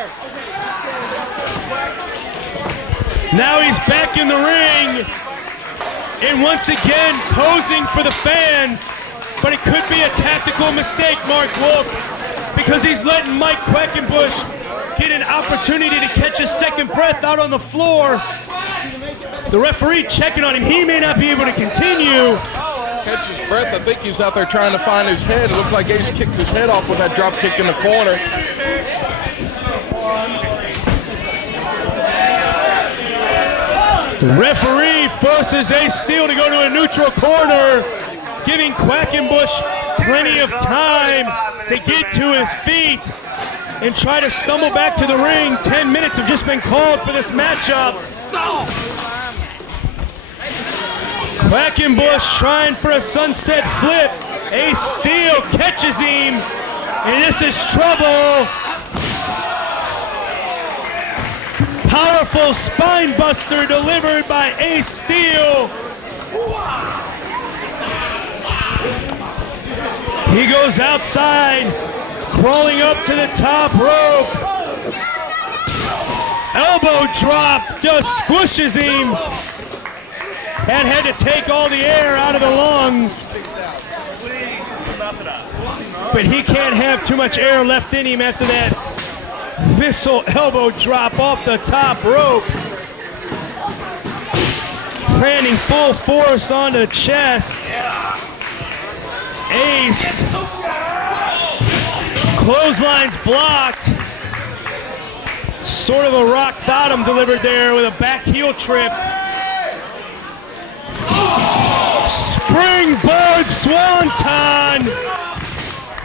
Now he's back in the ring and once again posing for the fans. But it could be a tactical mistake, Mark Wolf, because he's letting Mike Quackenbush get an opportunity to catch a second breath out on the floor. The referee checking on him. He may not be able to continue. Catch his breath. I think he's out there trying to find his head. It looked like Ace kicked his head off with that drop kick in the corner. The referee forces Ace Steel to go to a neutral corner, giving Quackenbush plenty of time to get to his feet and try to stumble back to the ring. 10 minutes have just been called for this matchup. Quackenbush trying for a sunset flip. Ace Steel catches him, and this is trouble. Powerful spine buster delivered by Ace Steel. He goes outside, crawling up to the top rope. Elbow drop just squishes him. And had to take all the air out of the lungs. But he can't have too much air left in him after that missile elbow drop off the top rope. Landing full force on the chest. Ace. Clotheslines blocked. Sort of a rock bottom delivered there with a back heel trip. Springboard swanton.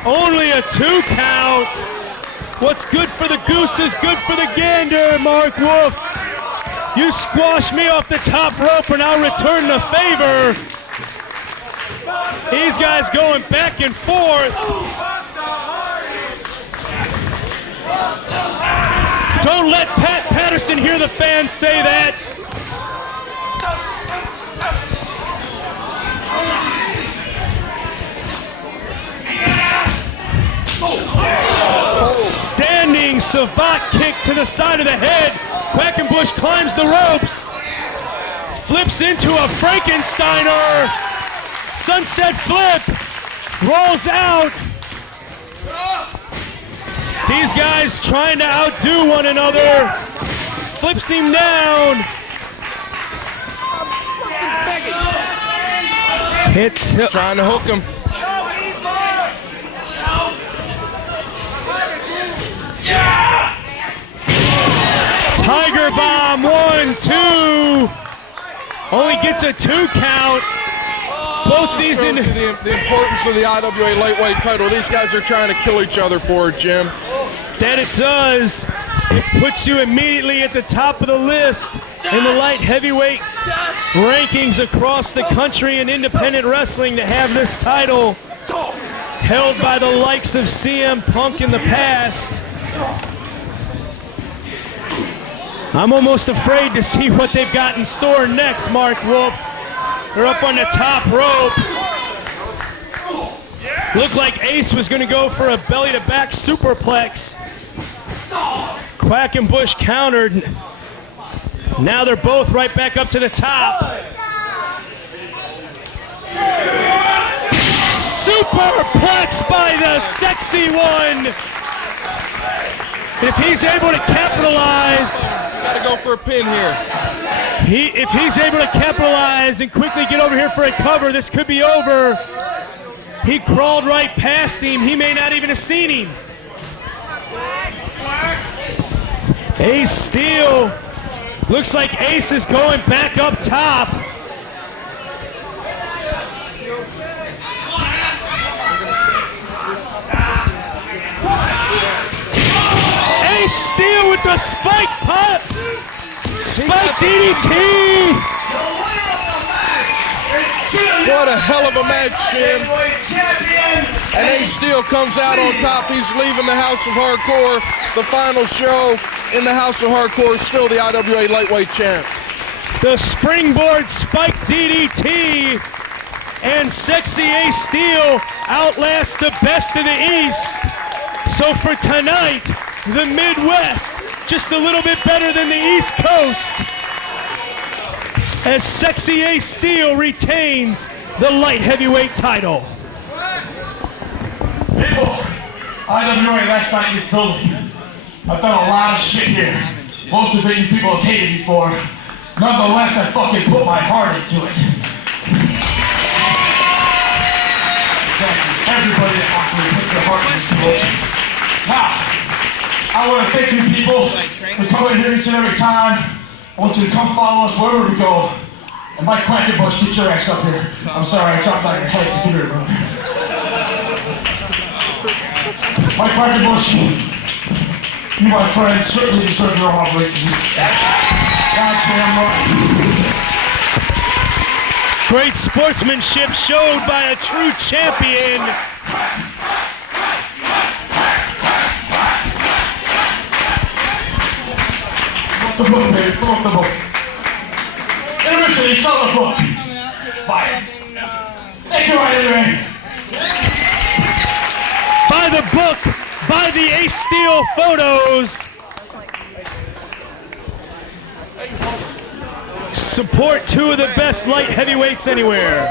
Only a 2 count. What's good for the goose is good for the gander, Mark Wolf. You squash me off the top rope and I'll return the favor. These guys going back and forth. Don't let Pat Patterson hear the fans say that. Standing savant kick to the side of the head. Quackenbush climbs the ropes. Flips into a Frankensteiner. Sunset flip. Rolls out. These guys trying to outdo one another. Flips him down. Trying to hook him. Tiger bomb, 1, 2. Only gets a 2 count. Both these in the importance of the IWA lightweight title. These guys are trying to kill each other for it, Jim. That it does. It puts you immediately at the top of the list in the light heavyweight rankings across the country in independent wrestling to have this title held by the likes of CM Punk in the past. I'm almost afraid to see what they've got in store next, Mark Wolf. They're up on the top rope. Looked like Ace was going to go for a belly-to-back superplex. Quackenbush countered. Now they're both right back up to the top. Superplex by the sexy one. If he's able to capitalize. Gotta go for a pin here. If he's able to capitalize and quickly get over here for a cover, this could be over. He crawled right past him. He may not even have seen him. Ace Steel. Looks like Ace is going back up top. Ace Steel with the spike pop. Spike DDT. What a hell of a match, Jim. And Ace Steel comes out on top. He's leaving the House of Hardcore. The final show in the House of Hardcore is still the IWA lightweight champ. The springboard spike DDT and sexy Ace Steel outlast the best of the East. So for tonight, the Midwest, just a little bit better than the East Coast, as sexy Ace Steel retains the light heavyweight title. People, IWA last night in this building. I've done a lot of shit here. Most of it you people have hated me for. Nonetheless, I fucking put my heart into it. Exactly. Everybody that actually puts their heart in this promotion. Now, I want to thank you people for coming here each and every time. I want you to come follow us wherever we go. And Mike Quackenbush, get your ass up here. I'm sorry, I dropped on your head. Come here, brother. Mike Quackenbush, you, my friend, certainly deserve your own ovations. Goddamn right. Great sportsmanship showed by a true champion. The book, baby. Pull up the book. Intermission, you saw the book. Bye. Thank you, Ryder. By the book, by the Ace Steel photos. Support two of the best light heavyweights anywhere.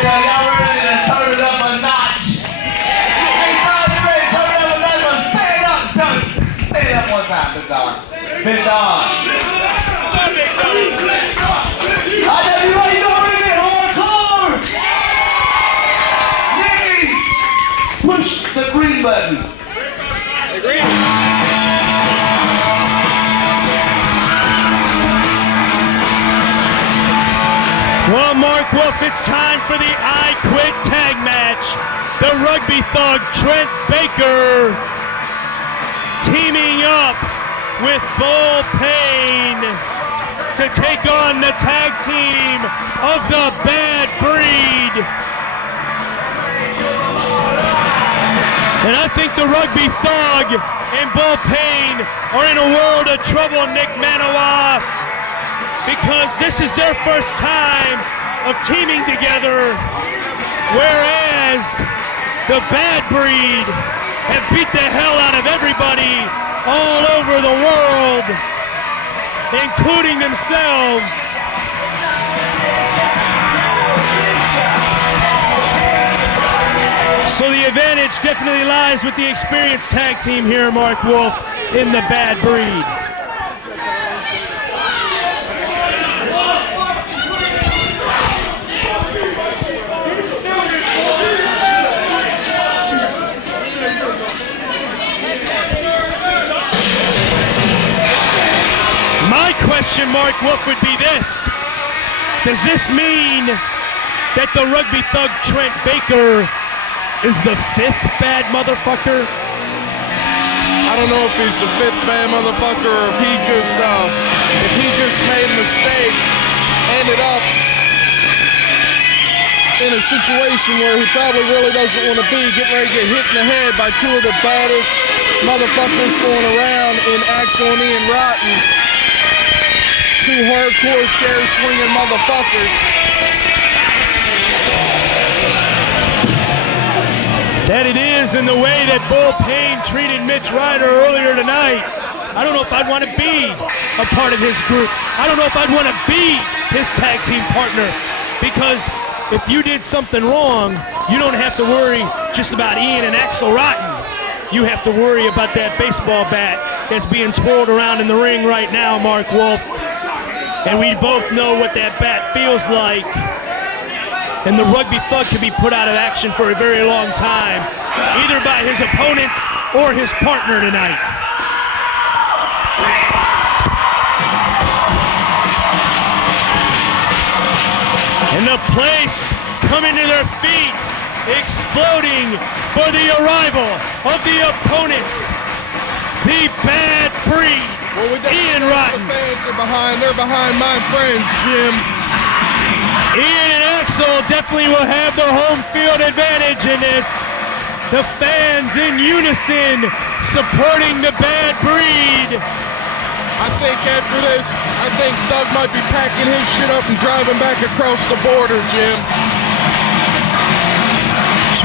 Y'all ready to turn it up a notch? Hey, Todd, you ready to turn it up a notch? Big Dog. IWA going in hardcore. Nicky, push the green button. The green. Well, Mark Wolf, it's time for the I Quit tag match. The Rugby Thug Trent Baker teaming up with Bull Payne to take on the tag team of the Bad Breed. And I think the Rugby Thug and Bull Payne are in a world of trouble, Nick Manoa, because this is their first time of teaming together, whereas the Bad Breed have beat the hell out of everybody all over the world, including themselves. So the advantage definitely lies with the experienced tag team here, Mark Wolf, in the Bad Breed. My question, Mark Wolf, would be this. Does this mean that the Rugby Thug Trent Baker is the fifth bad motherfucker? I don't know if he's the fifth bad motherfucker or if he just made a mistake, ended up in a situation where he probably really doesn't want to be, getting ready to get hit in the head by two of the baddest motherfuckers going around in Axel and Ian Rotten. Two hardcore chair swinging motherfuckers. That it is in the way that Bull Payne treated Mitch Ryder earlier tonight. I don't know if I'd want to be a part of his group. I don't know if I'd want to be his tag team partner, because if you did something wrong, you don't have to worry just about Ian and Axel Rotten. You have to worry about that baseball bat that's being twirled around in the ring right now, Mark Wolf. And we both know what that bat feels like. And the Rugby Thug can be put out of action for a very long time, either by his opponents or his partner tonight. And the place coming to their feet, exploding for the arrival of the opponents, the Bad Breed, Ian Rotten. The fans are they're behind my friends, Jim. Ian and Axel definitely will have the home field advantage in this. The fans in unison supporting the Bad Breed. I think after this, Thug might be packing his shit up and driving back across the border, Jim.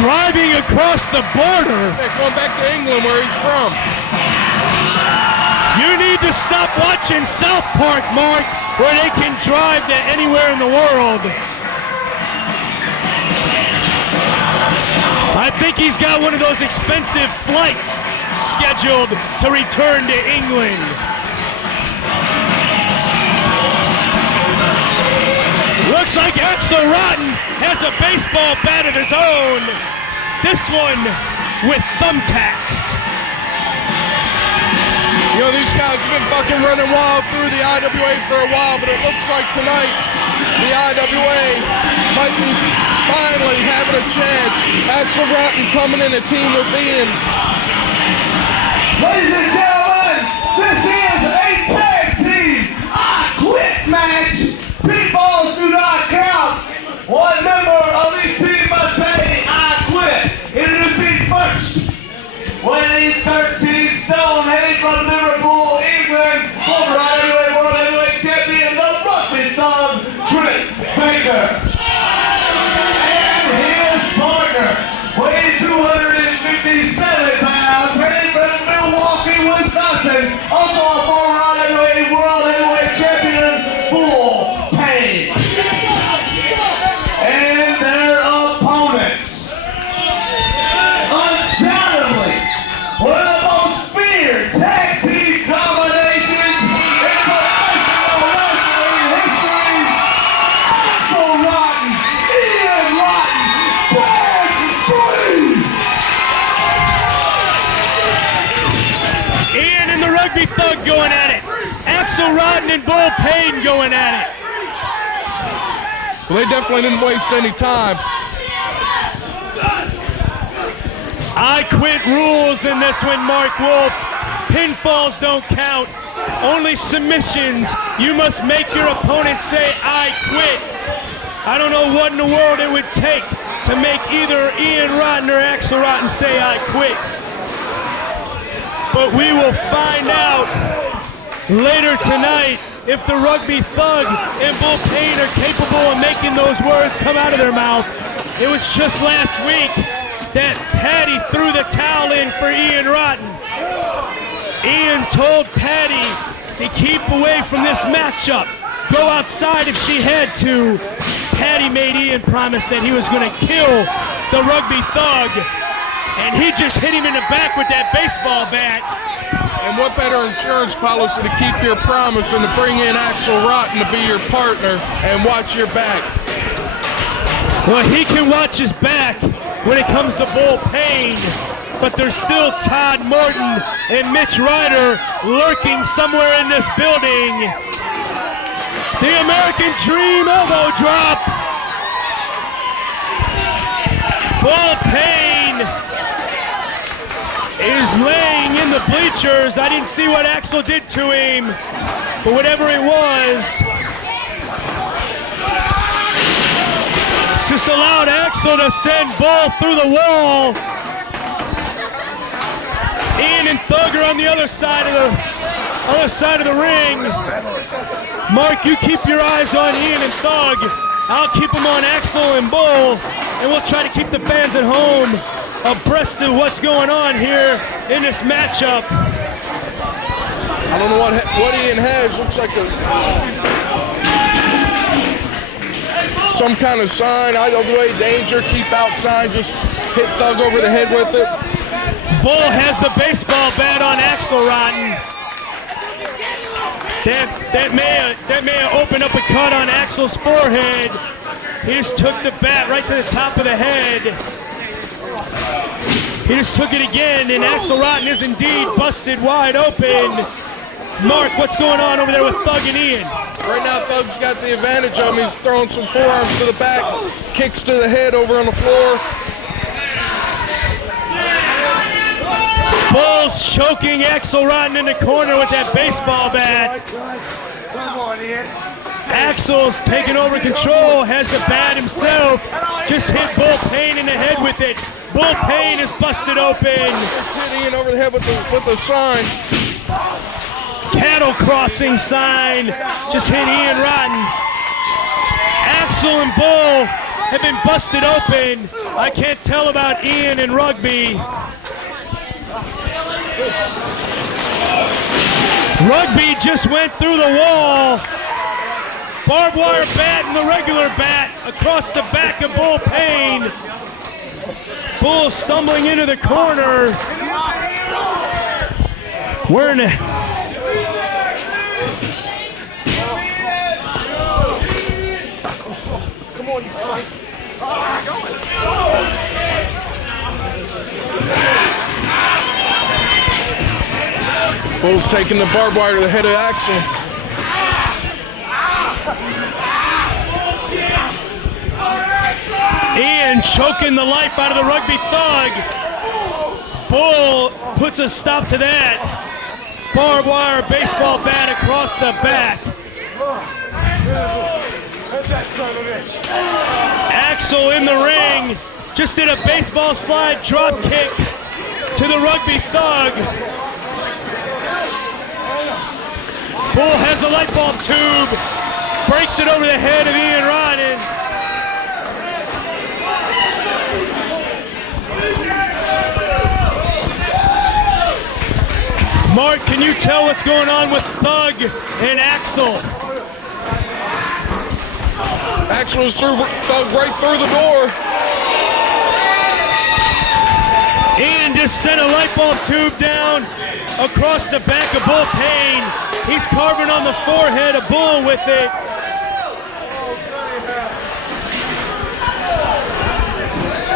Driving across the border? Yeah, going back to England where he's from. You need to stop watching South Park, Mark, where they can drive to anywhere in the world. I think he's got one of those expensive flights scheduled to return to England. Looks like Axel Rotten has a baseball bat of his own. This one with thumbtacks. You know, these guys have been fucking running wild through the IWA for a while, but it looks like tonight the IWA might be finally having a chance. Axel Rotten coming in a team with Ian. Ladies and gentlemen, this is a tag team I Quit match. Pitfalls do not count. One member of each team must say I quit. Introducing first, weighing 13 stone, heading from Liverpool, England, former IWA World Heavyweight Champion, the Rugby Thug, Trent Baker. And his partner, weighing 257 pounds, heading from Milwaukee, Wisconsin. Ian and the Rugby Thug going at it. Axel Rotten and Bull Payne going at it. Well, they definitely didn't waste any time. I quit rules in this one, Mark Wolf. Pinfalls don't count. Only submissions. You must make your opponent say, I quit. I don't know what in the world it would take to make either Ian Rotten or Axel Rotten say, I quit. But we will find out later tonight if the Rugby Thug and Bull Payne are capable of making those words come out of their mouth. It was just last week that Patty threw the towel in for Ian Rotten. Ian told Patty to keep away from this matchup. Go outside if she had to. Patty made Ian promise that he was going to kill the Rugby Thug, and he just hit him in the back with that baseball bat. And what better insurance policy to keep your promise and to bring in Axel Rotten to be your partner and watch your back? Well, he can watch his back when it comes to Bull Payne, but there's still Todd Morton and Mitch Ryder lurking somewhere in this building. The American Dream elbow drop. Bull Payne is laying in the bleachers. I didn't see what Axel did to him, but whatever it was, just allowed Axel to send Bull through the wall. Ian and Thug are on the other side of the ring. Mark, you keep your eyes on Ian and Thug. I'll keep them on Axel and Bull, and we'll try to keep the fans at home abreast of what's going on here in this matchup. I don't know what Ian has. Looks like some kind of sign. IWA danger, keep out sign. Just hit Thug over the head with it. Bull has the baseball bat on Axel Rotten. That may have opened up a cut on Axel's forehead. He just took the bat right to the top of the head. He just took it again, and Axel Rotten is indeed busted wide open. Mark, what's going on over there with Thug and Ian? Right now, Thug's got the advantage of him. He's throwing some forearms to the back, kicks to the head over on the floor. Bull's choking Axel Rotten in the corner with that baseball bat. Axel's taking over control, has the bat himself. Just hit Bull Payne in the head with it. Bull Payne is busted open. Just hit Ian over the head with the sign. Cattle crossing sign. Just hit Ian Rotten. Axel and Bull have been busted open. I can't tell about Ian and Rugby. Rugby just went through the wall. Barbed wire bat and the regular bat across the back of Bull Payne. Bull stumbling into the corner. We're in a... Come on, you fight. Bull's taking the barbed wire to the head of Axel. Ian choking the life out of the Rugby Thug. Bull puts a stop to that. Barbed wire baseball bat across the back. Axel in the ring just did a baseball slide drop kick to the Rugby Thug. Bull has a light bulb tube, breaks it over the head of Ian Rotten. Mark, can you tell what's going on with Thug and Axel? Axel is through Thug right through the door. Ian just sent a light bulb tube down across the back of Bull Payne. He's carving on the forehead of Bull with it.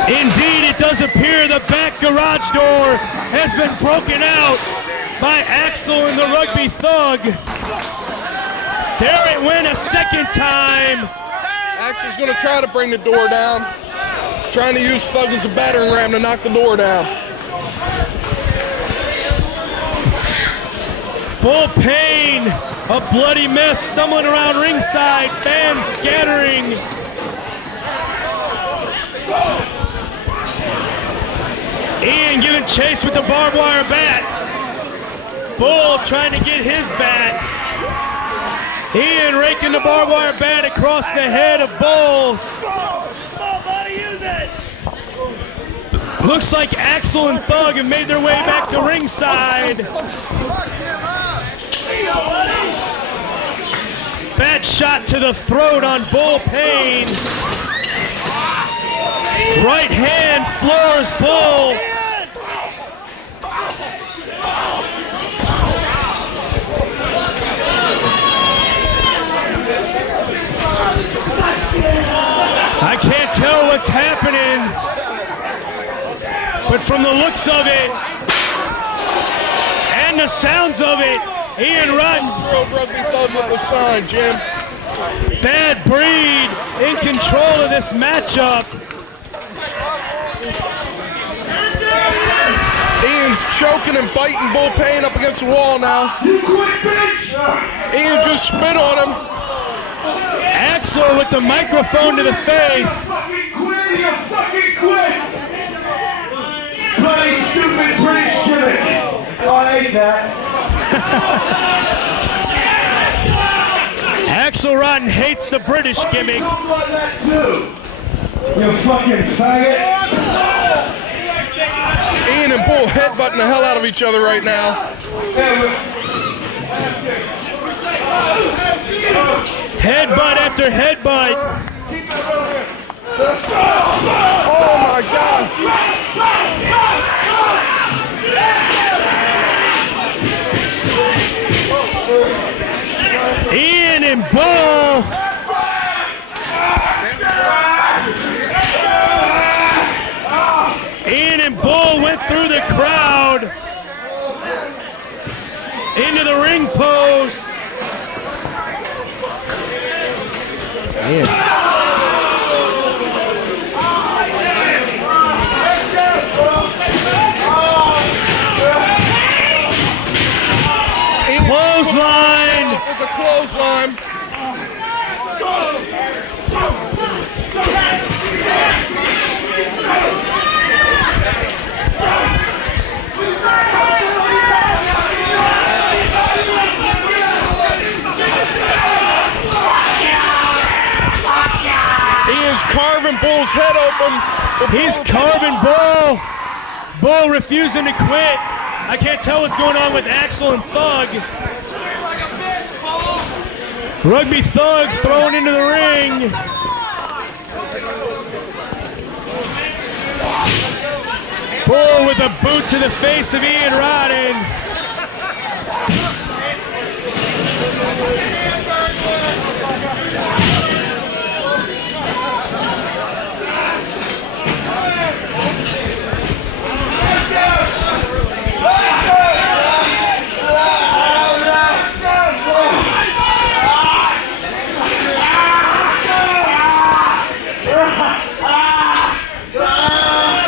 Indeed, it does appear the back garage door has been broken out. by Axel and the Rugby Thug. There it went a second time. Axel's going to try to bring the door down. Trying to use Thug as a battering ram to knock the door down. Bull Payne, a bloody mess, stumbling around ringside, fans scattering. Ian giving chase with the barbed wire bat. Bull trying to get his bat. Ian raking the barbed wire bat across the head of Bull. Looks like Axel and Thug have made their way back to ringside. Bat shot to the throat on Bull Payne. Right hand floors Bull. I can't tell what's happening, but from the looks of it and the sounds of it, Ian Rutten. Rugby Thug with the sign, Jim. Bad Breed in control of this matchup. Ian's choking and biting Bull Payne up against the wall now. You quit, bitch! Ian just spit on him. Axel with the microphone to the face. Fucking quit! You fucking quit! Bloody stupid British gimmick! Oh, I hate that. Axel Rotten hates the British gimmick. Talk like that too. You fucking faggot! Ian and Bull headbutting the hell out of each other right now. Headbutt after headbutt. Oh my God. Ian and Bull. Ian and Bull went through the crowd into the ring post. Clothesline. With the clothesline. Ian's carving Bull's head open. He's carving Bull. Bull refusing to quit. I can't tell what's going on with Axel and Thug. Rugby Thug thrown into the ring. Bull with a boot to the face of Ian Rodden.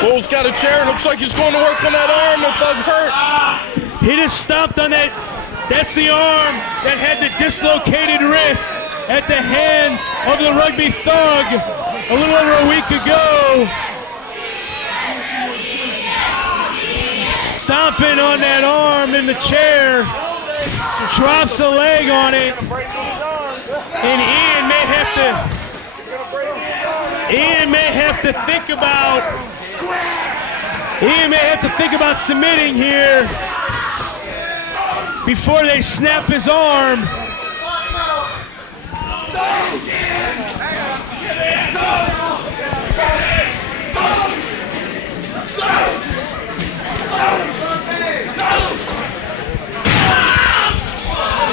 Bull's got a chair. Looks like he's going to work on that arm that Thug hurt. He just stomped on that. That's the arm that had the dislocated wrist at the hands of the Rugby Thug a little over a week ago. Stomping on that arm in the chair. Drops a leg on it. And Ian may have to think about submitting here before they snap his arm.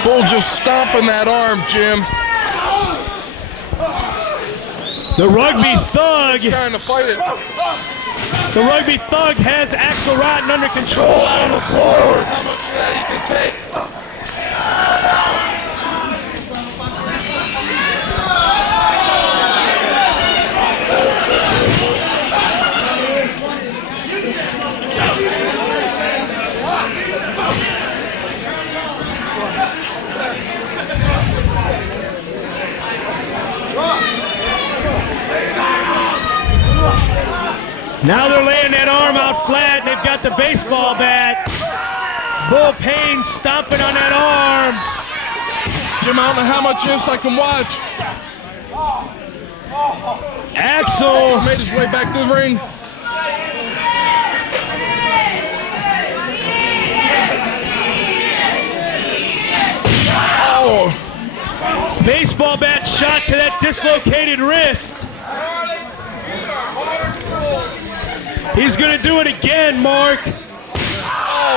Bull just stomping that arm, Jim. The Rugby Thug. He's trying to fight it. The Rugby Thug has Axel Rotten under control on the floor. How much of that he can Hey. Now they're laying that arm out flat, and they've got the baseball bat. Bull Payne stomping on that arm. Jim, I don't know how much of this I can watch. Axel made his way back to the ring. Oh. Baseball bat shot to that dislocated wrist. He's gonna do it again, Mark.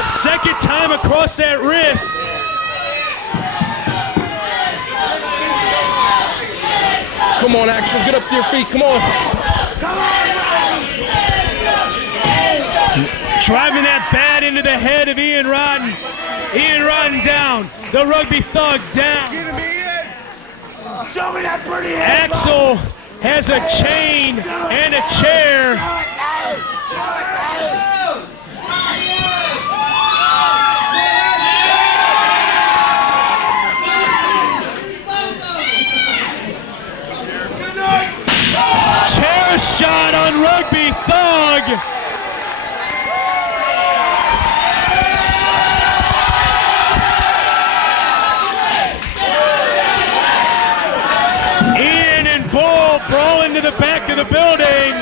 Second time across that wrist. Come on, Axel, get up to your feet, come on. Driving that bat into the head of Ian Rotten. Ian Rotten down. The Rugby Thug down. Show me that pretty head. Axel has a chain and a chair. Chair shot on Rugby Thug. Ian and Bull brawl into the back of the building.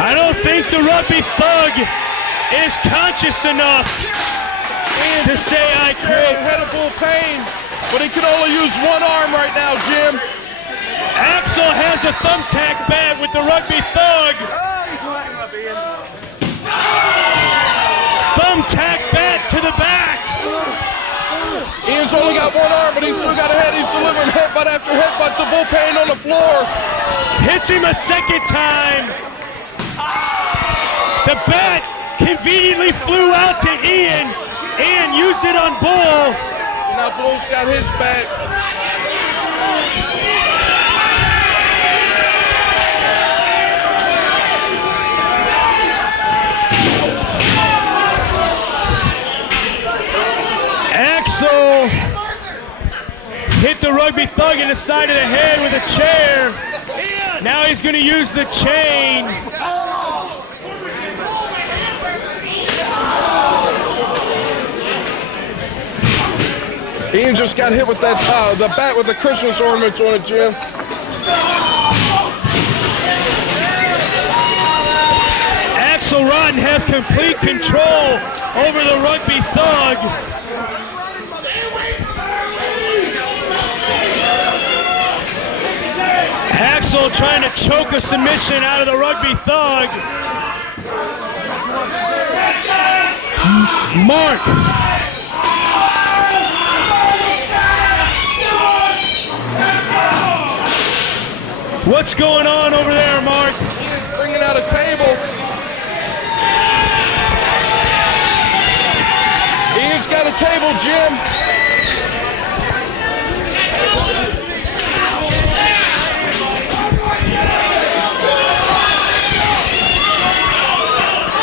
I don't think the Rugby Thug is conscious enough to say I quit. Head of Bull Payne, but he can only use one arm right now, Jim. Axel has a thumbtack bat with the Rugby Thug. Thumbtack bat to the back. Ian's only got one arm, but he's still got a head. He's delivering headbutt after headbutt to Bull Payne on the floor. Hits him a second time. The bat conveniently flew out to Ian. Ian used it on Bull. Now Bull's got his back. Axel hit the Rugby Thug in the side of the head with a chair. Now he's going to use the chain. Ian just got hit with that the bat with the Christmas ornaments on it, Jim. Axel Rotten has complete control over the Rugby Thug. Axel trying to choke a submission out of the Rugby Thug. Mark. What's going on over there, Mark? Ian's bringing out a table. Ian's got a table, Jim.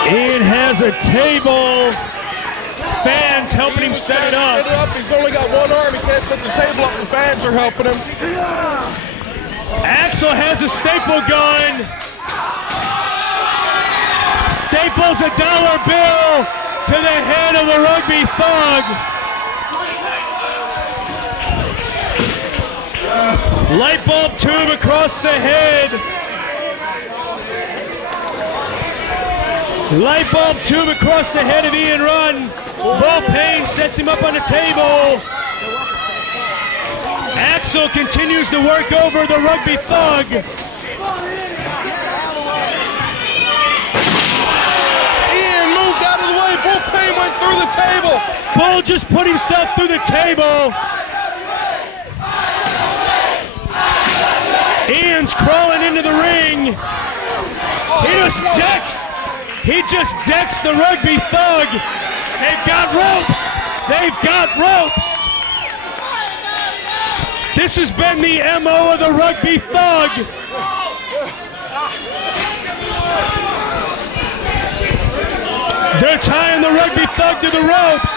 Ian has a table. Fans helping him set it up. He's only got one arm. He can't set the table up. The fans are helping him. Axel has a staple gun. Staples a dollar bill to the head of the Rugby Thug. Light bulb tube across the head. Light bulb tube across the head of Ian Run. Bull Payne sets him up on the table. Axel continues to work over the Rugby Thug. Ian moved out of the way. Bull Payne went through the table. Bull just put himself through the table. Ian's crawling into the ring. He just decks the Rugby Thug. They've got ropes. They've got ropes. This has been the MO of the Rugby Thug. They're tying the Rugby Thug to the ropes.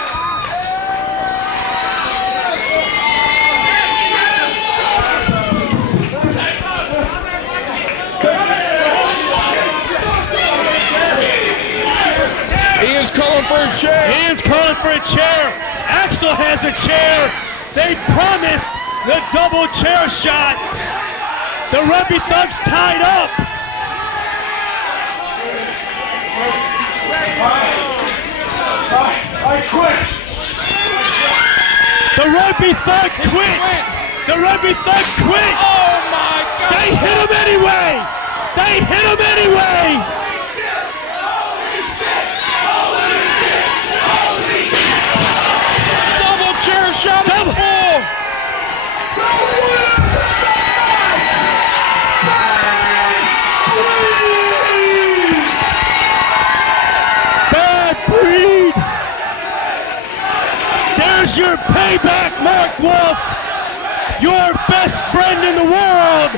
Ian's calling for a chair. Ian's calling for a chair. Axel has a chair. They promised the double chair shot. The Rugby Thug's tied up. I quit. The Rugby Thug quit. The Rugby Thug quit. Oh my God. They hit him anyway. They hit him anyway. Double chair shot. Double. Bad breed. There's your payback, Mark Wolf. Your best friend in the world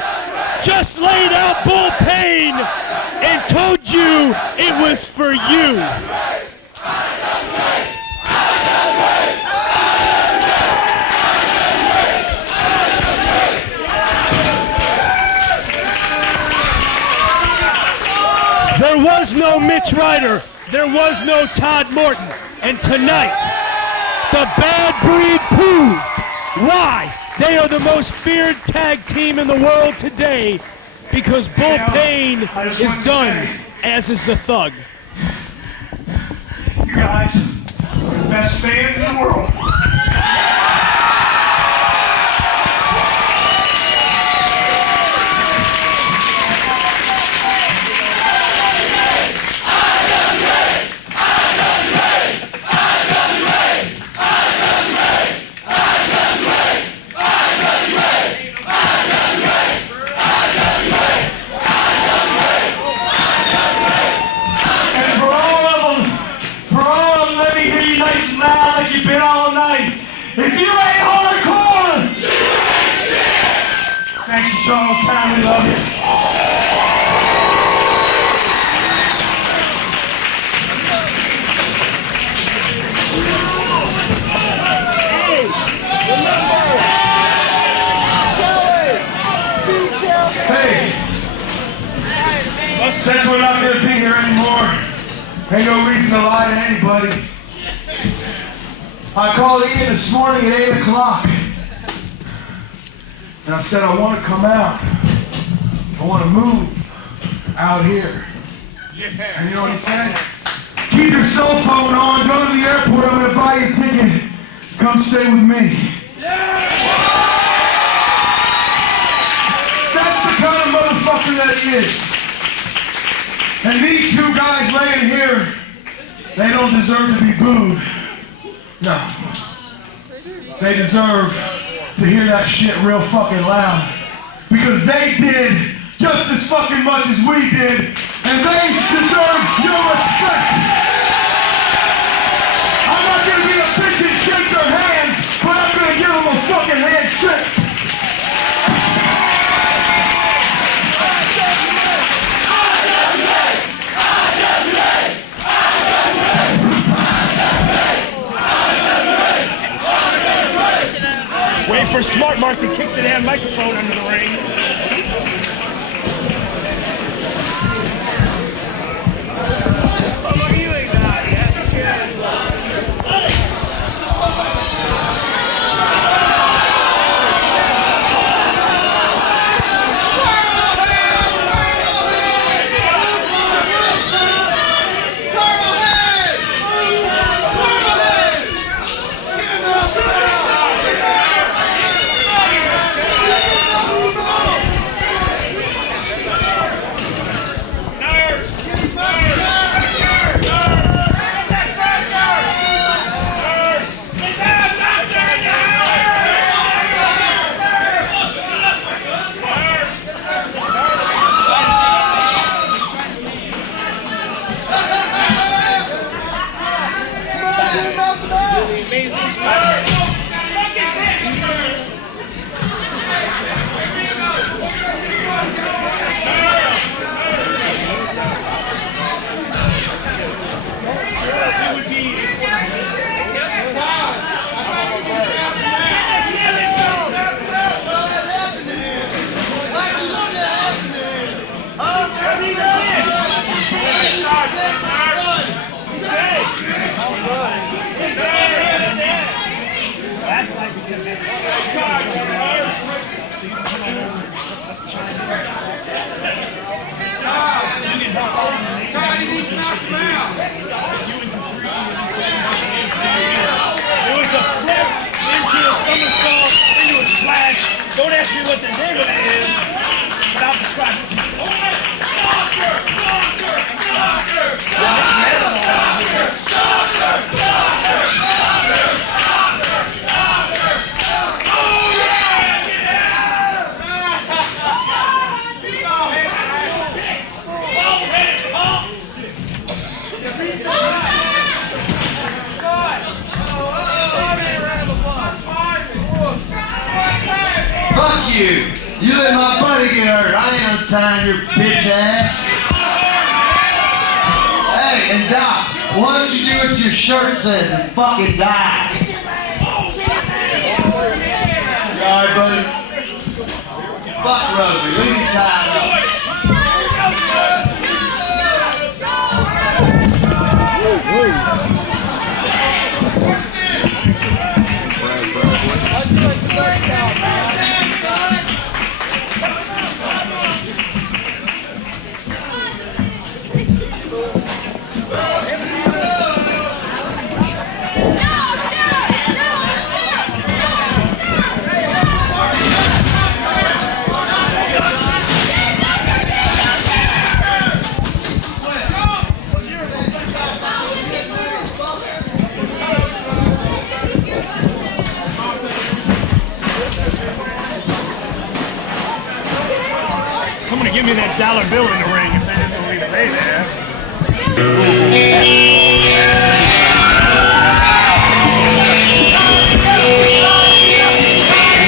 just laid out Bull Payne and told you it was for you. There was no Mitch Ryder. There was no Todd Morton. And tonight, the Bad Breed proved why they are the most feared tag team in the world today, because Bull Payne is done, as is the Thug. You guys are the best fans in the world. You've been all night. If you ain't hardcore, you ain't shit. Thanks to Charles Town, we love you. Hey, since we're not going to be here anymore, ain't no reason to lie to anybody. I called Ian this morning at 8 o'clock. And I said, I want to come out. I want to move out here. Yeah. And you know what he said? Keep your cell phone on, go to the airport, I'm going to buy you a ticket. Come stay with me. Yeah. That's the kind of motherfucker that he is. And these two guys laying here, they don't deserve to be booed. No. They deserve to hear that shit real fucking loud. Because they did just as fucking much as we did. And they deserve your respect. I'm not gonna be a bitch and shake their hand, but I'm gonna give them a fucking handshake. Wait for Smart Mark to kick the damn microphone under the ring. It was a flip into a somersault, into a splash. Don't ask me what the name of it is, but I'll describe it. Fuck you! You let my buddy get hurt. I ain't untying your bitch ass. Hey, and Doc, why don't you do what your shirt says and fucking die? You alright, buddy? Fuck Rugby. Leave him tied up. Somebody give me that dollar bill in the ring if they didn't believe it. Hey there.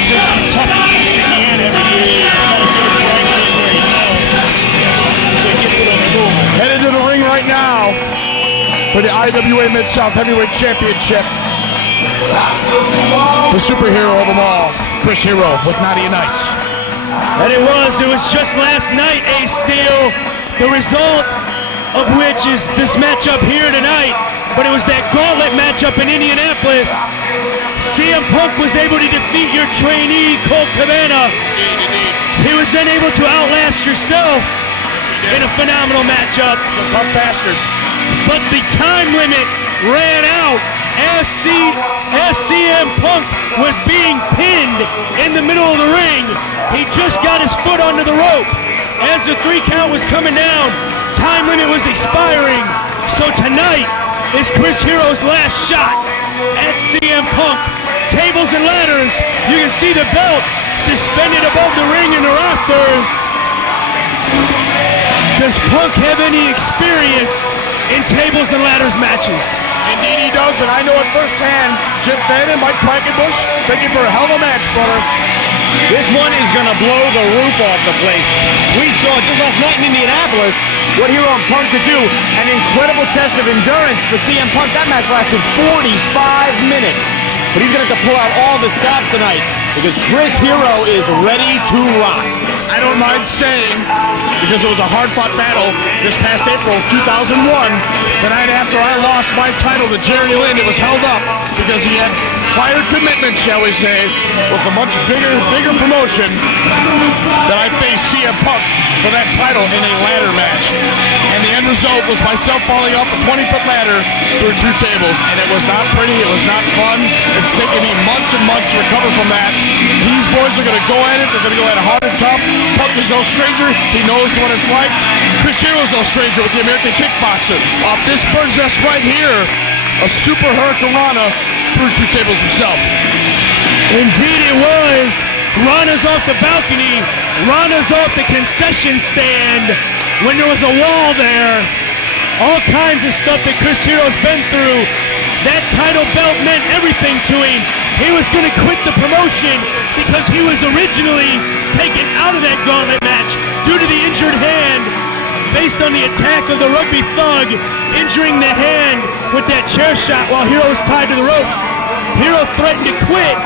Since Kentucky, Indiana every year, so it gets it on the move. Headed to the ring right now for the IWA Mid-South Heavyweight Championship. The superhero of them all, Chris Hero with Naughty and Nice. And it was just last night, Ace Steel, the result of which is this matchup here tonight, but it was that gauntlet matchup in Indianapolis. CM Punk was able to defeat your trainee, Colt Cabana. He was then able to outlast yourself in a phenomenal matchup. A tough bastard. But the time limit ran out as CM Punk was being pinned in the middle of the ring. He just got his foot under the rope. As the 3 count was coming down, time limit was expiring. So tonight is Chris Hero's last shot at CM Punk. Tables and ladders. You can see the belt suspended above the ring in the rafters. Does Punk have any experience in tables and ladders matches? Indeed he does, and I know it firsthand. Jim Fenn and Mike Quackenbush, thank you for a hell of a match, brother. This one is going to blow the roof off the place. We saw just last night in Indianapolis what Hero and Punk could do. An incredible test of endurance for CM Punk. That match lasted 45 minutes. But he's going to have to pull out all the stops tonight because Chris Hero is ready to rock. I don't mind saying, because it was a hard-fought battle this past April 2001, the night after I lost my title to Jerry Lynn, it was held up because he had prior commitment, shall we say, with a much bigger promotion that I faced CM Punk for that title in a ladder match. And the end result was myself falling off a 20-foot ladder through 2 tables, and it was not pretty, it was not fun. It's taken me months and months to recover from that. These boys are going to go at it, they're going to go at it hard and tough. Punk is no stranger, he knows what it's like. Chris Hero's no stranger with the American Kickboxer. Off this bird's nest right here, a super hurricanrana through 2 tables himself. Indeed it was. Rana's off the balcony. Rana's off the concession stand. When there was a wall there. All kinds of stuff that Chris Hero's been through. That title belt meant everything to him. He was going to quit the promotion because he was originally taken out of that gauntlet match due to the injured hand based on the attack of the Rugby thug injuring the hand with that chair shot while Hero was tied to the ropes. Hero threatened to quit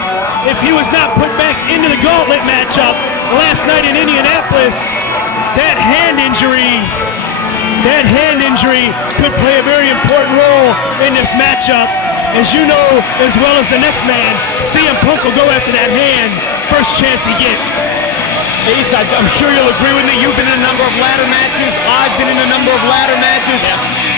if he was not put back into the gauntlet matchup last night in Indianapolis. That hand injury could play a very important role in this matchup. as you know as well as the next man, CM Punk will go after that hand first chance he gets. Ace, I'm sure you'll agree with me. You've been in a number of ladder matches. I've been in a number of ladder matches.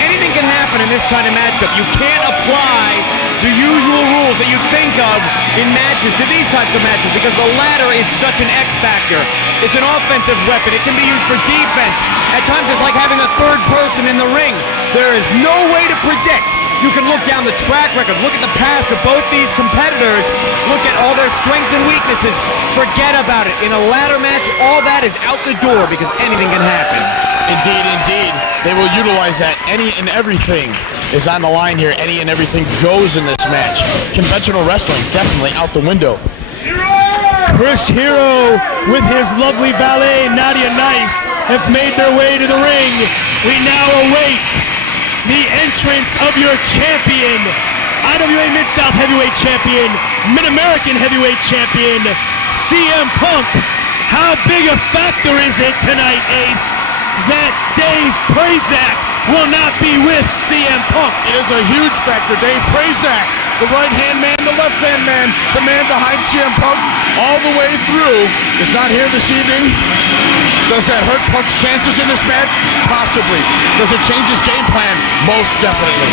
Anything can happen in this kind of matchup. You can't apply the usual rules that you think of in matches to these types of matches because the ladder is such an X factor. It's an offensive weapon. It can be used for defense. At times it's like having a third person in the ring. There is no way to predict. You can look down the track record, look at the past of both these competitors, look at all their strengths and weaknesses. Forget about it. In a ladder match, all that is out the door because anything can happen. Indeed, indeed. They will utilize that. Any and everything is on the line here. Any and everything goes in this match. Conventional wrestling, definitely out the window. Chris Hero with his lovely valet, Nadia Nice, have made their way to the ring. We now await the entrance of your champion, IWA Mid-South Heavyweight Champion, Mid-American Heavyweight Champion, CM Punk. How big a factor is it tonight, Ace, that Dave Prazak will not be with CM Punk? It is a huge factor. Dave Prazak, the right-hand man, the left-hand man, the man behind CM Punk all the way through, is not here this evening. Does that hurt Punk's chances in this match? Possibly. Does it change his game plan? Most definitely.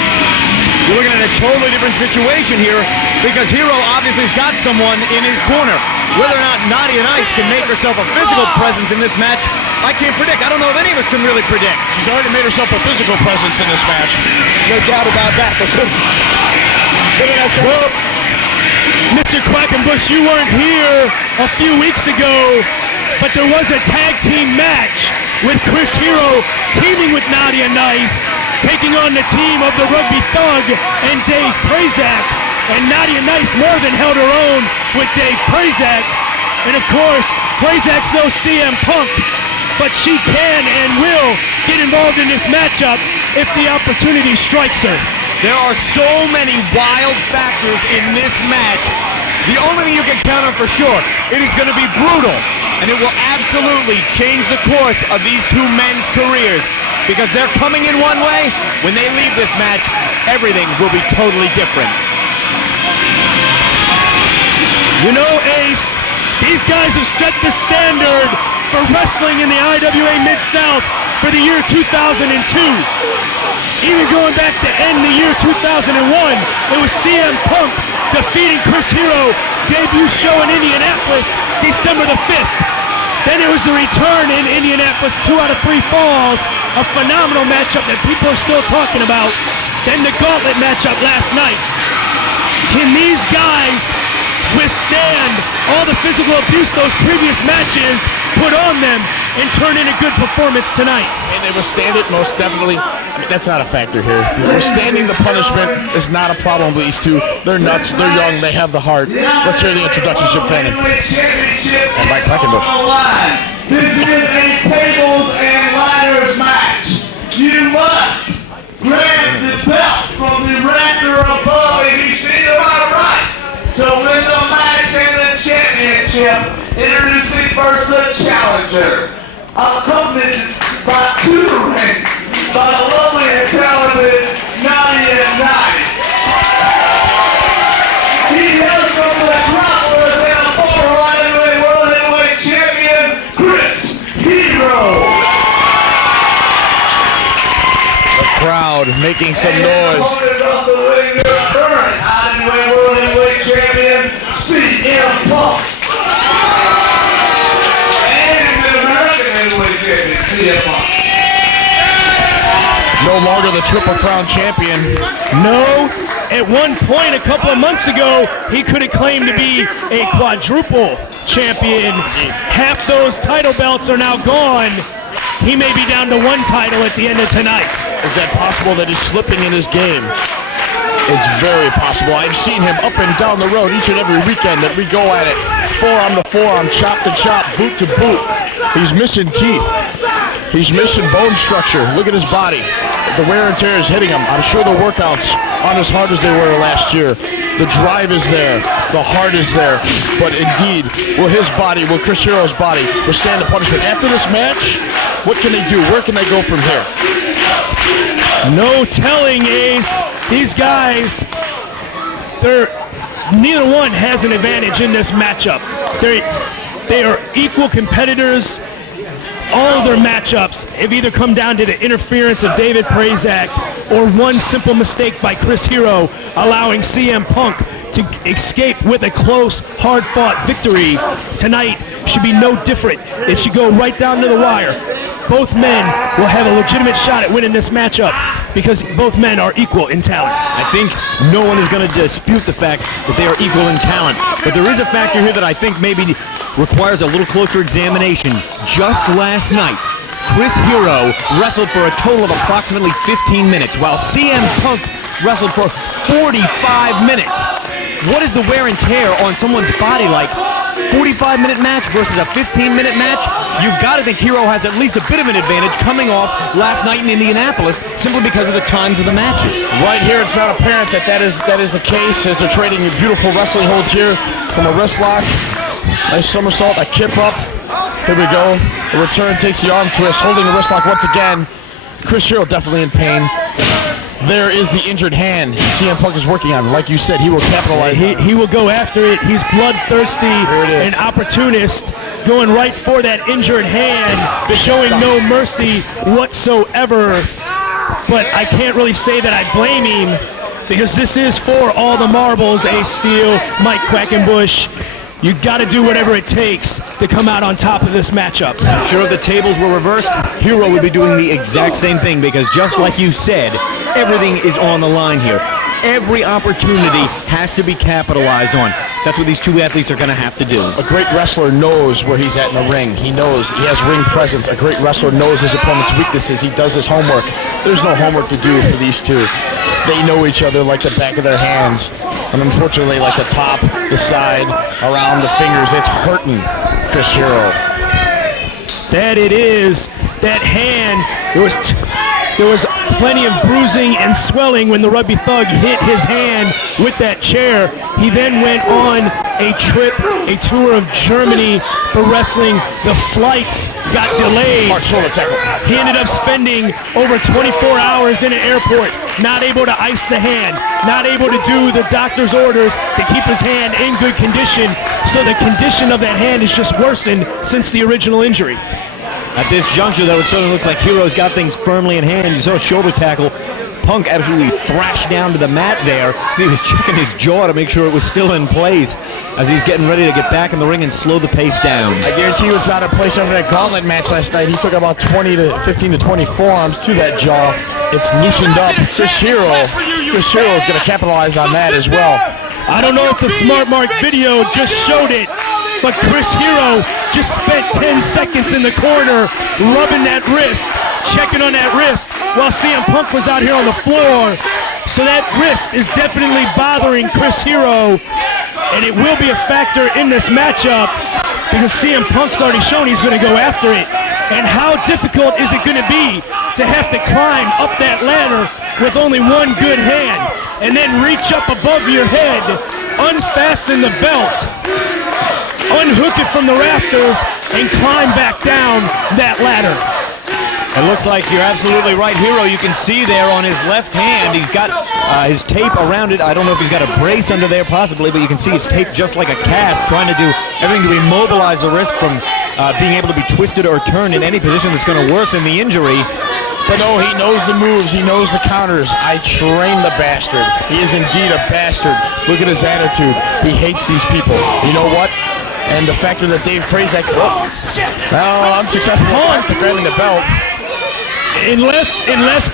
You're looking at a totally different situation here because Hero obviously has got someone in his corner. Whether or not Nadia Nice can make herself a physical presence in this match, I can't predict. I don't know if any of us can really predict. She's already made herself a physical presence in this match. No doubt about that. Well, Mr. Quackenbush, you weren't here a few weeks ago, but there was a tag team match with Chris Hero teaming with Nadia Nice, taking on the team of the Rugby Thug and Dave Prazak. And Nadia Nice more than held her own with Dave Prazak. And of course, Prazak's no CM Punk, but she can and will get involved in this matchup if the opportunity strikes her. There are so many wild factors in this match. The only thing you can count on for sure, it is going to be brutal. And it will absolutely change the course of these two men's careers. Because they're coming in one way, when they leave this match, everything will be totally different. You know, Ace, these guys have set the standard for wrestling in the IWA Mid-South for the year 2002. Even going back to end the year 2001, it was CM Punk defeating Chris Hero, debut show in Indianapolis, December the 5th. Then it was the return in Indianapolis, 2 out of 3 falls, a phenomenal matchup that people are still talking about. Then the gauntlet matchup last night. Can these guys withstand all the physical abuse those previous matches put on them and turn in a good performance tonight? And they withstand it most definitely. I mean, that's not a factor here. Withstanding the punishment is not a problem with these two. They're nuts, they're young, they have the heart. Let's hear the introduction, Chip Fanning. And Mike Quackenbush. This is a tables and ladders match. You must grab the belt from the raptor above, and you see to my right to win the match and the championship. Introducing first the challenger, accompanied by tutoring by the lovely and talented Nadia Nice. He hails from the Metropolis and a former lightweight world heavyweight champion, Chris Hero. The crowd making some noise. Current IWA world heavyweight champion, CM Punk. And the American heavyweight champion, CM Punk. No longer the Triple Crown champion. No, at one point a couple of months ago, he could have claimed to be a quadruple champion. Half those title belts are now gone. He may be down to 1 title at the end of tonight. Is that possible that he's slipping in his game? It's very possible. I've seen him up and down the road each and every weekend that we go at it. Forearm to forearm, chop to chop, boot to boot. He's missing teeth. He's missing bone structure. Look at his body. The wear and tear is hitting him. I'm sure the workouts aren't as hard as they were last year. The drive is there. The heart is there. But indeed, will his body, will Chris Hero's body withstand the punishment? After this match, what can they do? Where can they go from here? No telling, Ace. These guys neither one has an advantage in this matchup. They are equal competitors. All of their matchups have either come down to the interference of David Prazak or one simple mistake by Chris Hero, allowing CM Punk to escape with a close, hard-fought victory. Tonight should be no different. It should go right down to the wire. Both men will have a legitimate shot at winning this matchup because both men are equal in talent. I think no one is going to dispute the fact that they are equal in talent, but there is a factor here that I think maybe requires a little closer examination. Just last night, Chris Hero wrestled for a total of approximately 15 minutes, while CM Punk wrestled for 45 minutes. What is the wear and tear on someone's body like? 45-minute match versus a 15-minute match? You've got to think Hero has at least a bit of an advantage coming off last night in Indianapolis simply because of the times of the matches. Right here, it's not apparent that is the case as they're trading beautiful wrestling holds here from a wrist lock. Nice somersault, a kip up. Here we go. The return takes the arm twist, holding the wrist lock once again. Chris Hero definitely in pain. There is the injured hand CM Punk is working on. Like you said, he will capitalize. He will go after it. He's bloodthirsty, an opportunist, going right for that injured hand, showing no mercy whatsoever. But I can't really say that I blame him because this is for all the marbles, Ace Steel, Mike Quackenbush. You got to do whatever it takes to come out on top of this matchup. I'm sure if the tables were reversed, Hero would be doing the exact same thing because just like you said, everything is on the line here. Every opportunity has to be capitalized on. That's what these two athletes are going to have to do. A great wrestler knows where he's at in the ring. He knows. He has ring presence. A great wrestler knows his opponent's weaknesses. He does his homework. There's no homework to do for these two. They know each other like the back of their hands. And unfortunately, like the top, the side, around the fingers, it's hurting Chris Hero. That it is. That hand, there was plenty of bruising and swelling when the Rugby Thug hit his hand with that chair. He then went on a tour of Germany for wrestling. The flights got delayed. He ended up spending over 24 hours in an airport, not able to ice the hand, not able to do the doctor's orders to keep his hand in good condition. So the condition of that hand has just worsened since the original injury. At this juncture, though, it certainly looks like Hero's got things firmly in hand. You saw a shoulder tackle. Punk absolutely thrashed down to the mat there. He was checking his jaw to make sure it was still in place as he's getting ready to get back in the ring and slow the pace down. I guarantee you it's not in place over that gauntlet match last night. He took about 15 to 20 forearms to that jaw. It's loosened up. Chris Hero is going to capitalize on that as well. I don't know if the Smart Mark video just showed it, but Chris Hero just spent 10 seconds in the corner rubbing that wrist, checking on that wrist while CM Punk was out here on the floor. So that wrist is definitely bothering Chris Hero, and it will be a factor in this matchup because CM Punk's already shown he's going to go after it. And how difficult is it going to be to have to climb up that ladder with only one good hand and then reach up above your head, unfasten the belt, unhook it from the rafters, and climb back down that ladder. It looks like you're absolutely right, Hero. You can see there on his left hand, he's got his tape around it. I don't know if he's got a brace under there possibly, but you can see it's taped just like a cast, trying to do everything to immobilize the wrist from being able to be twisted or turned in any position that's going to worsen the injury. But no, he knows the moves. He knows the counters. I trained the bastard. He is indeed a bastard. Look at his attitude. He hates these people. You know what? And the factor that Dave Prazak, unsuccessful at grabbing the belt. Unless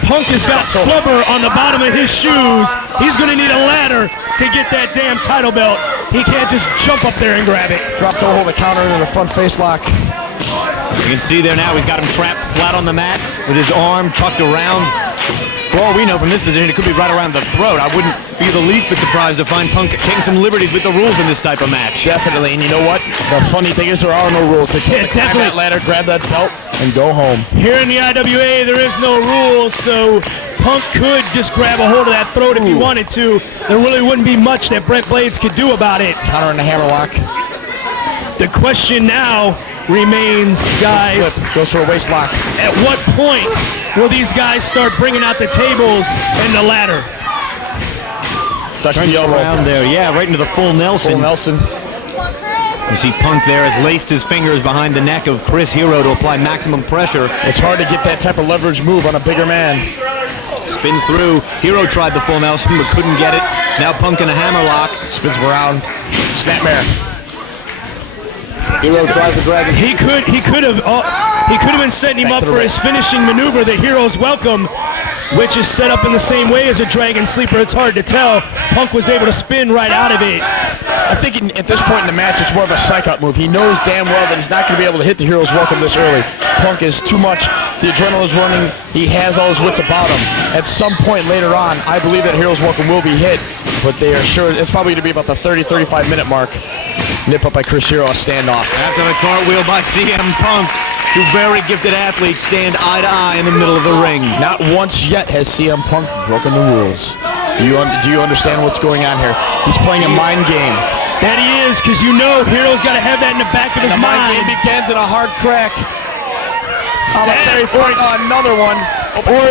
Punk has got flubber on the bottom of his shoes, he's going to need a ladder to get that damn title belt. He can't just jump up there and grab it. Drop toe hold the counter into the front face lock. You can see there now he's got him trapped flat on the mat with his arm tucked around. For all we know from this position, it could be right around the throat. I wouldn't be the least bit surprised to find Punk taking some liberties with the rules in this type of match. Definitely, and you know what? The funny thing is there are no rules. They climb that ladder, grab that belt, and go home. Here in the IWA, there is no rules, so Punk could just grab a hold of that throat if he wanted to. There really wouldn't be much that Brent Blades could do about it. Counter in the hammerlock. The question now remains, guys, goes for a waist lock. At what point will these guys start bringing out the tables and the ladder? Ducks Turns the elbow. around there. Yeah, right into the full Nelson. Full Nelson. You see Punk there has laced his fingers behind the neck of Chris Hero to apply maximum pressure. It's hard to get that type of leverage move on a bigger man. Spins through. Hero tried the full Nelson but couldn't get it. Now Punk in a hammerlock. Spins around. Snapmare. Hero tries the dragon. He could have been setting him up for his finishing maneuver, the Hero's Welcome, which is set up in the same way as a Dragon Sleeper. It's hard to tell. Punk was able to spin right out of it. I think at this point in the match, it's more of a psych-out move. He knows damn well that he's not going to be able to hit the Hero's Welcome this early. Punk is too much. The adrenaline is running. He has all his wits about him. At some point later on, I believe that Hero's Welcome will be hit, but they are sure it's probably going to be about the 30-35 minute mark. Nip up by Chris Hero, a standoff. After the cartwheel by CM Punk, two very gifted athletes stand eye to eye in the middle of the ring. Not once yet has CM Punk broken the rules. Do you understand what's going on here? He's playing a mind game. That he is, because you know Hero's got to have that in the back of his mind. The mind game begins in a hard crack. Another one. Or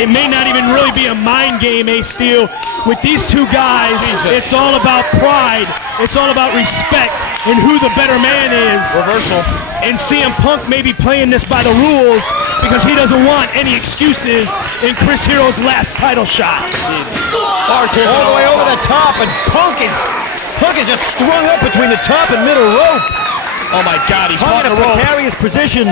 it may not even really be a mind game, Ace Steel. With these two guys, it's all about pride. It's all about respect and who the better man is. Reversal. And CM Punk may be playing this by the rules because he doesn't want any excuses in Chris Hero's last title shot. All the way over the top, and Punk is just strung up between the top and middle rope. Oh my God, he's Punk caught in the a rope. precarious position.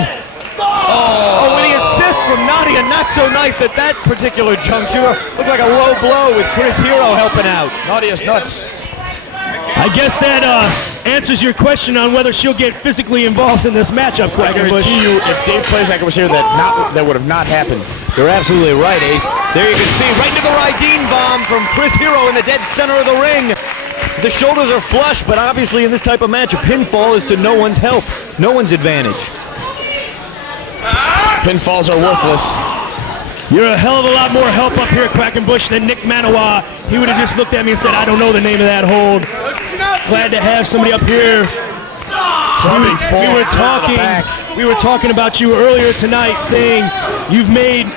Oh, with the assist from Nadia, not so nice at that particular juncture. Looked like a low blow with Chris Hero helping out. Nadia's nuts. I guess that answers your question on whether she'll get physically involved in this matchup, I Quackenbush. guarantee you, if Dave Plazak was here, that would have not happened. You're absolutely right, Ace. There you can see right into the Rydeen bomb from Chris Hero in the dead center of the ring. The shoulders are flush, but obviously in this type of match, a pinfall is to no one's help, no one's advantage. Pinfalls are worthless. You're a hell of a lot more help up here, Quackenbush, than Nick Manawa. He would have just looked at me and said, I don't know the name of that hold. Glad to have somebody up here. We were talking about you earlier tonight, saying you've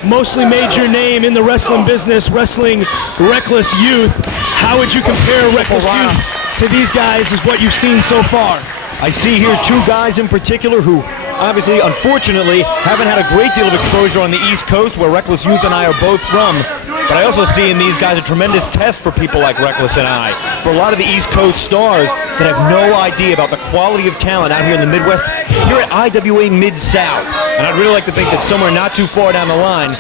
mostly made your name in the wrestling business, wrestling Reckless Youth. How would you compare Reckless Youth to these guys is what you've seen so far? I see here two guys in particular who obviously, unfortunately, haven't had a great deal of exposure on the East Coast, where Reckless Youth and I are both from. But I also see in these guys a tremendous test for people like Reckless and I. For a lot of the East Coast stars that have no idea about the quality of talent out here in the Midwest, here at IWA Mid-South. And I'd really like to think that somewhere not too far down the line,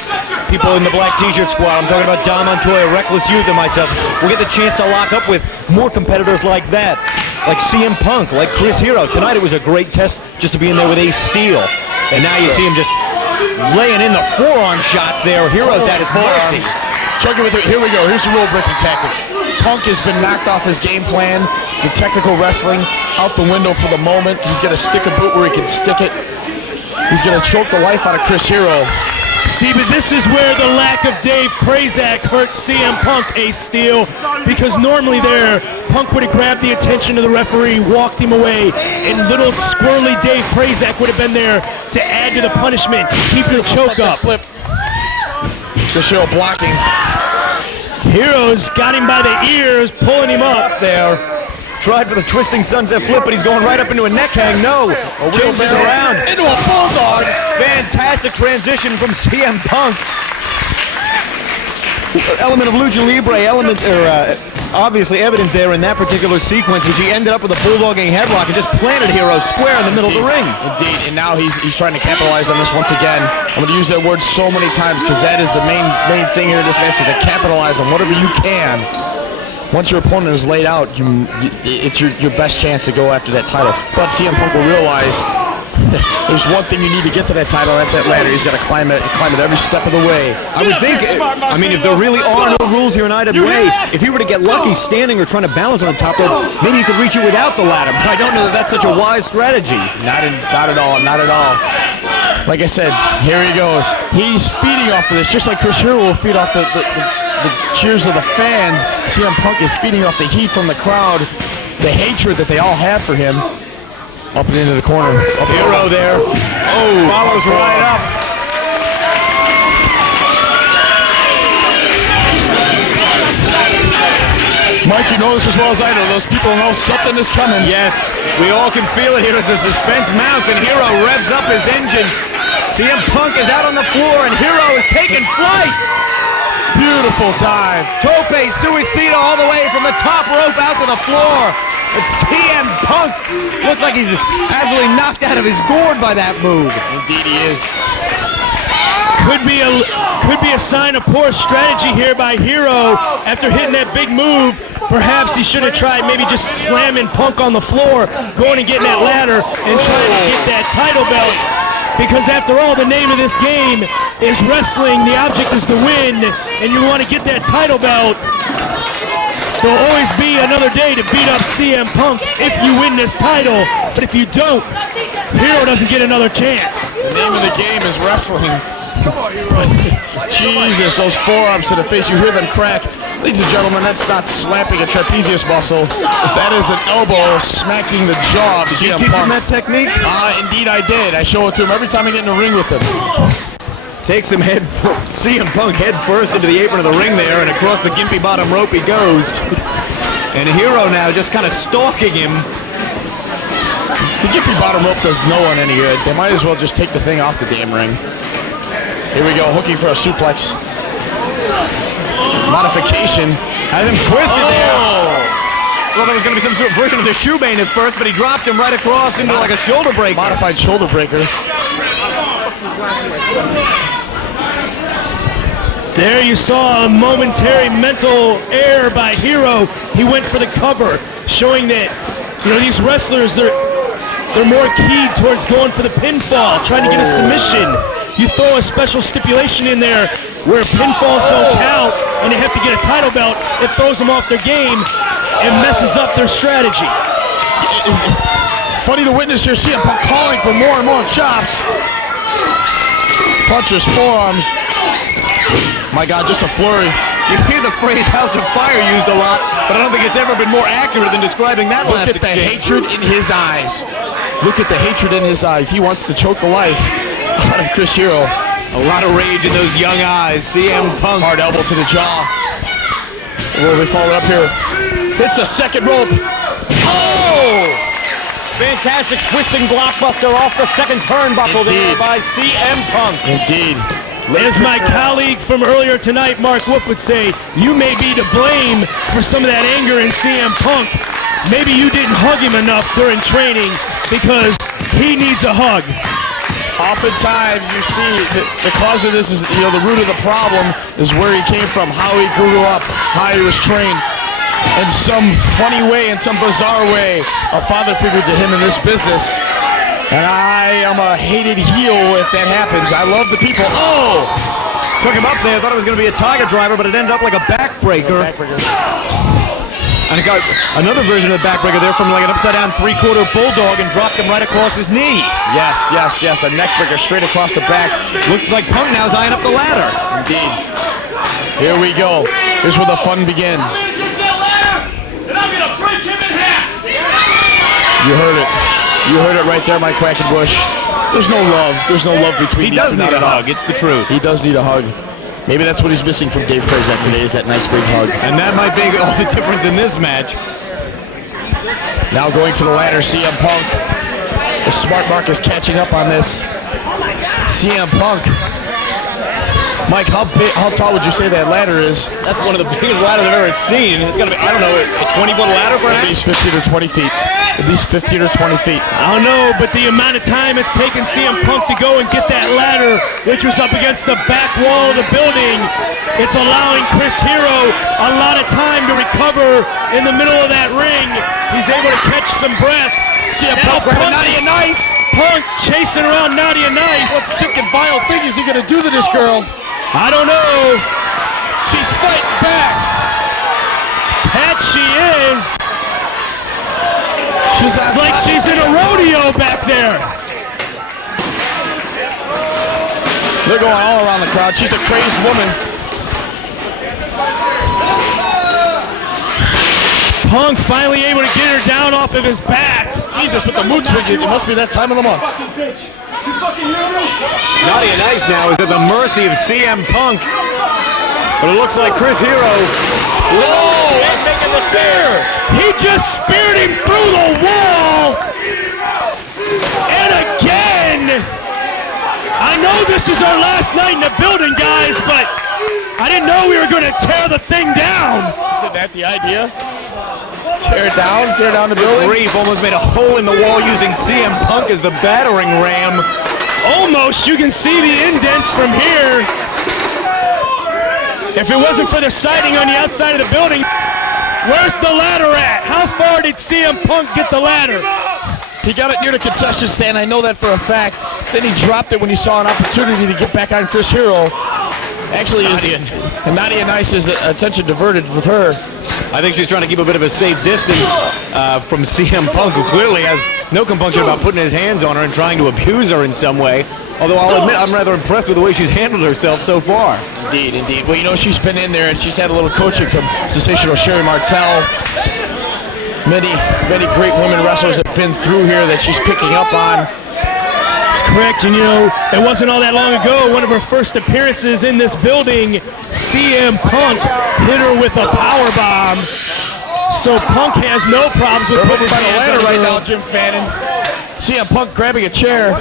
people in the black t-shirt squad, I'm talking about Dom Montoya, Reckless Youth, and myself, will get the chance to lock up with more competitors like that. Like CM Punk, like Chris Hero. Tonight it was a great test just to be in there with Ace Steel. And now you see him just laying in the forearm shots there. Hero's at his mercy. Choking with it. Here we go. Here's the rule-breaking tactics. Punk has been knocked off his game plan. The technical wrestling out the window for the moment. He's going to stick a boot where he can stick it. He's going to choke the life out of Chris Hero. See, but this is where the lack of Dave Prazak hurts CM Punk, Ace Steel, because normally there, Punk would have grabbed the attention of the referee, walked him away, and little squirrely Dave Prazak would have been there to add to the punishment, keep your choke up. Flip. Chris Hero blocking. Hero's got him by the ears, pulling him up there. Tried for the twisting sunset flip, but he's going right up into a neck hang. No, changes around. Into a bulldog. Fantastic transition from CM Punk. Element of lucha libre, obviously evident there in that particular sequence, which he ended up with a bulldogging headlock and just planted Hero square in the middle of the ring. Indeed, and now he's trying to capitalize on this once again. I'm going to use that word so many times because that is the main thing here in this match, is to capitalize on whatever you can. Once your opponent is laid out, it's your best chance to go after that title. But CM Punk will realize there's one thing you need to get to that title, that's that ladder. He's got to climb it every step of the way. I would think, I mean, if there really are no rules here in IWA, if he were to get lucky standing or trying to balance on the top rope, maybe he could reach it without the ladder. But I don't know that that's such a wise strategy. Not at all. Like I said, here he goes. He's feeding off of this, just like Chris Hero will feed off the cheers of the fans. CM Punk is feeding off the heat from the crowd, the hatred that they all have for him. Up and into the corner. Hero there. Oh, follows right up. know this as well as I do. Those people know something is coming. Yes, we all can feel it here as the suspense mounts and Hero revs up his engines. CM Punk is out on the floor and Hero is taking flight. Beautiful dive. Tope Suicida all the way from the top rope out to the floor. But CM Punk looks like he's absolutely knocked out of his gourd by that move. Indeed he is. Could be a sign of poor strategy here by Hero after hitting that big move. Perhaps he should have tried maybe just slamming Punk on the floor, going and getting that ladder and trying to get that title belt. Because after all, the name of this game is wrestling. The object is to win, and you want to get that title belt. There'll always be another day to beat up CM Punk if you win this title. But if you don't, Hero doesn't get another chance. The name of the game is wrestling. Jesus, those forearms to the face, you hear them crack. Ladies and gentlemen, that's not slapping a trapezius muscle. That is an elbow smacking the jaw of CM Punk. Did you teach him that technique? Indeed I did. I show it to him every time I get in the ring with him. Takes him CM Punk head first into the apron of the ring there, and across the gimpy bottom rope he goes. And Hero now just kind of stalking him. The gimpy bottom rope does no one any good. They might as well just take the thing off the damn ring. Here we go, hooking for a suplex. Modification. Has him twisted there. Well, there was going to be some sort of version of the shoebane at first, but he dropped him right across into like a shoulder breaker. Modified shoulder breaker. There you saw a momentary mental error by Hero. He went for the cover, showing that, these wrestlers, they're more keyed towards going for the pinfall, trying to get a submission. You throw a special stipulation in there where pinfalls don't count and they have to get a title belt, it throws them off their game and messes up their strategy. Funny to witness here, CM Punk calling for more and more chops. Punches, forearms. My God, just a flurry. You hear the phrase House of Fire used a lot, but I don't think it's ever been more accurate than describing that last exchange. Look at the hatred in his eyes. Look at the hatred in his eyes. He wants to choke the life out of Chris Hero. A lot of rage in those young eyes. CM Punk. Hard elbow to the jaw. Will we follow up here? Hits a second rope. Oh! Fantastic twisting blockbuster off the second turnbuckle there by CM Punk. Indeed. As my colleague from earlier tonight, Mark Wolf, would say, you may be to blame for some of that anger in CM Punk. Maybe you didn't hug him enough during training because he needs a hug. Oftentimes you see the cause of this is, the root of the problem is where he came from, how he grew up, how he was trained. In some funny way, in some bizarre way, a father figure to him in this business. And I am a hated heel if that happens. I love the people. Oh! Took him up there, thought it was going to be a Tiger Driver, but it ended up like a backbreaker. And it got another version of the backbreaker there from like an upside-down three-quarter bulldog and dropped him right across his knee. Yes. A neckbreaker straight across the back. Looks like Punk now's eyeing up the ladder. Indeed. Here we go. Here's where the fun begins. You heard it. You heard it right there, my Quackenbush. There's no love. There's no love between these two. He does need a hug. It's the truth. He does need a hug. Maybe that's what he's missing from Dave Prezak today, is that nice big hug. And that might be all the difference in this match. Now going for the ladder, CM Punk. The smart mark is catching up on this. CM Punk. Mike, how tall would you say that ladder is? That's one of the biggest ladders I've ever seen. It's got to be, I don't know, a 20-foot ladder perhaps? At least 15 or 20 feet. At least 15 or 20 feet. I don't know, but the amount of time it's taken CM Punk to go and get that ladder, which was up against the back wall of the building, it's allowing Chris Hero a lot of time to recover in the middle of that ring. He's able to catch some breath. CM Punk grabbing Nadia Nice. Punk chasing around Nadia Nice. What sick and vile thing is he going to do to this girl? I don't know. She's fighting back. That she is. It's like she's in a rodeo back there. They're going all around the crowd. She's a crazed woman. Punk finally able to get her down off of his back. Jesus, with the mood swing, it must be that time of the month. Nadia Nice now is at the mercy of CM Punk. But it looks like Chris Hero Whoa, he's making the spear. He just speared him through the wall. And again, I know this is our last night in the building, guys, but I didn't know we were going to tear the thing down. Isn't that the idea? Tear down the building. Reeve almost made a hole in the wall using CM Punk as the battering ram. Almost, you can see the indents from here. If it wasn't for the siding on the outside of the building, where's the ladder at? How far did CM Punk get the ladder? He got it near the concession stand, I know that for a fact. Then he dropped it when he saw an opportunity to get back on Chris Hero. Actually, and Nadia Nice's attention diverted with her. I think she's trying to keep a bit of a safe distance from CM Punk, who clearly has no compunction about putting his hands on her and trying to abuse her in some way. Although I'll admit I'm rather impressed with the way she's handled herself so far. Indeed. Well, you know, she's been in there and she's had a little coaching from sensational Sherry Martel. Many great women wrestlers have been through here that she's picking up on. That's correct, and you know, it wasn't all that long ago, one of her first appearances in this building, CM Punk hit her with a power bomb. So Punk has no problems with putting his hands ladder on right her. now, Jim Fannin. CM Punk grabbing a chair.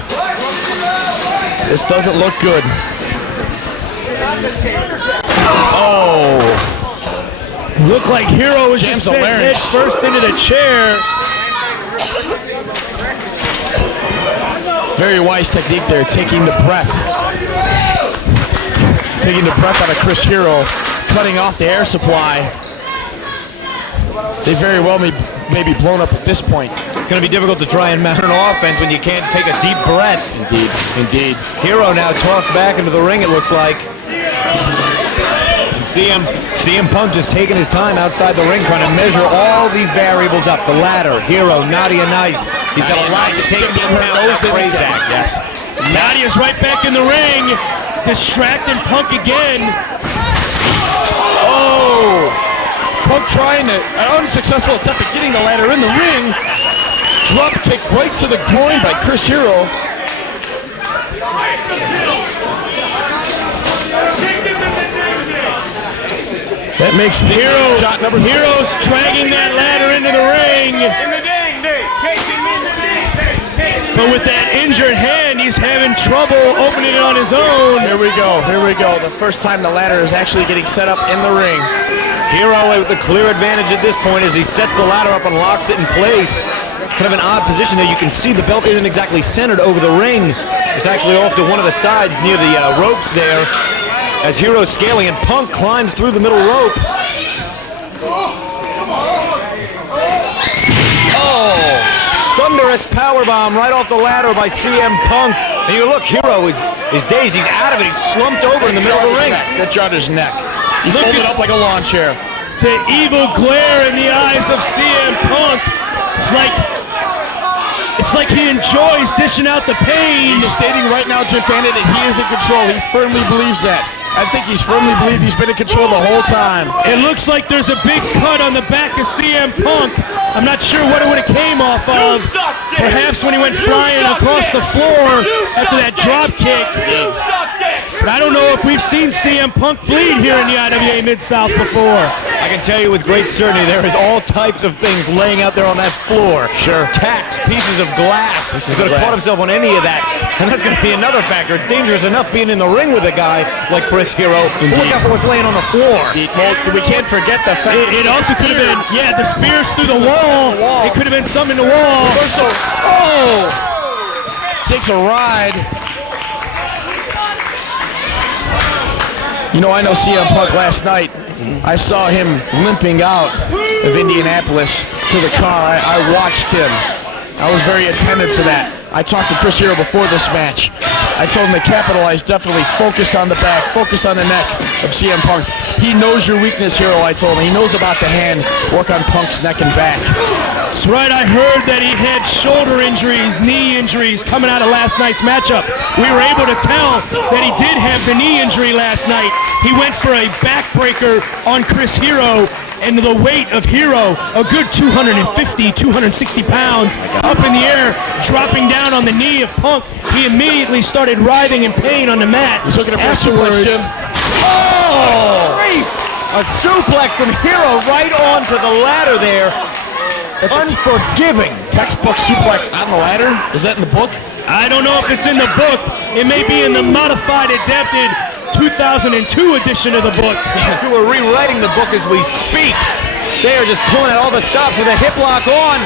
This doesn't look good. Oh. Looked like Hero was just sent head first into the chair. Very wise technique there, taking the breath. Taking the breath out of Chris Hero, cutting off the air supply. They very well may be blown up at this point. It's going to be difficult to try and mount an offense when you can't take a deep breath. Indeed. Hero now tossed back into the ring, it looks like. And CM Punk just taking his time outside the ring, trying to measure all these variables up. The ladder, Hero, Nadia Nice. He's got a lot to take in her nose in Razak, yes. Nadia's right back in the ring, distracting Punk again. Oh! Punk trying an unsuccessful attempt at getting the ladder in the ring. Drop kick right to the groin by Chris Hero. That makes the shot number two. Hero's dragging that ladder into the ring. But with that injured hand, he's having trouble opening it on his own. Here we go. The first time the ladder is actually getting set up in the ring. Hero with the clear advantage at this point as he sets the ladder up and locks it in place. Kind of an odd position there. You can see the belt isn't exactly centered over the ring. It's actually off to one of the sides near the ropes there. As Hero's scaling and Punk climbs through the middle rope. Oh! Thunderous powerbomb right off the ladder by CM Punk. And you look, Hero is dazed. He's out of it. He's slumped over in the middle of the ring. Good shot his neck. He folded up like a lawn chair. The evil glare in the eyes of CM Punk. It's like he enjoys dishing out the pain. He's stating right now, Jim Fannin, that he is in control. He firmly believes that. I think he's firmly believed he's been in control the whole time. It looks like there's a big cut on the back of CM Punk. I'm not sure what it would have came off of. Perhaps when he went flying across the floor after that drop kick. But I don't know if we've seen CM Punk bleed here in the IWA Mid-South before. I can tell you with great certainty there is all types of things laying out there on that floor. Sure. Tacks, pieces of glass. He's going to caught himself on any of that. And that's going to be another factor. It's dangerous enough being in the ring with a guy like Chris Hero. Look out for what's laying on the floor. Well, we can't forget the fact it also could have been, the spears through the wall. It could have been something in the wall. Reversal. Oh! Takes a ride. You know, I know CM Punk last night. I saw him limping out of Indianapolis to the car. I watched him. I was very attentive to that. I talked to Chris Hero before this match. I told him to capitalize, definitely focus on the back, focus on the neck of CM Punk. He knows your weakness, Hero, I told him. He knows about the hand. Work on Punk's neck and back. That's right, I heard that he had shoulder injuries, knee injuries coming out of last night's matchup. We were able to tell that he did have the knee injury last night. He went for a backbreaker on Chris Hero, and the weight of Hero, a good 250, 260 pounds, up in the air, dropping down on the knee of Punk. He immediately started writhing in pain on the mat. He's looking at afterwards. Jim. Oh! A suplex from Hero right onto the ladder there. Unforgiving. Textbook suplex on the ladder. Is that in the book? I don't know if it's in the book. It may be in the modified, adapted 2002 edition of the book. These two are rewriting the book as we speak. They are just pulling out all the stops with a hip lock on.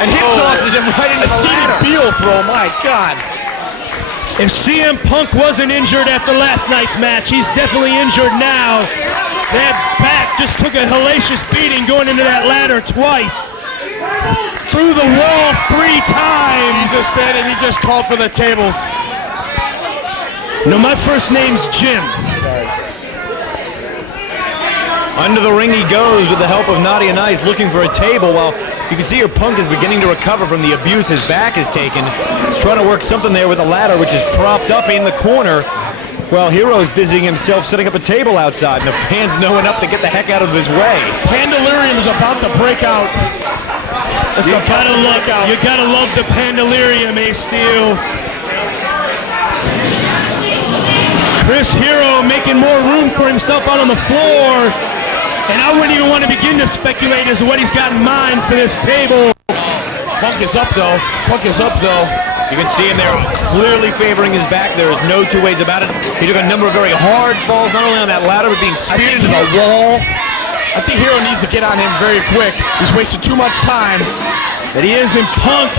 And hip tosses him right into the ladder. Beal throw, my God. If CM Punk wasn't injured after last night's match, he's definitely injured now. That back just took a hellacious beating going into that ladder twice. Through the wall 3 times. He's suspended. He just called for the tables. No, my first name's Jim. Under the ring he goes with the help of Naughty and Nice, looking for a table, while you can see your Punk is beginning to recover from the abuse his back has taken. He's trying to work something there with the ladder, which is propped up in the corner, while Hero's busying himself setting up a table outside, and the fans know enough to get the heck out of his way. Pandalurium is about to break out. You gotta love the Pandalurium, Ace Steel. Chris Hero making more room for himself out on the floor. And I wouldn't even want to begin to speculate as to what he's got in mind for this table. Punk is up, though. Punk is up, though. You can see him there clearly favoring his back. There is no two ways about it. He took a number of very hard falls, not only on that ladder, but being speared into the wall. I think Hero needs to get on him very quick. He's wasting too much time. But he is in Punk.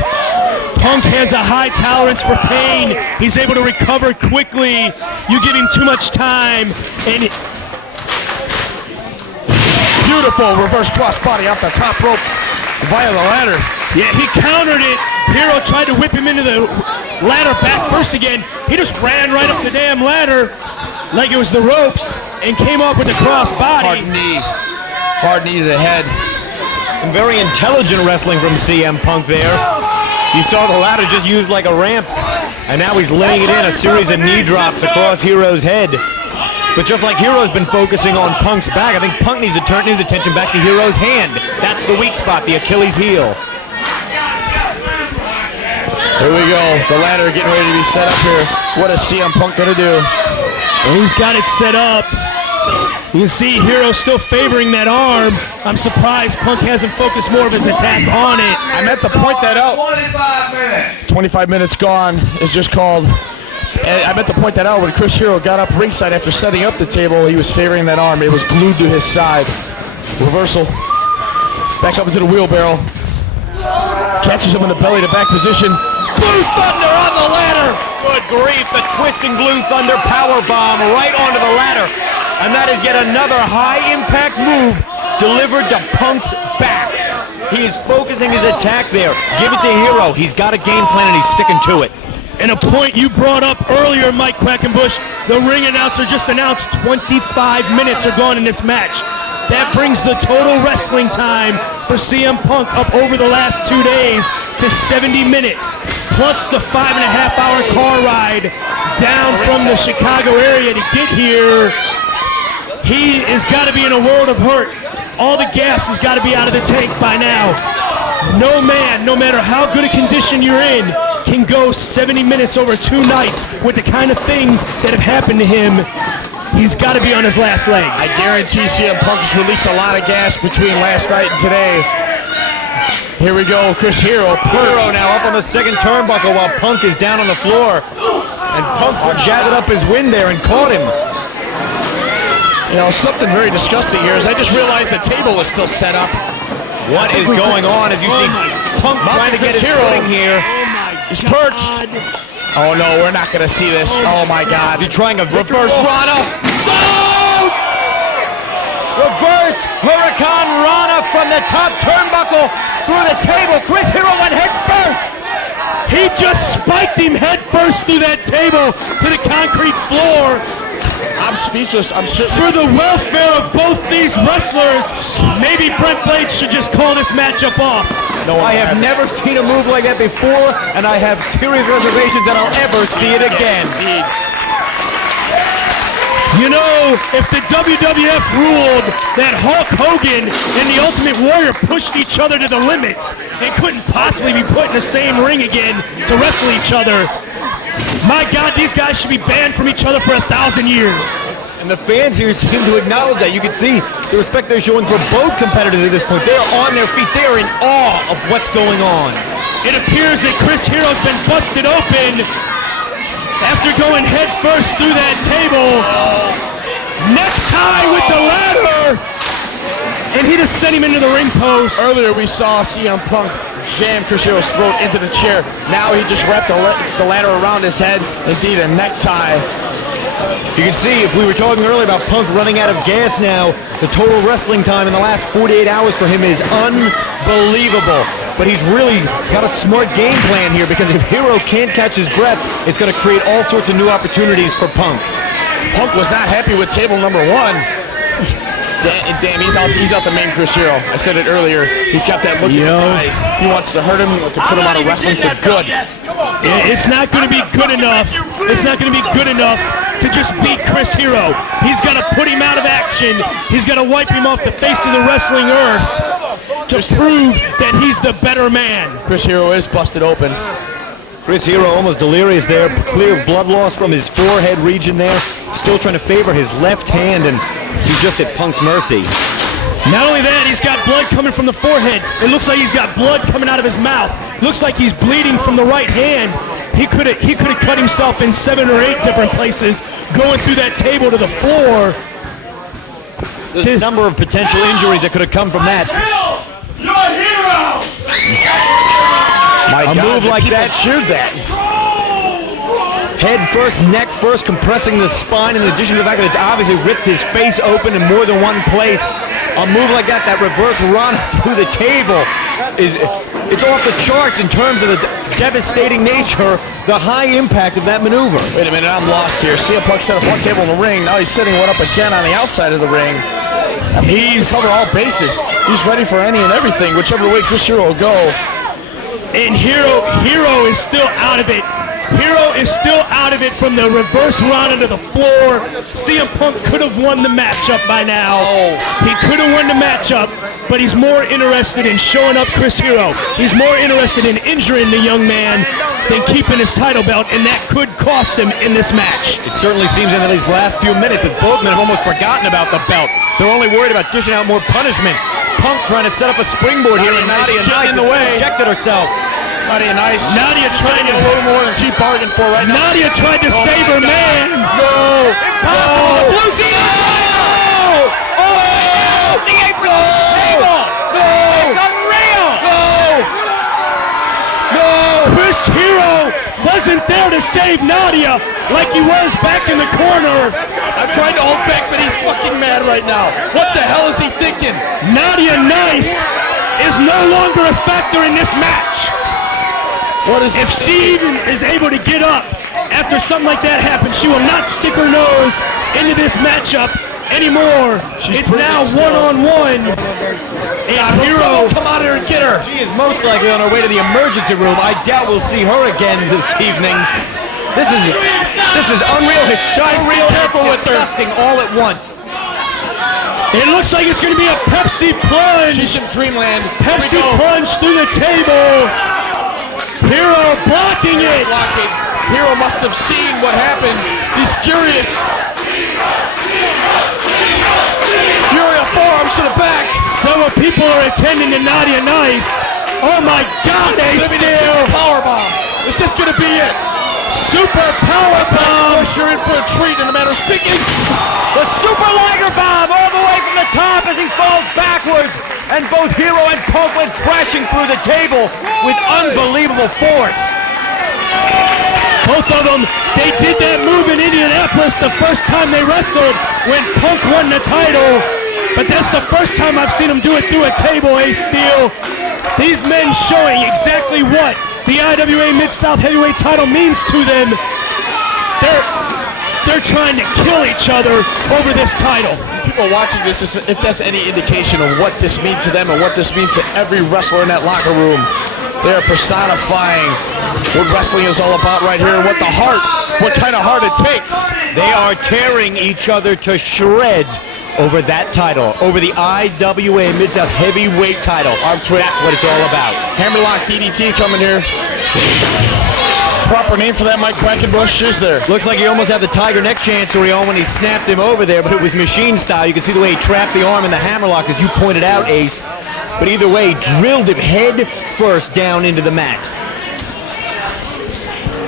Punk has a high tolerance for pain. He's able to recover quickly. You give him too much time, and beautiful reverse crossbody off the top rope via the ladder. Yeah, he countered it. Hero tried to whip him into the ladder back first again. He just ran right up the damn ladder like it was the ropes and came off with the crossbody. Hard knee to the head. Some very intelligent wrestling from CM Punk there. You saw the ladder just used like a ramp, and now he's laying it in, a series of knee drops across Hero's head. But just like Hero's been focusing on Punk's back, I think Punk needs to turn his attention back to Hero's hand. That's the weak spot, the Achilles heel. Here we go. The ladder getting ready to be set up here. What is CM Punk going to do? Well, he's got it set up. You can see Hero still favoring that arm. I'm surprised Punk hasn't focused more of his attack on it. I meant to point that out. 25 minutes. 25 minutes gone is just called. And I meant to point that out when Chris Hero got up ringside after setting up the table. He was favoring that arm. It was glued to his side. Reversal. Back up into the wheelbarrow. Catches him in the belly to back position. Blue Thunder on the ladder. Good grief, the twisting Blue Thunder power bomb right onto the ladder. And that is yet another high-impact move delivered to Punk's back. He is focusing his attack there. Give it to Hero. He's got a game plan and he's sticking to it. And a point you brought up earlier, Mike Quackenbush, the ring announcer just announced 25 minutes are gone in this match. That brings the total wrestling time for CM Punk up over the last 2 days to 70 minutes, plus the 5.5-hour car ride down from the Chicago area to get here. He has got to be in a world of hurt. All the gas has got to be out of the tank by now. No man, no matter how good a condition you're in, can go 70 minutes over 2 nights with the kind of things that have happened to him. He's got to be on his last legs. I guarantee CM Punk has released a lot of gas between last night and today. Here we go, Chris Hero. Hero now up on the second turnbuckle while Punk is down on the floor. And Punk gathered up his wind there and caught him. You know, something very disgusting here is I just realized the table is still set up. What is going on as you see Punk trying to get his footing here? He's perched. Oh no, we're not going to see this. Oh my God. Is he trying a reverse Rana? Oh! Reverse Hurricane Rana from the top turnbuckle through the table. Chris Hero went head first. He just spiked him head first through that table to the concrete floor. I'm speechless. For the welfare of both these wrestlers, maybe Brent Blade should just call this matchup off. No, I have never seen a move like that before, and I have serious reservations that I'll ever see it again. You know, if the WWF ruled that Hulk Hogan and the Ultimate Warrior pushed each other to the limits and couldn't possibly be put in the same ring again to wrestle each other, my God, these guys should be banned from each other for 1,000 years. And the fans here seem to acknowledge that. You can see the respect they're showing for both competitors at this point. They're on their feet. They're in awe of what's going on. It appears that Chris Hero's been busted open after going head first through that table. Necktie with the ladder. And he just sent him into the ring post. Earlier we saw CM Punk jam Chris Hero's throat into the chair. Now he just wrapped the ladder around his head. Indeed, a necktie. You can see, if we were talking earlier about Punk running out of gas now, the total wrestling time in the last 48 hours for him is unbelievable. But he's really got a smart game plan here, because if Hero can't catch his breath, it's going to create all sorts of new opportunities for Punk. Punk was not happy with table number 1. Damn, he's out the main Chris Hero. I said it earlier. He's got that look in his eyes. He wants to hurt him, to put him out of wrestling for good. It's not going to be good enough. It's not going to be good enough to just beat Chris Hero. He's got to put him out of action. He's got to wipe him off the face of the wrestling earth to prove that he's the better man. Chris Hero is busted open. Chris Hero almost delirious there, clear blood loss from his forehead region there. Still trying to favor his left hand, and he's just at Punk's mercy. Not only that, he's got blood coming from the forehead. It looks like he's got blood coming out of his mouth. Looks like he's bleeding from the right hand. He could have cut himself in 7 or 8 different places going through that table to the floor. There's a number of potential injuries that could have come from that. You're a hero! My God, move like that cheered that. Head first, neck first, compressing the spine, in addition to the fact that it's obviously ripped his face open in more than one place. A move like that, that reverse run through the table, it's off the charts in terms of the devastating nature, the high impact of that maneuver. Wait a minute, I'm lost here. CM Punk set up one table in the ring, now he's setting one up again on the outside of the ring. He's cover all bases. He's ready for any and everything, whichever way Chris Hero will go. And Hero is still out of it. Hero is still out of it from the reverse run into the floor. CM Punk could have won the matchup by now. He could have won the matchup, but he's more interested in showing up Chris Hero. He's more interested in injuring the young man than keeping his title belt, and that could cost him in this match. It certainly seems in these last few minutes that both men have almost forgotten about the belt. They're only worried about dishing out more punishment. Punk trying to set up a springboard here, and Nadia Nice has projected herself. Nadia Nice. Nadia trying to a little more than she bargained for right now. Nadia tried to save her man. No. The blue seat. No. Oh. The apron. No. No. It's unreal. No. No. Chris Hero wasn't there to save Nadia like he was back in the corner. I'm trying to hold back, but he's fucking mad right now. What the hell is he thinking? Nadia Nice is no longer a factor in this match. If she even is able to get up after something like that happens, she will not stick her nose into this matchup anymore. It's now one-on-one. And Hero come out here and get her. She is most likely on her way to the emergency room. I doubt we'll see her again this evening. This is unreal. It's unreal. Careful with her. Disgusting all at once. It looks like it's going to be a Pepsi plunge. She's in dreamland. Pepsi plunge through the table. Hero blocking it. Hero must have seen what happened. He's furious. Fury of forearms to the back. Several people are attending to Nadia Nice. Oh my God, they still. Power bomb. It's just going to be it. Super power bomb. You're in for a treat in a matter of speaking. The super Liger bomb all the way from the top as he falls backwards. And both Hero and Punk went crashing through the table with unbelievable force. Both of them, they did that move in Indianapolis the first time they wrestled when Punk won the title. But that's the first time I've seen them do it through a table, Ace Steel. These men showing exactly what the IWA Mid-South Heavyweight title means to them. They're trying to kill each other over this title. People watching this, if that's any indication of what this means to them and what this means to every wrestler in that locker room, they are personifying what wrestling is all about right here, and what kind of heart it takes. They are tearing each other to shreds over that title, over the IWA Mid-South Heavyweight title. That's what it's all about. Hammerlock DDT coming here. proper name for that, Mike Quackenbush, is there? Looks like he almost had the tiger neck chancery on when he snapped him over there, but it was machine style. You can see the way he trapped the arm in the hammerlock, as you pointed out, Ace. But either way, drilled him head first down into the mat.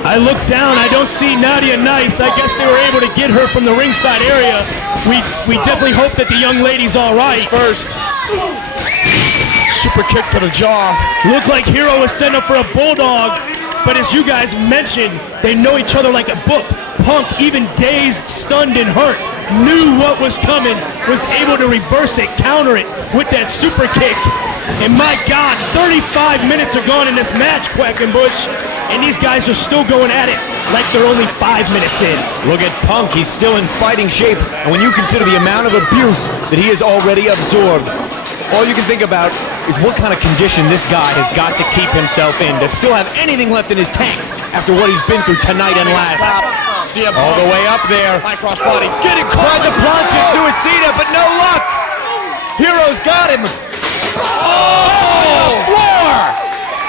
I look down, I don't see Nadia Nice. I guess they were able to get her from the ringside area. We definitely hope that the young lady's all right. First. Super kick to the jaw. Looked like Hero was setting up for a bulldog, but as you guys mentioned, they know each other like a book. Punk, even dazed, stunned, and hurt, knew what was coming, was able to reverse it, counter it with that super kick. And my God, 35 minutes are gone in this match, Quackenbush, and these guys are still going at it like they're only 5 minutes in. Look at Punk, he's still in fighting shape, and when you consider the amount of abuse that he has already absorbed, all you can think about is what kind of condition this guy has got to keep himself in, to still have anything left in his tanks after what he's been through tonight and last. All the way up there. High cross body. Getting caught the plancha suicida, but no luck. Hero's got him. Oh, floor!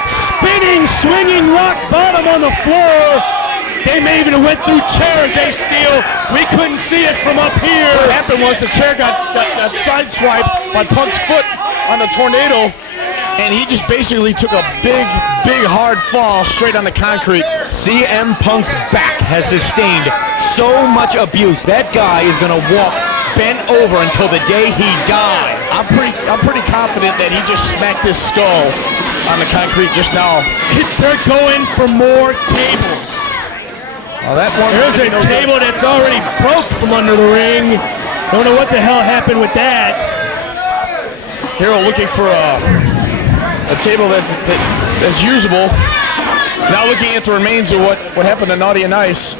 Spinning, swinging rock bottom on the floor. They may even have went through chairs, they steal. We couldn't see it from up here. What happened was the chair got sideswiped by Punk's foot on the tornado, and he just basically took a big, hard fall straight on the concrete. CM Punk's back has sustained so much abuse. That guy is going to walk bent over until the day he dies. I'm pretty confident that he just smacked his skull on the concrete just now. They're going for more tables. There's a table that's already broke from under the ring. Don't know what the hell happened with that. Hero looking for a table that's usable. Now looking at the remains of what happened to Naughty and Nice.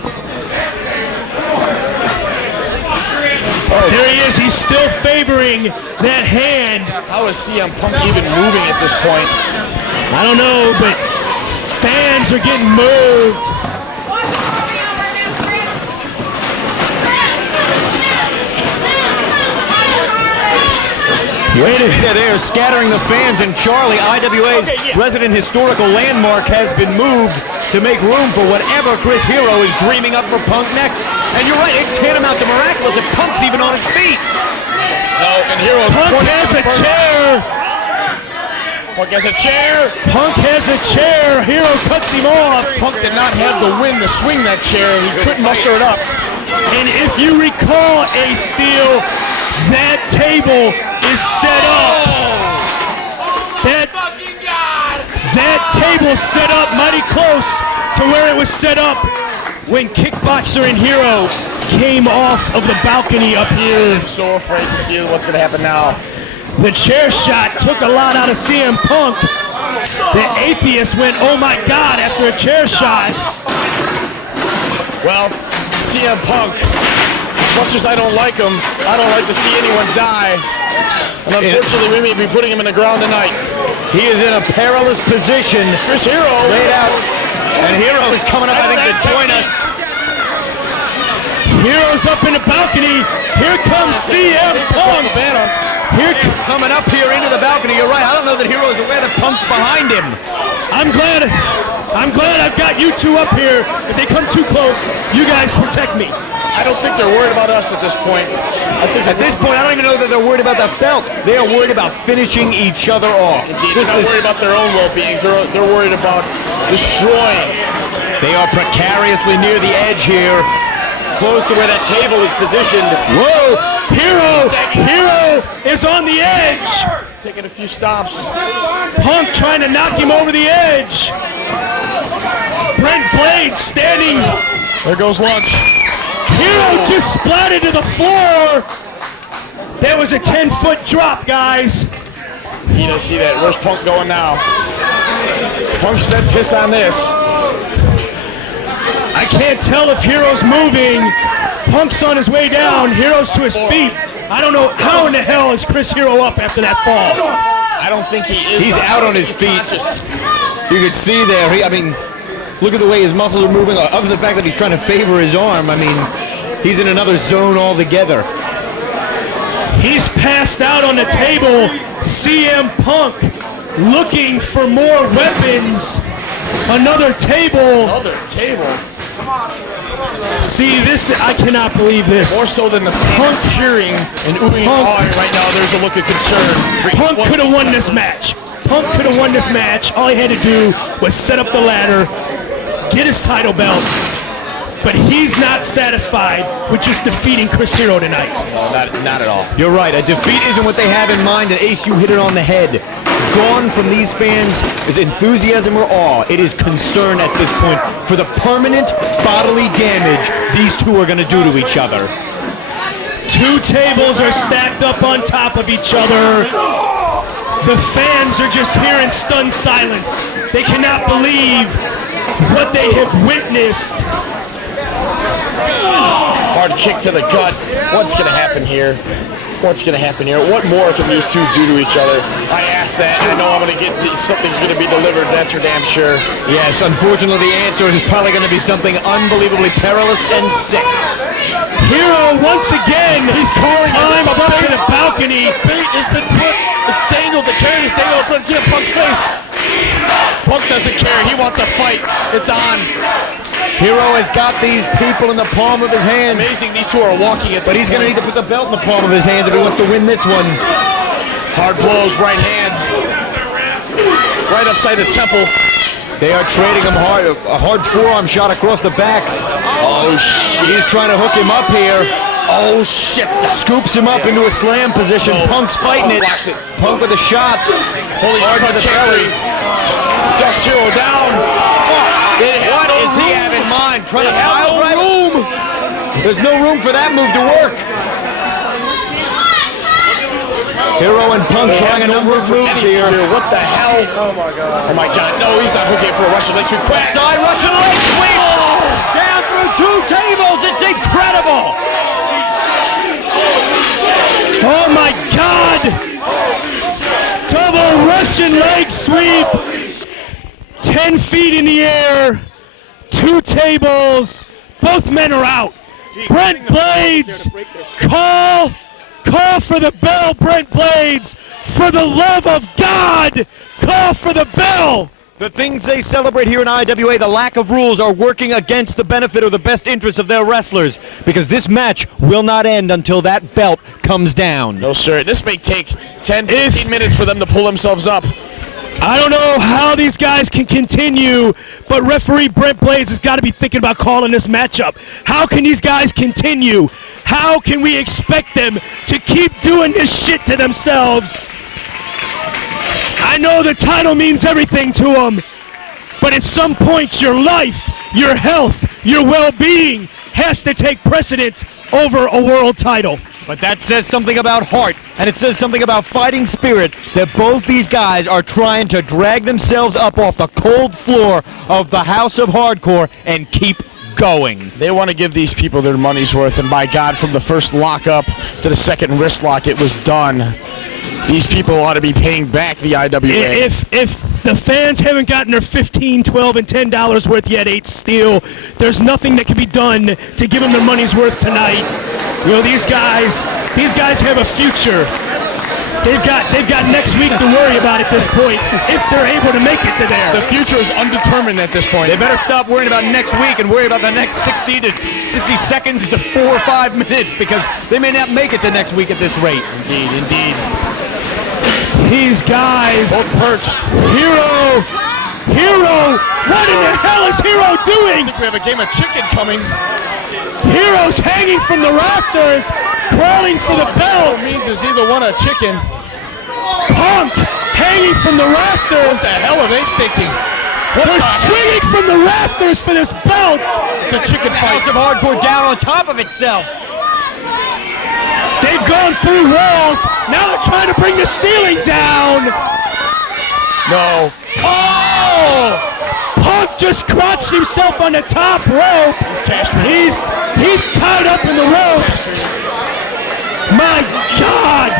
There he is. He's still favoring that hand. How is CM Punk even moving at this point? I don't know, but fans are getting moved. Yeah, they're scattering the fans, and Charlie, IWA's resident historical landmark, has been moved to make room for whatever Chris Hero is dreaming up for Punk next. And you're right, it's tantamount to miraculous if Punk's even on his feet. No, and Hero... Punk has a chair. Punk has a chair. Punk has a chair. Hero cuts him off. Punk did not have the wind to swing that chair. He couldn't muster it up. And if you recall, Ace Steel, that table is set up. That table set up mighty close to where it was set up when Kickboxer and Hero came off of the balcony up here. I'm so afraid to see what's going to happen now. The chair shot took a lot out of CM Punk. The Atheist went, oh my God, after a chair shot. Well, CM Punk, as much as I don't like him, I don't like to see anyone die. And unfortunately, we may be putting him in the ground tonight. He is in a perilous position. Chris Hero laid out. And Hero is coming up, I think, to join us. Hero's up in the balcony. Here comes CM Punk. Here coming up here into the balcony. You're right. I don't know that Hero is aware that Punk's behind him. I'm glad I've got you two up here. If they come too close, you guys protect me. I don't think they're worried about us at this point. I think at this point, I don't even know that they're worried about that belt. They are worried about finishing each other off. Indeed, they're not worried about their own well-being. They're worried about destroying. They are precariously near the edge here, close to where that table is positioned. Whoa! Hero is on the edge. Taking a few stops. Punk trying to knock him over the edge. Brent Blade standing. There goes lunch. Hero just splatted to the floor. That was a 10-foot drop, guys. You don't see that. Where's Punk going now? Punk said piss on this. I can't tell if Hero's moving. Punk's on his way down. Hero's to his feet. I don't know how in the hell is Chris Hero up after that fall. I don't think he is. He's out on his feet. You could see there. Look at the way his muscles are moving. Other than the fact that he's trying to favor his arm, he's in another zone altogether. He's passed out on the table. CM Punk looking for more weapons. Another table. Another table. See, this, I cannot believe this. More so than the fans cheering and oohing and awing right now. There's a look of concern. Punk could have won this match. Punk could have won this match. All he had to do was set up the ladder, get his title belt. But he's not satisfied with just defeating Chris Hero tonight. Not at all. You're right. A defeat isn't what they have in mind, and Ace, you hit it on the head. Gone from these fans is enthusiasm or awe. It is concern at this point for the permanent bodily damage these two are going to do to each other. Two tables are stacked up on top of each other. The fans are just here in stunned silence. They cannot believe what they have witnessed. Hard kick to the gut. What's going to happen here? What's going to happen here? What more can these two do to each other? I asked that. I know I'm going to get something's going to be delivered. That's for damn sure. Yes, unfortunately, the answer is probably going to be something unbelievably perilous and sick. Hero once again. He's climbs up to the balcony. Bait has been put. It's dangled. The carrot is dangled in front of Punk's face. Punk doesn't care. He wants a fight. It's on. Hero has got these people in the palm of his hand. Amazing, these two are walking at. But he's going to need to put the belt in the palm of his hands if he wants to win this one. Hard blows, right hands. Right upside the temple. They are trading him hard. A hard forearm shot across the back. Oh, shit. He's trying to hook him up here. Oh, shit. Scoops him up into a slam position. Punk's fighting it. Punk with a shot. Holy hard to the belly. Ducks Hero down. What is he have in mind? Trying to pile drive room. There's no room for that move to work. Hero and Punk trying a number of moves here. What the hell? Oh my god. Oh my god. No, he's not hooking for a Russian leg sweep. Side Russian leg sweep. Down through two tables. It's incredible. Oh my god. Double Russian leg sweep. 10 feet in the air, two tables, both men are out. Brent Blades, call for the bell, Brent Blades. For the love of God, call for the bell. The things they celebrate here in IWA, the lack of rules, are working against the benefit or the best interests of their wrestlers, because this match will not end until that belt comes down. No, sir. This may take 10, 15 minutes for them to pull themselves up. I don't know how these guys can continue, but referee Brent Blades has got to be thinking about calling this matchup. How can these guys continue? How can we expect them to keep doing this shit to themselves? I know the title means everything to them, but at some point your life, your health, your well-being has to take precedence over a world title. But that says something about heart, and it says something about fighting spirit, that both these guys are trying to drag themselves up off the cold floor of the House of Hardcore and keep going. They want to give these people their money's worth, and by God, from the first lockup to the second wrist lock, it was done. These people ought to be paying back the IWA. If the fans haven't gotten their $15, $12, and $10 worth yet, 8 steel, there's nothing that can be done to give them their money's worth tonight. You know, these guys have a future. They've got next week to worry about at this point, if they're able to make it to there. The future is undetermined at this point. They better stop worrying about next week and worry about the next 60 seconds to 4 or 5 minutes, because they may not make it to next week at this rate. Indeed. These guys. Both perched. Hero! What in the hell is Hero doing? I think we have a game of chicken coming. Hero's hanging from the rafters, crawling for the belt. That means is either one a chicken. Punk hanging from the rafters. What the hell are they thinking? They're swinging from the rafters for this belt. It's a chicken fight. House of Hardcore down on top of itself. They've gone through walls. Now they're trying to bring the ceiling down. No. Oh! Punk just crotched himself on the top rope. He's tied up in the ropes. My God!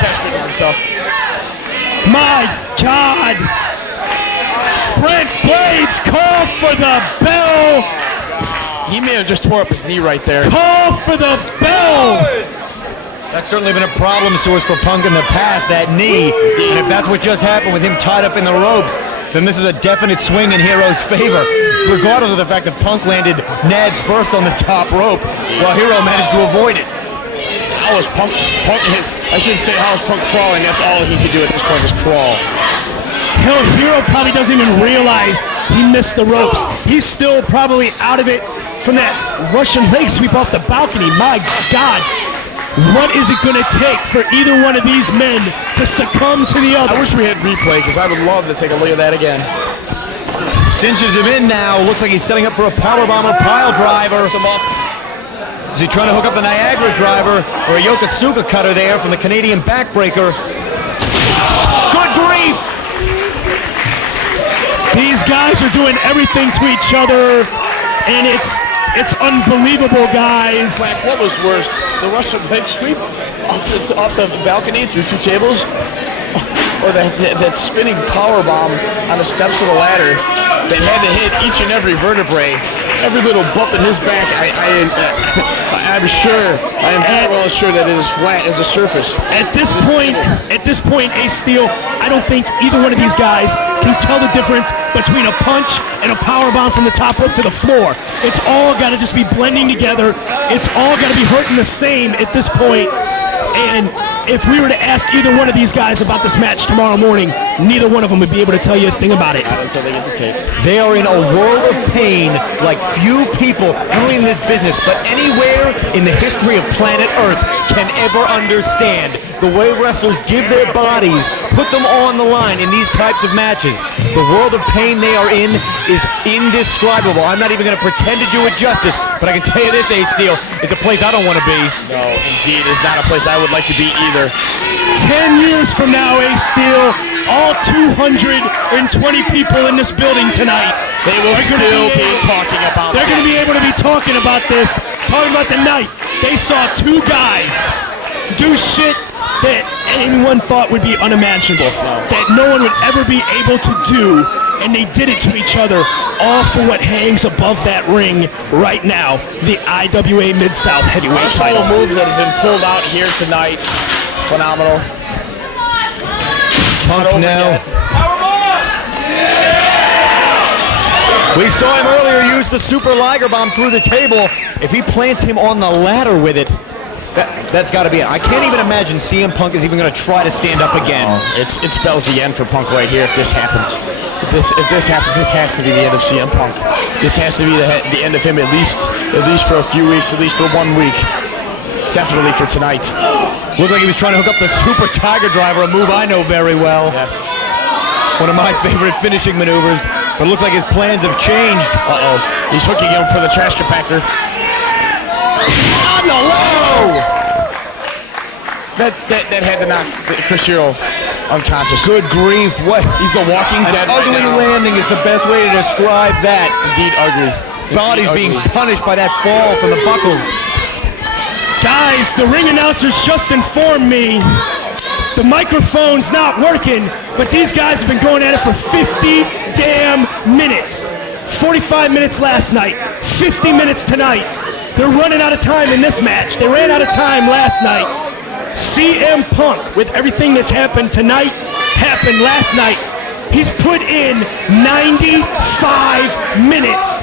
My God! Brent Blades, call for the bell. He may have just tore up his knee right there. Call for the bell. That's certainly been a problem source for Punk in the past, that knee. And if that's what just happened with him tied up in the ropes, then this is a definite swing in Hero's favor, regardless of the fact that Punk landed Nads first on the top rope, while Hero managed to avoid it. How was Punk hit? I shouldn't say how was Punk crawling. That's all he could do at this point is crawl. Hero probably doesn't even realize he missed the ropes. He's still probably out of it from that Russian leg sweep off the balcony. My God. What is it going to take for either one of these men to succumb to the other? I wish we had replay because I would love to take a look at that again. Cinches him in now. Looks like he's setting up for a powerbomb or pile driver. Is he trying to hook up the Niagara driver or a Yokosuka cutter there from the Canadian backbreaker? Good grief! These guys are doing everything to each other, and it's unbelievable, guys. What was worse, the Russian leg sweep off the balcony through two tables, or that spinning power bomb on the steps of the ladder that had to hit each and every vertebrae, every little bump in his back? I'm sure, I am very well sure that it is flat as a surface. At this point, Ace Steel, I don't think either one of these guys can tell the difference between a punch and a power bomb from the top rope to the floor. It's all got to just be blending together. It's all got to be hurting the same at this point. And if we were to ask either one of these guys about this match tomorrow morning, neither one of them would be able to tell you a thing about it. Not until they get the tape. They are in a world of pain like few people, not only in this business, but anywhere in the history of planet Earth can ever understand. The way wrestlers give their bodies, put them on the line in these types of matches. The world of pain they are in is indescribable. I'm not even going to pretend to do it justice, but I can tell you this, Ace Steel, it's a place I don't want to be. No, indeed, it's not a place I would like to be either. 10 years from now, Ace Steel, all 220 people in this building tonight, they will still be talking about this. They're going to be able to be talking about this, talking about the night. They saw two guys do shit that anyone thought would be unimaginable, that no one would ever be able to do, and they did it to each other, all for what hangs above that ring right now, the IWA Mid-South Heavyweight title. All moves that have been pulled out here tonight, phenomenal. Punk now. We saw him earlier use the Super Liger Bomb through the table. If he plants him on the ladder with it, that's got to be it. I can't even imagine CM Punk is even going to try to stand up again. It spells the end for Punk right here if this happens. If this happens, this has to be the end of CM Punk. This has to be the end of him at least for a few weeks, at least for 1 week. Definitely for tonight. Looked like he was trying to hook up the Super Tiger Driver, a move I know very well. Yes. One of my favorite finishing maneuvers, but it looks like his plans have changed. Uh-oh. He's hooking him for the trash compactor. On the low! That had to knock Chris Hero unconscious. Good grief. What? He's the Walking Dead. Ugly landing is the best way to describe that. Indeed ugly. Body's being punished by that fall from the buckles. Guys, the ring announcers just informed me the microphone's not working, but these guys have been going at it for 50 damn minutes. 45 minutes last night, 50 minutes tonight. They're running out of time in this match. They ran out of time last night. CM Punk, with everything that's happened tonight, happened last night. He's put in 95 minutes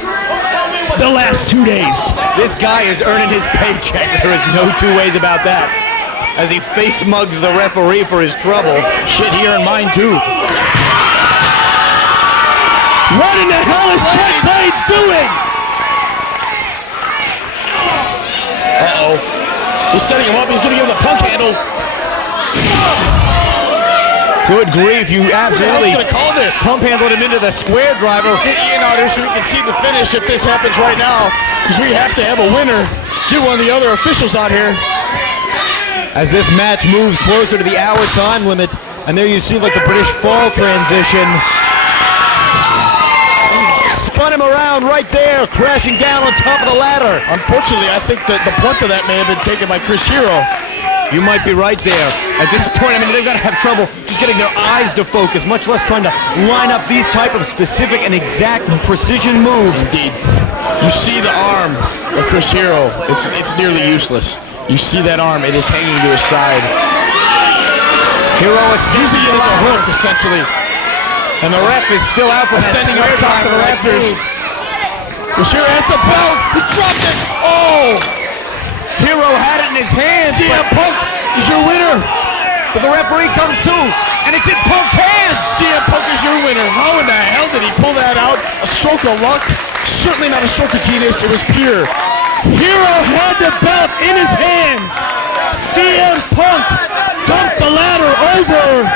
the last 2 days. This guy is earning his paycheck. There is no two ways about that. As he face mugs the referee for his trouble. Shit, he earned mine too. What in the hell is Brett Blades doing? Uh-oh. He's setting him up. He's going to give him the Punk handle. Good grief, you absolutely going to call this. Pump handled him into the square driver. Get Ian out here so we can see the finish if this happens right now. Because we have to have a winner. Get one of the other officials out here. As this match moves closer to the hour time limit, and there you see like the British fall transition. Spun him around right there, crashing down on top of the ladder. Unfortunately, I think that the brunt of that may have been taken by Chris Hero. You might be right there. At this point, I mean, they've got to have trouble just getting their eyes to focus, much less trying to line up these type of specific and exact precision moves. Indeed. You see the arm of Chris Hero. It's nearly useless. You see that arm. It is hanging to his side. Hero is using it as a hook, essentially. And the ref is still out from ascending up top of the rafters. Bashir has a belt. He dropped it. Oh! Hero had it in his hands. CM Punk is your winner. But the referee comes too, and it's in Punk's hands. CM Punk is your winner. How in the hell did he pull that out? A stroke of luck? Certainly not a stroke of genius. It was pure. Hero had the belt in his hands. CM Punk dumped the ladder over.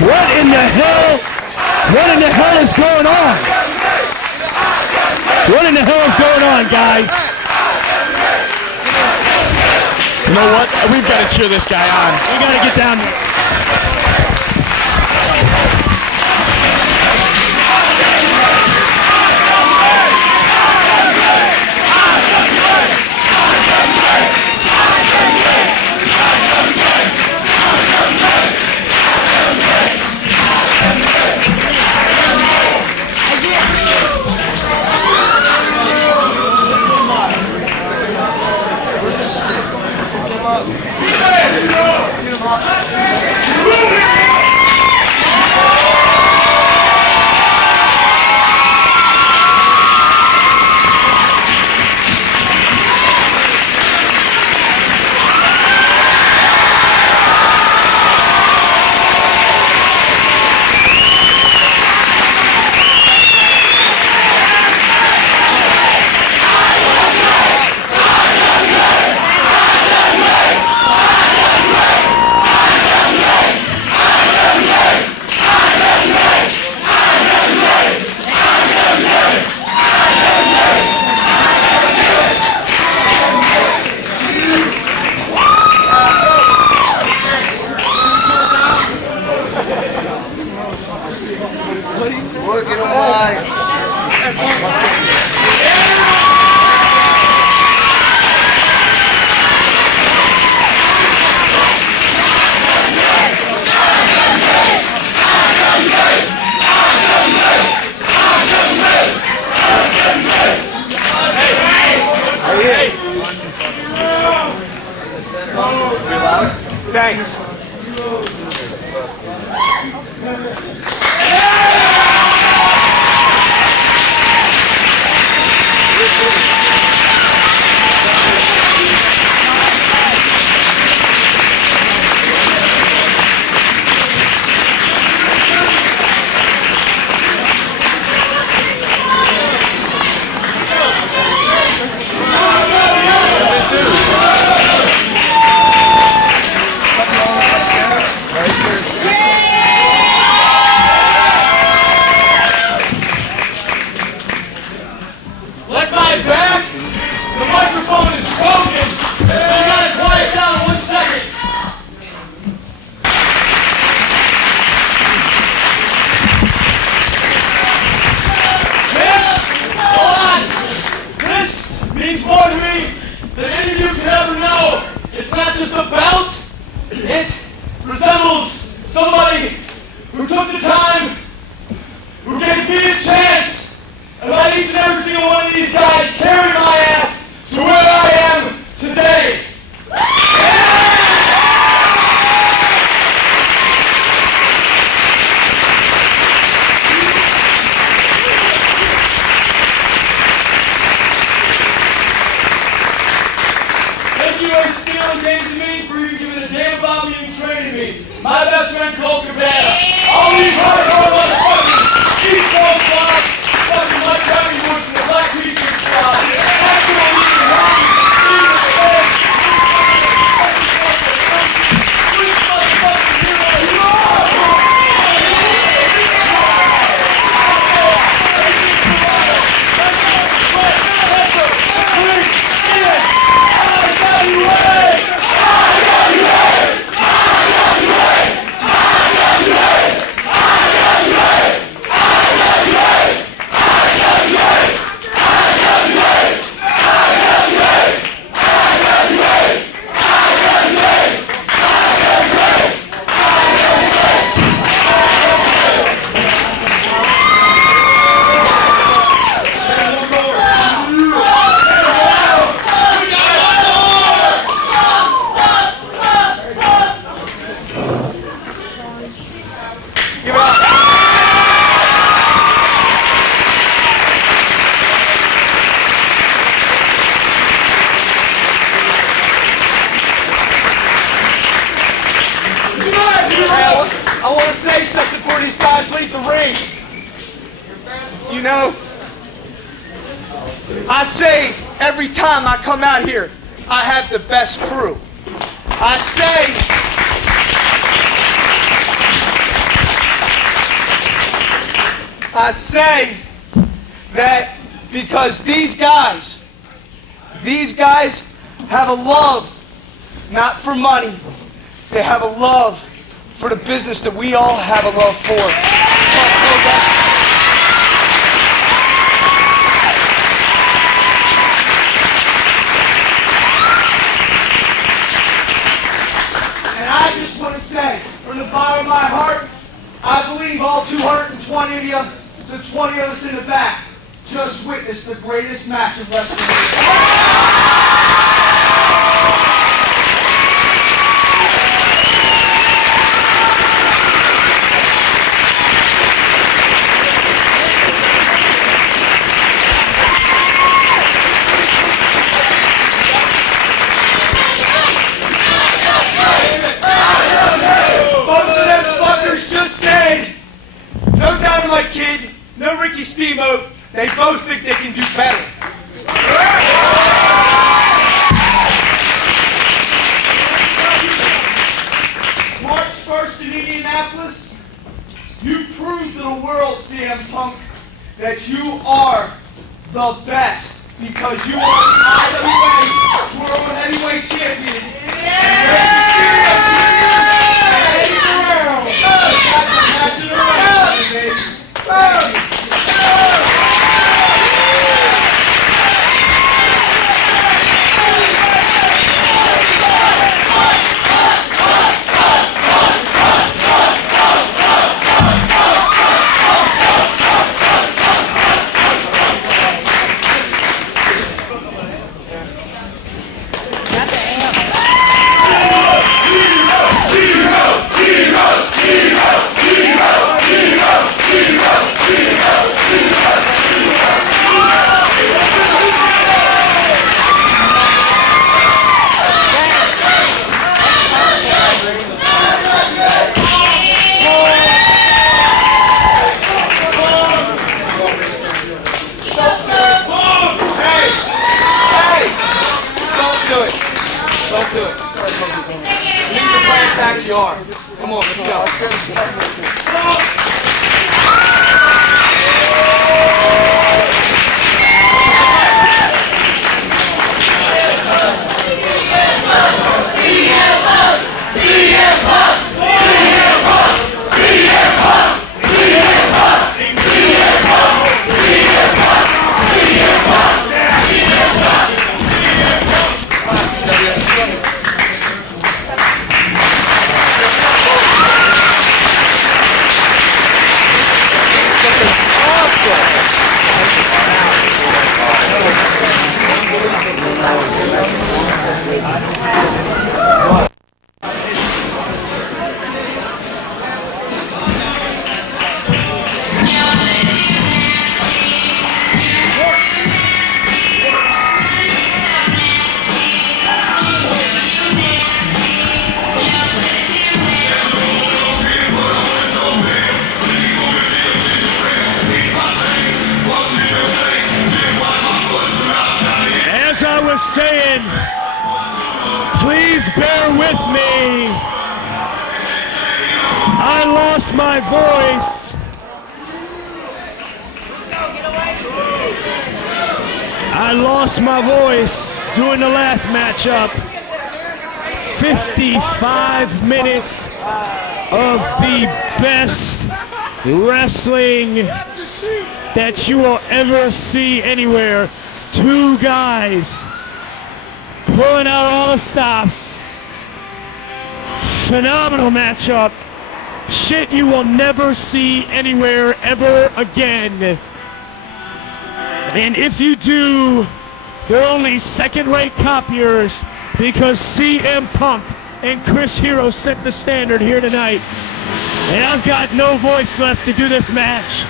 What in the hell? What in the hell is going on? What in the hell is going on, guys? You know what? We've got to cheer this guy on. We got to get down there. Thanks. My best friend Colt, Cabana. All these hardcore motherfuckers. East Coast Squad. Fucking Mike Quackenbush and the Black T-shirt Squad. Actual leading Rugby. these guys leave the ring. You know, I say every time I come out here, I have the best crew. I say that because these guys have a love, not for money, they have a love for the business that we all have a love for. And I just want to say, from the bottom of my heart, I believe all 220 of you, the 20 of us in the back, just witnessed the greatest match of wrestling. Both of them fuckers just said, no Dynamite Kid, no Ricky Steamboat, they both think they can do better. March 1st in Indianapolis, you proved to the world, CM Punk, that you are the best because you are the IWA World Heavyweight Champion. Come on, let's go. Saying, please bear with me. I lost my voice. I lost my voice during the last matchup. 55 minutes of the best wrestling that you will ever see anywhere. Two guys pulling out all the stops. Phenomenal matchup. Shit you will never see anywhere ever again. And if you do, they're only second-rate copiers because CM Punk and Chris Hero set the standard here tonight. And I've got no voice left to do this match.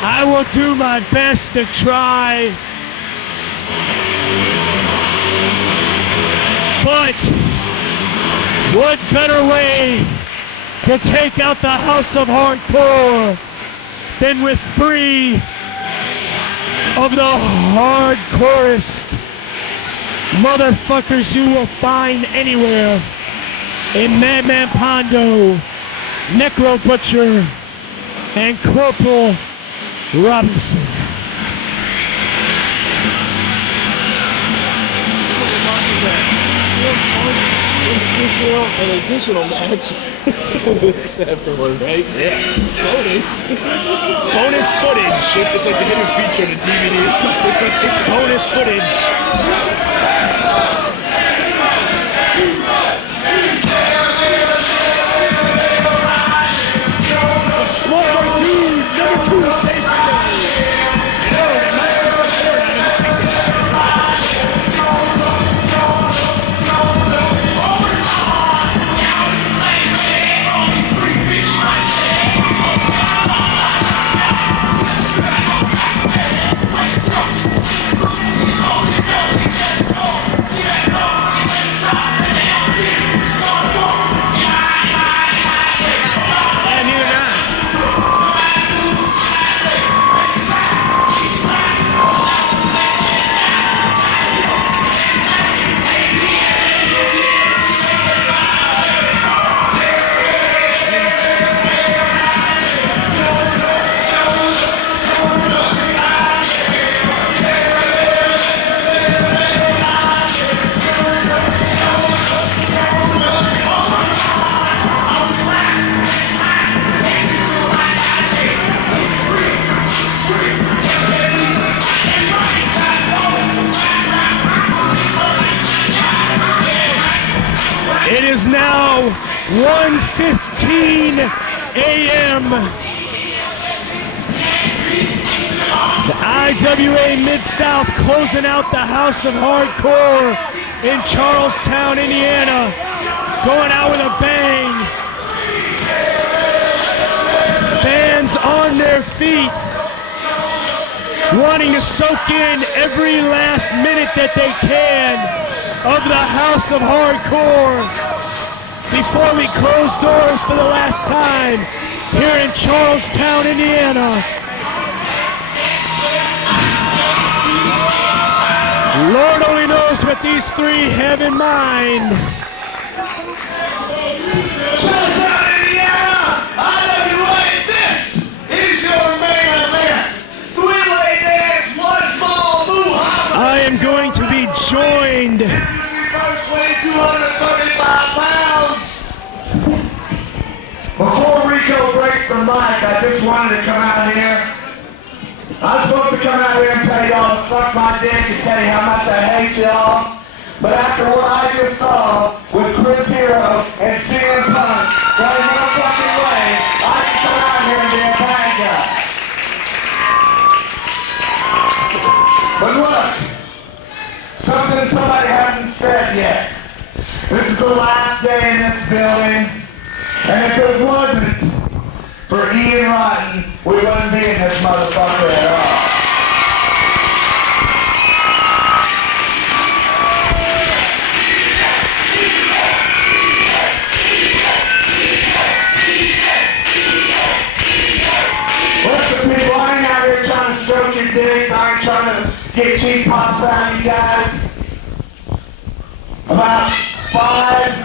I will do my best to try. But what better way to take out the House of Hardcore than with 3 of the hardcorest motherfuckers you will find anywhere in Madman Pondo, Necro Butcher, and Corporal Robinson. An additional match afterward, right? Yeah. Bonus footage. It's like the hidden feature on a DVD or something. Bonus footage. Smart dude, number 2 safe It is now 1:15 a.m. The IWA Mid-South closing out the House of Hardcore in Charlestown, Indiana. Going out with a bang. Fans on their feet, wanting to soak in every last minute that they can of the House of Hardcore before we close doors for the last time here in Charlestown, Indiana. Lord only knows what these 3 have in mind. Charlestown, Indiana, IWA, this is your main event. 3-way dance, 1 fall, move. I am going to be joined 235 pounds. Before Rico breaks the mic, I just wanted to come out here. I was supposed to come out here and tell y'all to suck my dick and tell you how much I hate y'all. But after what I just saw with Chris Hero and CM Punk, there ain't no fucking way I can come out here and be a bad guy. But look, something somebody hasn't said yet. This is the last day in this building, and if it wasn't for Ian Rotten, we wouldn't be in this motherfucker at all. Listen, people, I ain't out here trying to stroke your dicks. I ain't trying to get cheap pops out of you guys. About 5.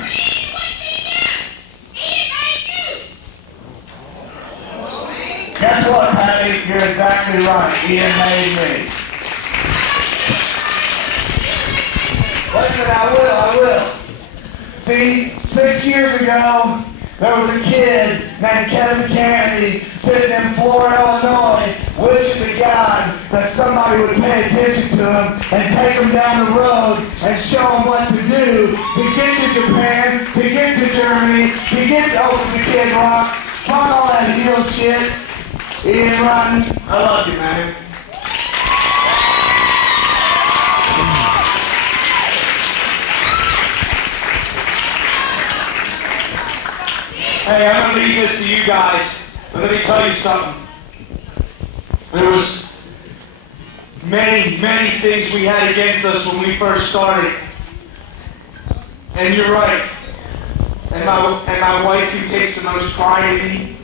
Guess what, Patty? You're exactly right. Ian made me. Wait a minute, I will. See, 6 years ago, there was a kid named Kevin Kennedy sitting in Florida, Illinois, wishing to God that somebody would pay attention to him and take him down the road and show him what to do to get to Japan, to get to Germany, to get over to Kid Rock. Fuck all that heel shit. Ian Rotten, I love you, man. Hey, I'm gonna leave this to you guys, but let me tell you something. There was many things we had against us when we first started. And you're right. and my wife who takes the most pride in me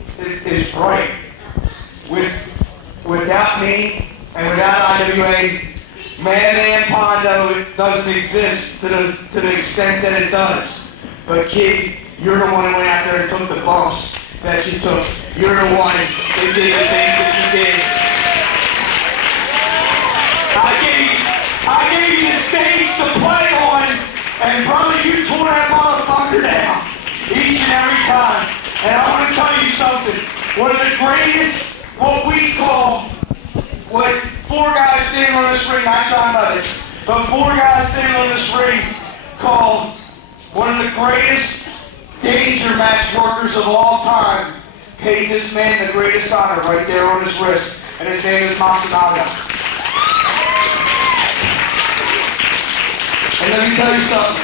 is right. Without me and without IWA, Man Pondo doesn't exist to the extent that it does. But kid, you're the one who went out there and took the bumps that you took. You're the one that did the things that you did. I gave you the stage to play on, and brother, you tore that motherfucker down each and every time. And I want to tell you something. One of the greatest, what we call, what four guys standing on this ring, not John Nuggets, but four guys standing on this ring called one of the greatest danger match workers of all time, paid this man the greatest honor right there on his wrist, and his name is Masanaga. And let me tell you something.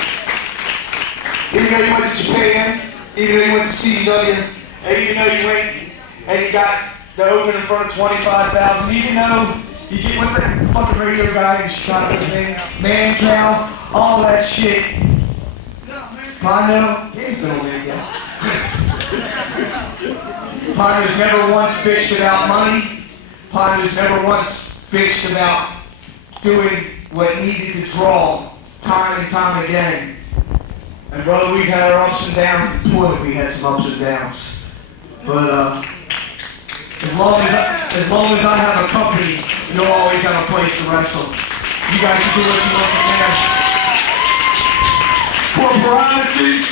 Even though you went to Japan, even though you went to CW, and even though you went and you got the open in front of 25,000, even though you get, what's that fucking radio guy in Chicago, his name? Man Cow, all that shit. Pondo, he ain't been on there yet. Pondo's never once bitched about money. Pondo's never once bitched about doing what needed to draw time and time again. And brother, we've had our ups and downs. Boy, we had some ups and downs. But as long as I have a company, you'll always have a place to wrestle. You guys can do what you want from there. Corporality.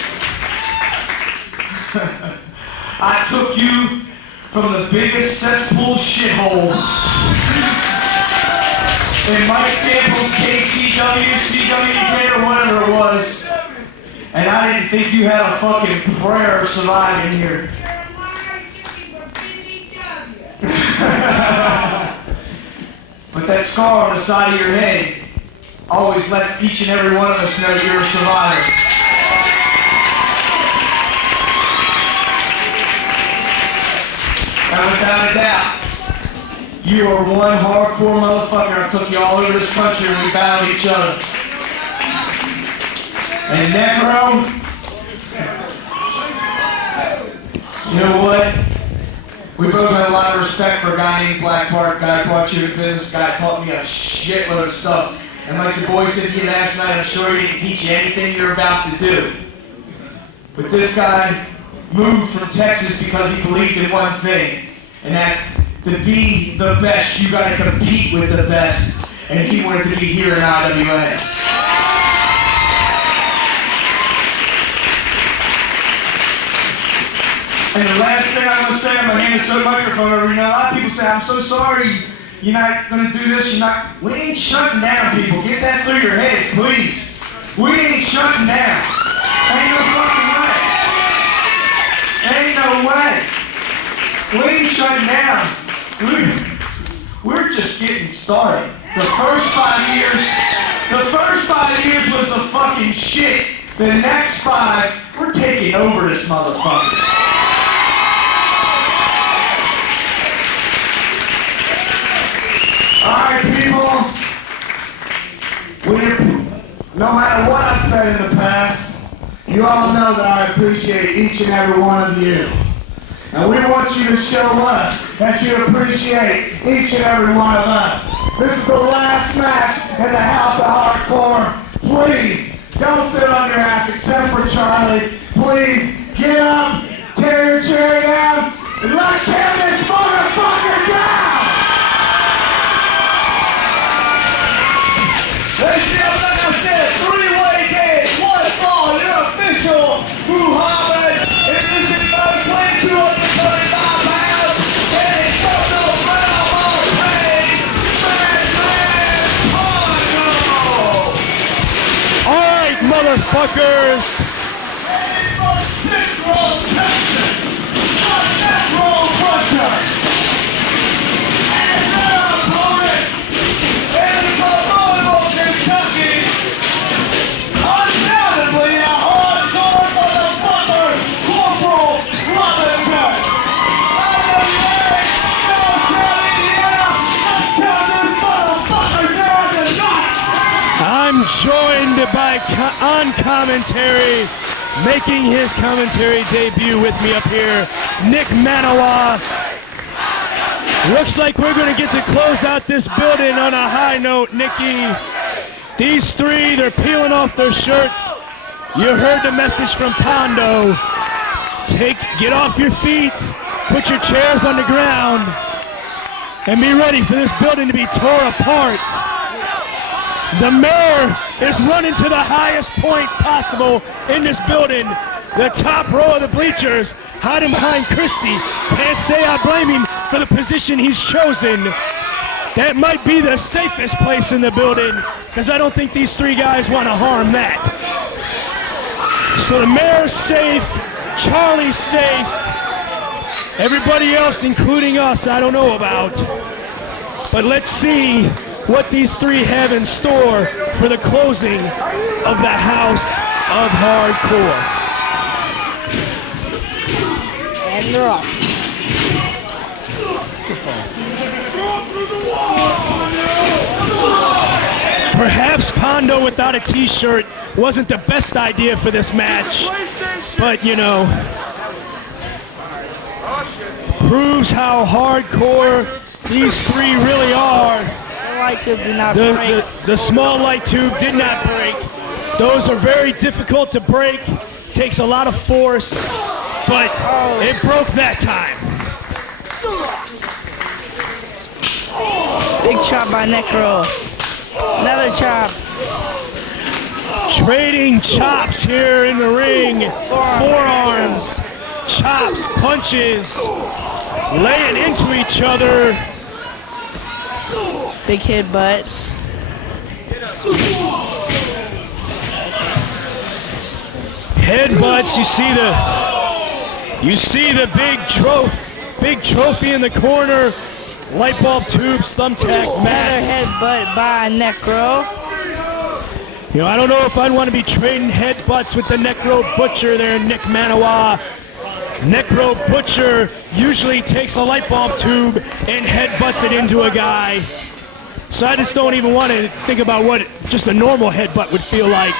I took you from the biggest cesspool shithole in Mike Sample's KCW, CWK, or whatever it was, and I didn't think you had a fucking prayer of surviving here. But that scar on the side of your head always lets each and every one of us know you're a survivor. And without a doubt, you are one hardcore motherfucker. I took you all over this country and we battled each other. And Necro, you know what? We both had a lot of respect for a guy named Black Park, a guy who brought you to business, a guy taught me a shitload of stuff. And like the boy said to you last night, I'm sure he didn't teach you anything you're about to do. But this guy moved from Texas because he believed in one thing, and that's to be the best, you gotta compete with the best. And he wanted to be here in IWA. And the last thing I'm gonna say, I'm gonna hand this microphone over. You know, a lot of people say, I'm so sorry, you're not gonna do this, you're not. We ain't shutting down, people. Get that through your heads, please. We ain't shutting down. Ain't no fucking way. Ain't no way. We ain't shutting down. We're just getting started. The first 5 years was the fucking shit. The next 5, we're taking over this motherfucker. Alright, people, no matter what I've said in the past, you all know that I appreciate each and every one of you. And we want you to show us that you appreciate each and every one of us. This is the last match in the House of Hardcore. Please, don't sit on your ass except for Charlie. Please, get up, tear your chair down, and let's tear this motherfucker down! Ladies and gentlemen, like I said, 3-way game, one fall, your official Muhammad, introducing most weight, 235 pounds, and it's Pondo Brown Pain, Madman Pondo. Alright, motherfuckers! And from Central Texas, the Necro Butcher. And their opponent, and Kentucky, undoubtedly a hardcore motherfucker, Corporal Robinson. IWA, Northtown, Indiana, let's turn this motherfucker down tonight. I'm joined by on commentary making his commentary debut with me up here, Nick Manawa. Looks like we're going to get to close out this building on a high note, Nicky. These three, they're peeling off their shirts. You heard the message from Pondo. Get off your feet, put your chairs on the ground, and be ready for this building to be tore apart. The mayor is running to the highest point possible in this building. The top row of the bleachers, hiding behind Christie. Can't say I blame him for the position he's chosen. That might be the safest place in the building, because I don't think these three guys want to harm that. So the mayor's safe, Charlie's safe, everybody else, including us, I don't know about. But let's see what these three have in store for the closing of the House of Hardcore. And they're off. Perhaps Pondo without a t-shirt wasn't the best idea for this match, but you know, proves how hardcore these three really are. The light tube did not break. The small light tube did not break. Those are very difficult to break. Takes a lot of force, but it broke that time. Big chop by Necro. Another chop. Trading chops here in the ring. Forearms, chops, punches, laying into each other. Big headbutt. Headbutts. You see the big trophy in the corner. Light bulb tubes, thumbtack mats. Headbutt by Necro. You know, I don't know if I'd want to be trading headbutts with the Necro Butcher there, Nick Manawa. Necro Butcher usually takes a light bulb tube and headbutts it into a guy. So I just don't even want to think about what just a normal headbutt would feel like.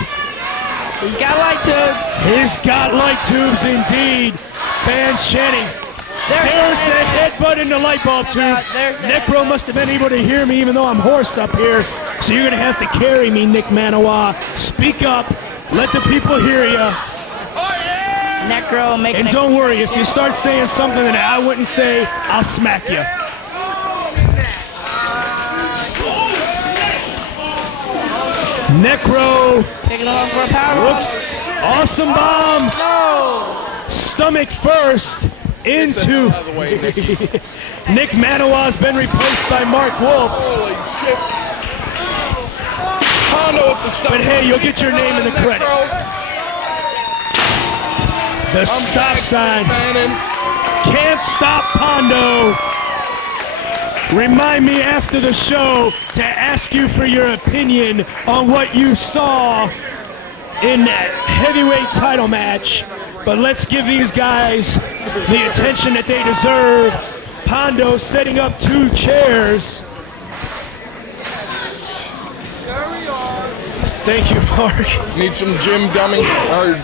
He's got light tubes. He's got light tubes indeed. Fans chanting. There's the headbutt in the light bulb tube. Necro must have been able to hear me even though I'm hoarse up here. So you're going to have to carry me, Nick Manawa. Speak up. Let the people hear you. Necro making And don't worry, if you start saying something that I wouldn't say, I'll smack you. Necro picking him up for a power. Whoops. Awesome bomb. No. Stomach first into Nick Manawa's been replaced by Mark Wolf. Holy shit. Pondo with the stop. But hey, you'll get your name in the credits. The stop sign. Can't stop Pondo. Remind me after the show to ask you for your opinion on what you saw in that heavyweight title match. But let's give these guys the attention that they deserve. Pondo setting up two chairs. Thank you, Mark. Need some Jim gummy, or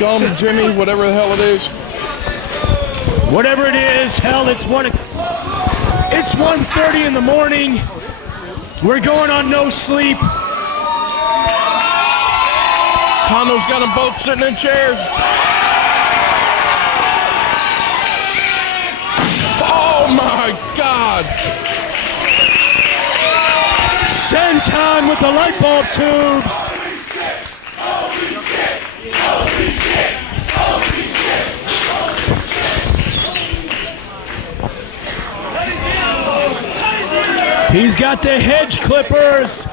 gum Jimmy, whatever the hell it is. Whatever it is, hell, it's 1:30 in the morning. We're going on no sleep. Pondo's got them both sitting in chairs. Oh my God! Senton with the light bulb tubes. Holy shit! Holy shit! Holy shit! He's got the hedge clippers.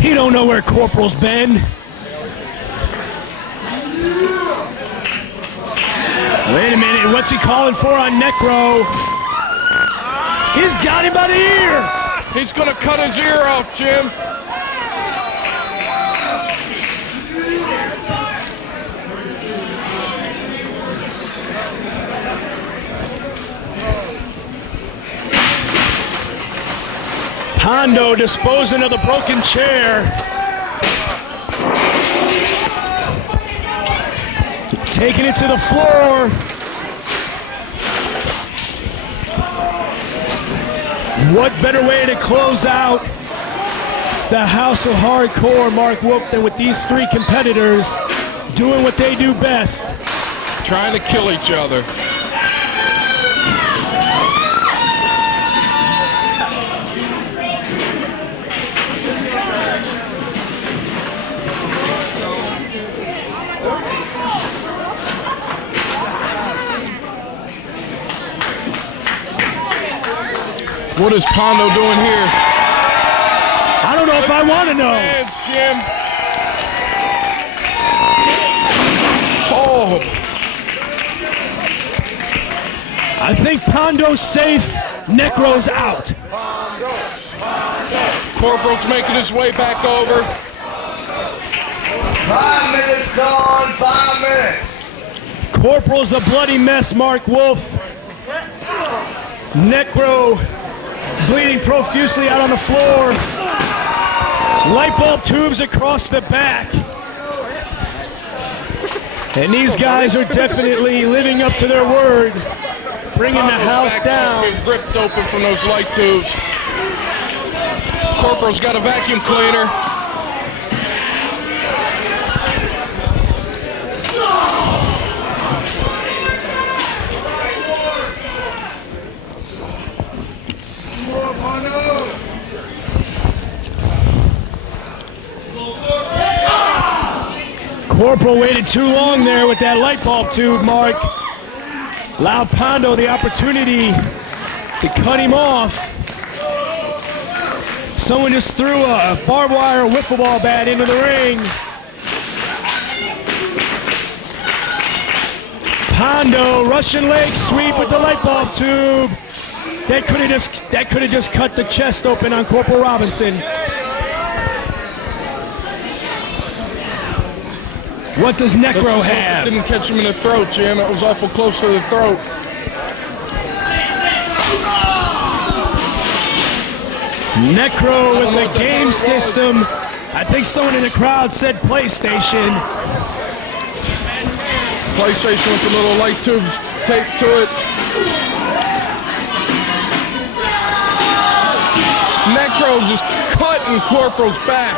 He don't know where Corporal's been. Wait a minute, what's he calling for on Necro? He's got him by the ear. He's gonna cut his ear off, Jim. Pondo disposing of the broken chair. Taking it to the floor. What better way to close out the House of Hardcore, Mark Wolf, than with these three competitors doing what they do best. Trying to kill each other. What is Pondo doing here? I don't know if I want to know. Hands, Jim. Oh. I think Pondo's safe. Necro's out. Corporal's making his way back over. 5 minutes gone, 5 minutes. Corporal's a bloody mess, Mark Wolf. Necro bleeding profusely out on the floor. Light bulb tubes across the back. And these guys are definitely living up to their word, bringing the house down. Been ripped open from those light tubes. Corporal's got a vacuum cleaner. Corporal waited too long there with that light bulb tube, Mark. Allowed Pondo the opportunity to cut him off. Someone just threw a barbed wire wiffle ball bat into the ring. Pondo, Russian leg sweep with the light bulb tube. That could have just cut the chest open on Corporal Robinson. What does Necro have? Didn't catch him in the throat, Jim. That was awful close to the throat. Necro with the game system. I think someone in the crowd said PlayStation. PlayStation with the little light tubes taped to it. Necro's just cutting Corporal's back.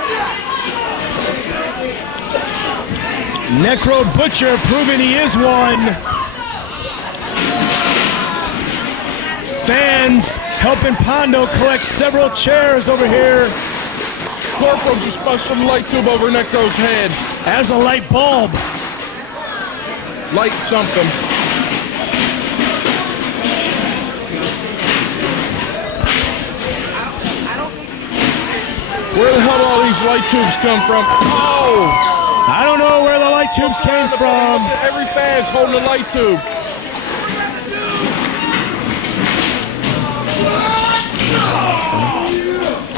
Necro Butcher proving he is one. Fans helping Pondo collect several chairs over here. Corporal just busted a light tube over Necro's head. As a light bulb. Light something. Where the hell do all these light tubes come from? Oh! I don't know where the light tubes came from. Every fan's holding a light tube.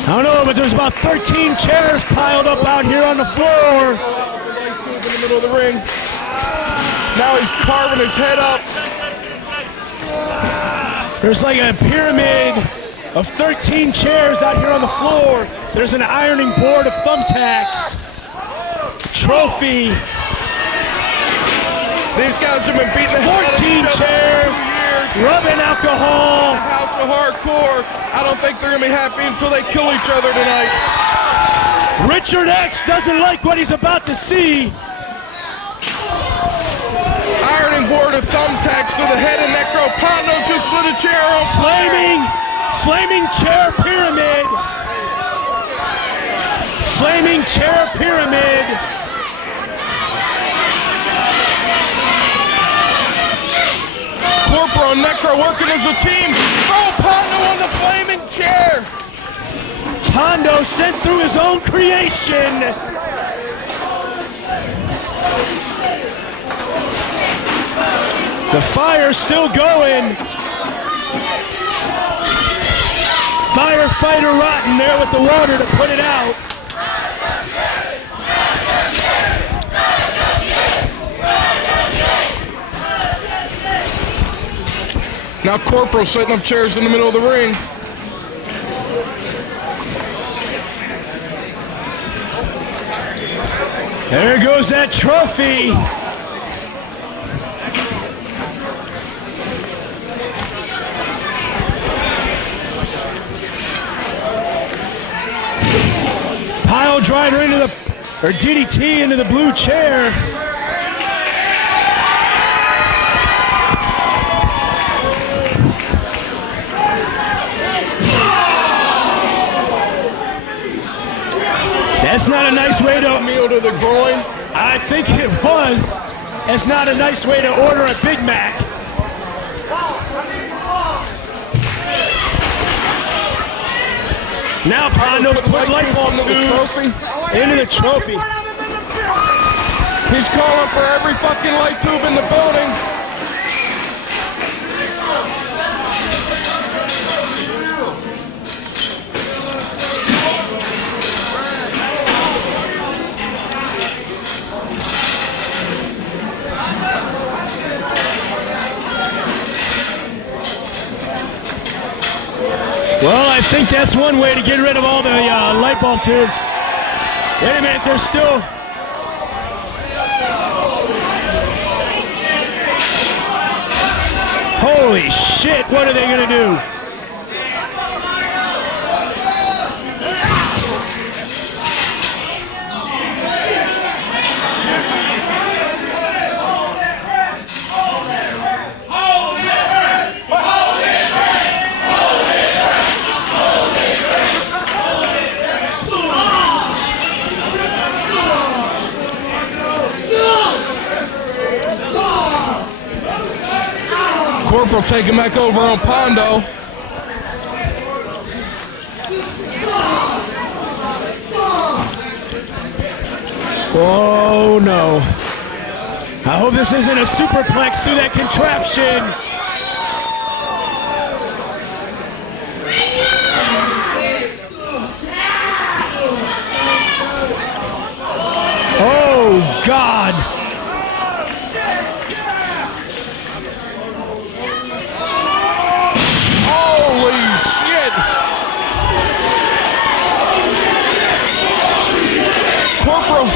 I don't know, but there's about 13 chairs piled up out here on the floor. Light tube in the middle of the ring. Now he's carving his head up. There's like a pyramid of 13 chairs out here on the floor. There's an ironing board of thumbtacks. Trophy. These guys have been beating the hell out of 14 each other chairs. for years. Rubbing alcohol. House of Hardcore. I don't think they're gonna be happy until they kill each other tonight. Richard X doesn't like what he's about to see. Ironing board of thumbtacks to the head of Necro. Pondo just lit a chair on fire. Flaming chair pyramid. Flaming chair pyramid. Corporal and Necro working as a team. Throw Pondo on the flaming chair. Pondo sent through his own creation. The fire's still going. Firefighter Rotten there with the water to put it out. Now Corporal setting up chairs in the middle of the ring. There goes that trophy. Pile driver into the, or DDT into the blue chair. That's not a nice way to meal to the groin. I think it was. That's not a nice way to order a Big Mac. Now Pondo's put light bulb tubes into the trophy. He's calling for every fucking light tube in the building. Well, I think that's one way to get rid of all the light bulb tubes. Wait a minute, there's still... Holy shit, what are they gonna do? Corporal taking back over on Pondo. Oh no. I hope this isn't a superplex through that contraption. Oh God. Holy shit! Corporal!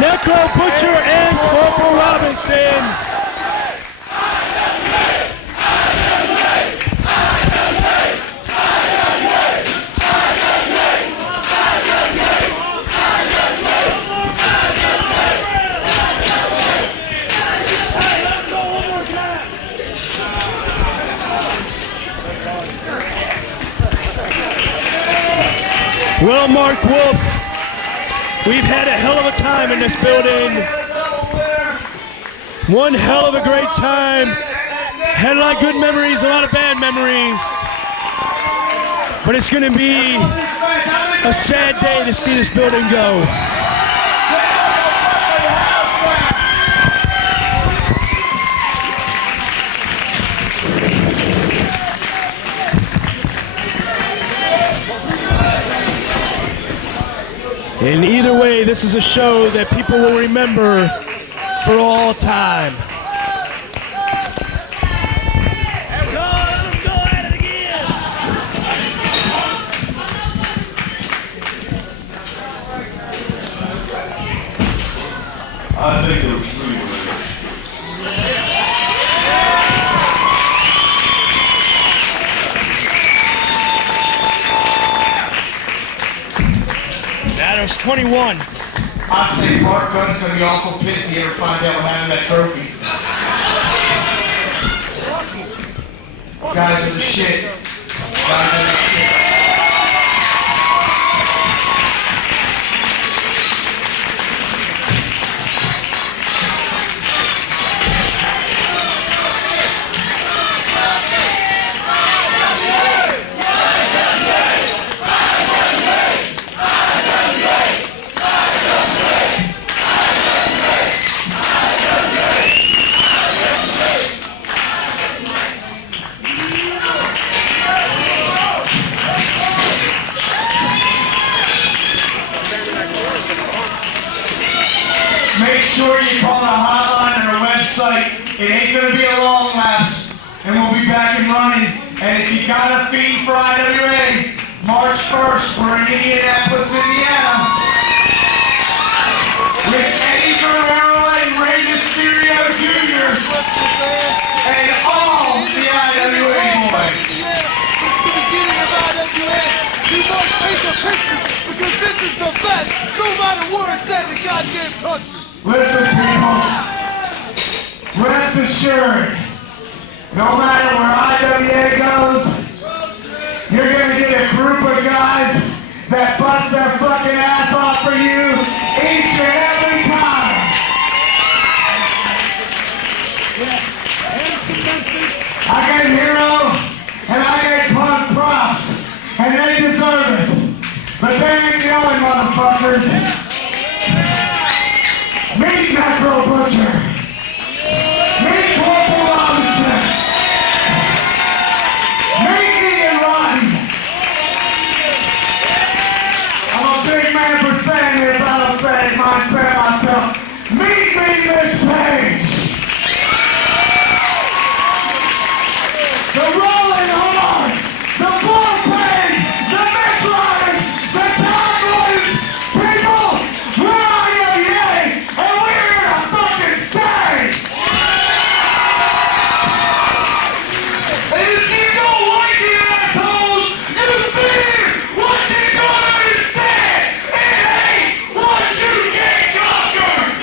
Necro Butcher and Corporal Robinson. Well, Mark Wolf, we've had a hell of a time in this building. One hell of a great time. Had a lot of good memories, a lot of bad memories. But it's going to be a sad day to see this building go. And either way, this is a show that people will remember for all time. Let's go at it again. I think there was 3 winners. There's 21. I say Mark Gunn's gonna be awful pissed he ever finds out what happened to that trophy. Guys are the shit. Guys are the shit. Make sure you call the hotline or a website. It ain't gonna be a long lapse. and we'll be back and running. And if you got a feed for IWA, March 1st, we're in Indianapolis, Indiana. With Eddie Guerrero and Rey Mysterio Jr. and all the IWA boys. This is the beginning of IWA. You must take a picture because this is the best, no matter where it's at in the goddamn country. Listen, people. Rest assured, no matter where IWA goes, you're going to get a group of guys that bust their fucking ass off for you each and every time. I gave Hero and I gave Punk props, and they deserve it. But they ain't the only motherfuckers. Meet Necro Butcher. Meet Corporal. Meet Ian Ryder. I'm a big man for saying this. I don't say it myself. Meet me, Mitch Page. The Rolling Horns, the Bullpens, the Mitch Riders, the Todd Williams. People, we're IWA, and we're here to fucking stay. And if you don't like it, assholes, you fear what you don't understand. It ain't what you can conquer.